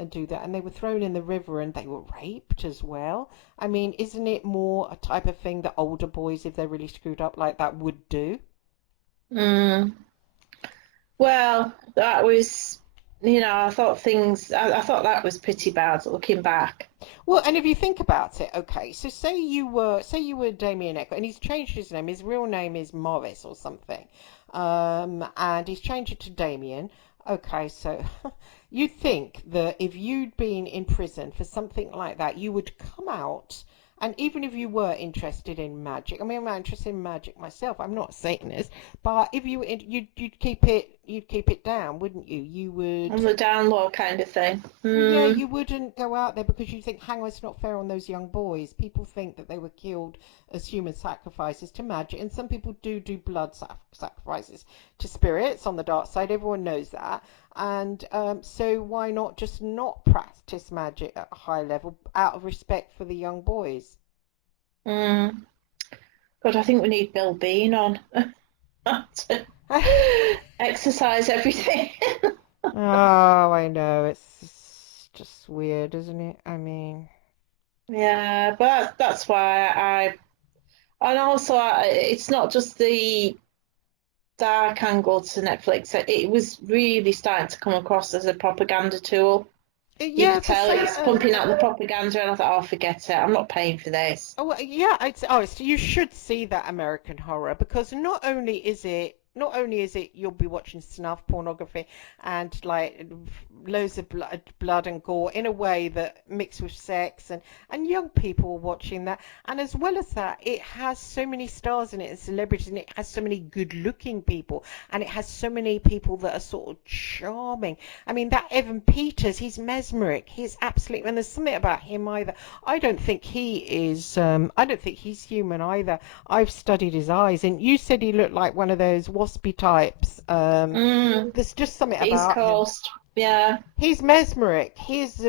do that. And they were thrown in the river, and they were raped as well. I mean, isn't it more a type of thing that older boys, if they're really screwed up like that, would do? Mm. Well, that was, I thought that was pretty bad looking back. Well, and if you think about it, okay, so say you were Damien Echo, and he's changed his name. His real name is Morris or something, and he's changed it to Damien. Okay, so you'd think that if you'd been in prison for something like that, you would come out. And even if you were interested in magic, I mean, I'm not interested in magic myself. I'm not a Satanist, but if you'd keep it down, wouldn't you? You On would. the down low kind of thing. Well, yeah, Mm. you wouldn't go out there because you think, hang on, it's not fair on those young boys. People think that they were killed as human sacrifices to magic, and some people do blood sacrifices to spirits on the dark side. Everyone knows that. And so why not just not practice magic at a high level out of respect for the young boys? Mm. God, I think we need Bill Bean on to exercise everything. Oh, I know. It's just weird, isn't it? I mean, Yeah, but that's why and also it's not just the dark angle to Netflix. It was really starting to come across as a propaganda tool. You yeah, could for tell it's certain. pumping out the propaganda, and I thought, oh, forget it. I'm not paying for this. Oh yeah, you should see that American Horror, because not only is it you'll be watching snuff pornography and like loads of blood and gore in a way that mixed with sex, and young people are watching that. And as well as that, it has so many stars in it and celebrities, and it has so many good-looking people, and it has so many people that are sort of charming. I mean, that Evan Peters, he's mesmeric. He's absolutely, and there's something about him either. I don't think he is. I don't think he's human either. I've studied his eyes, and you said he looked like one of those waspy types. There's just something East about him. Coast. Yeah. He's mesmeric. He's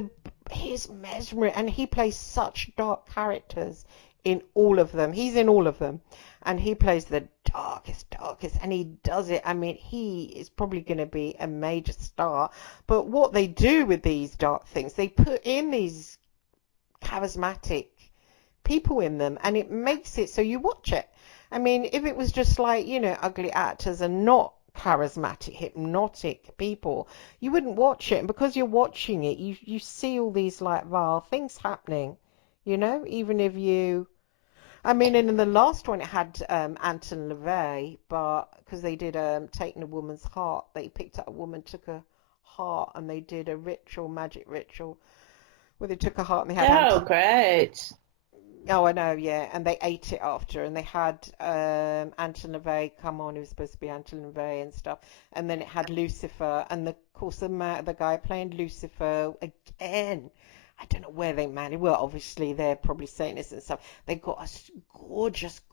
mesmeric, and he plays such dark characters in all of them. He's in all of them, and he plays the darkest, and he does it. I mean, he is probably going to be a major star. But what they do with these dark things, they put in these charismatic people in them, and it makes it so you watch it. I mean, if it was just like, ugly actors and not charismatic, hypnotic people, you wouldn't watch it. And because you're watching it, you see all these like vile things happening, even if you. I mean, and in the last one, it had Anton LaVey, but because they did taking a woman's heart, they picked up a woman, took her heart, and they did a ritual, magic ritual, where they took her heart and they had Oh, Anton. great. Oh, I know, yeah, and they ate it after, and they had Anton LaVey come on, who was supposed to be Anton LaVey and stuff, and then it had Lucifer, and of course the guy playing Lucifer again. I don't know where they managed. Well, obviously they're probably Satanists and stuff. They got a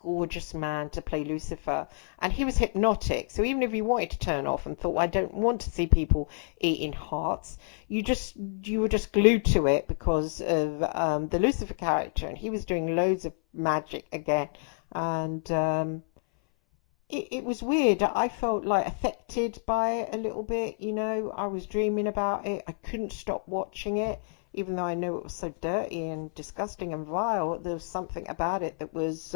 gorgeous man to play Lucifer, and he was hypnotic. So even if you wanted to turn off and thought, I don't want to see people eating hearts, you were just glued to it because of the Lucifer character, and he was doing loads of magic again, and it was weird. I felt like affected by it a little bit. I was dreaming about it. I couldn't stop watching it, even though I know it was so dirty and disgusting and vile. There was something about it that was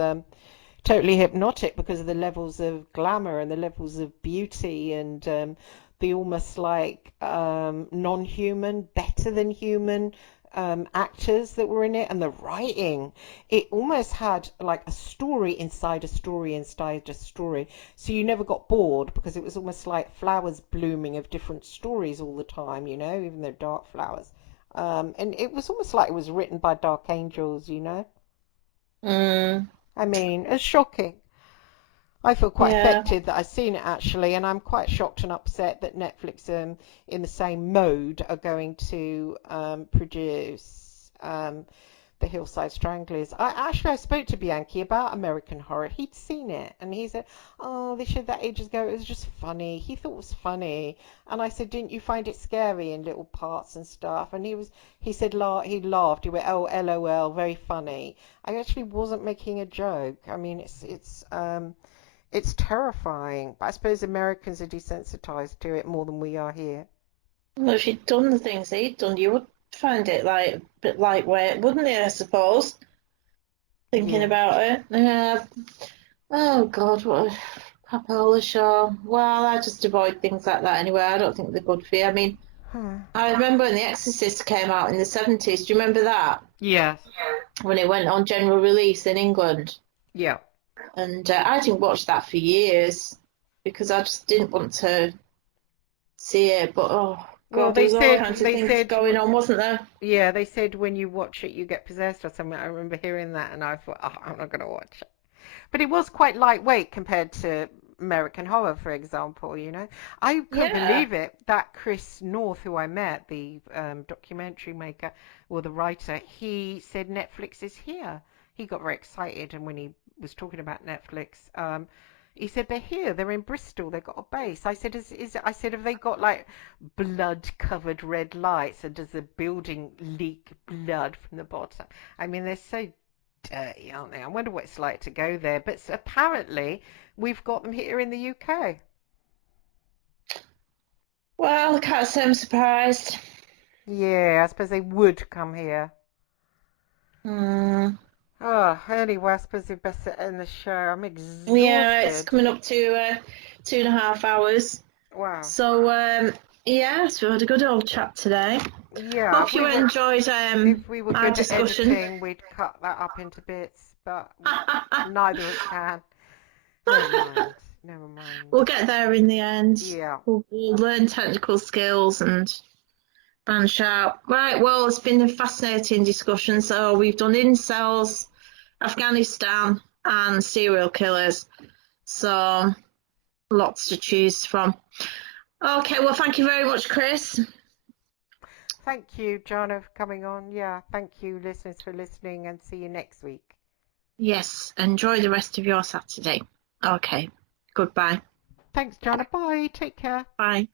totally hypnotic because of the levels of glamour and the levels of beauty and the almost like non-human, better than human actors that were in it, and the writing. It almost had like a story inside a story inside a story. So you never got bored because it was almost like flowers blooming of different stories all the time, even though dark flowers. And it was almost like it was written by dark angels. Mm, I mean, it's shocking. I feel quite yeah. affected that I've seen it actually, and I'm quite shocked and upset that Netflix, in the same mode, are going to produce the Hillside Stranglers. I spoke to Bianchi about American Horror. He'd seen it, and he said, "Oh, they showed that ages ago. It was just funny." He thought it was funny, and I said, "Didn't you find it scary in little parts and stuff?" And he said, he laughed. He went, "Oh, LOL, very funny." I actually wasn't making a joke. I mean, it's terrifying, but I suppose Americans are desensitized to it more than we are here. Well, if you'd done the things he'd done, you would find it like a bit lightweight, wouldn't you, I suppose? Thinking Yeah. about it. Yeah. Oh God, what a crapola show. Well, I just avoid things like that anyway. I don't think they're good for you. I mean, Huh. I remember when The Exorcist came out in the 70s. Do you remember that? Yes. When it went on general release in England. Yeah. And I didn't watch that for years because I just didn't want to see it. But oh Well, God, there they was all said kinds of they things said going on, wasn't there? yeah, they said when you watch it you get possessed or something. I remember hearing that, and I thought, oh, I'm not going to watch it. But it was quite lightweight compared to American Horror, for example. I couldn't Yeah. believe it that Chris North, who I met, the documentary maker or the writer, he said Netflix is here. He got very excited, and when he was talking about Netflix, he said they're here. They're in Bristol. They've got a base. I said, I said, have they got like blood-covered red lights, and does the building leak blood from the bottom? I mean, they're so dirty, aren't they? I wonder what it's like to go there. But apparently, we've got them here in the UK. Well, I can't say I'm surprised. Yeah, I suppose they would come here. Hmm. Oh, anyway, I suppose we best end the show. I'm Yeah, it's exhausted. coming up to 2.5 hours. Wow. So, yeah, so we had a good old chat today. Yeah, Hope you enjoyed if we were our good at discussion. editing, we'd cut that up into bits, but neither of us can. Never mind. Never mind. We'll get there in the end. Yeah. We'll learn technical skills and Branch out. Right, well, it's been a fascinating discussion. So we've done incels, Afghanistan, and serial killers. So lots to choose from. Okay, well, thank you very much, Chris. Thank you, Jana, for coming on. Yeah, thank you, listeners, for listening, and see you next week. Yes, enjoy the rest of your Saturday. Okay, goodbye. Thanks, Jana. Bye. Take care. Bye.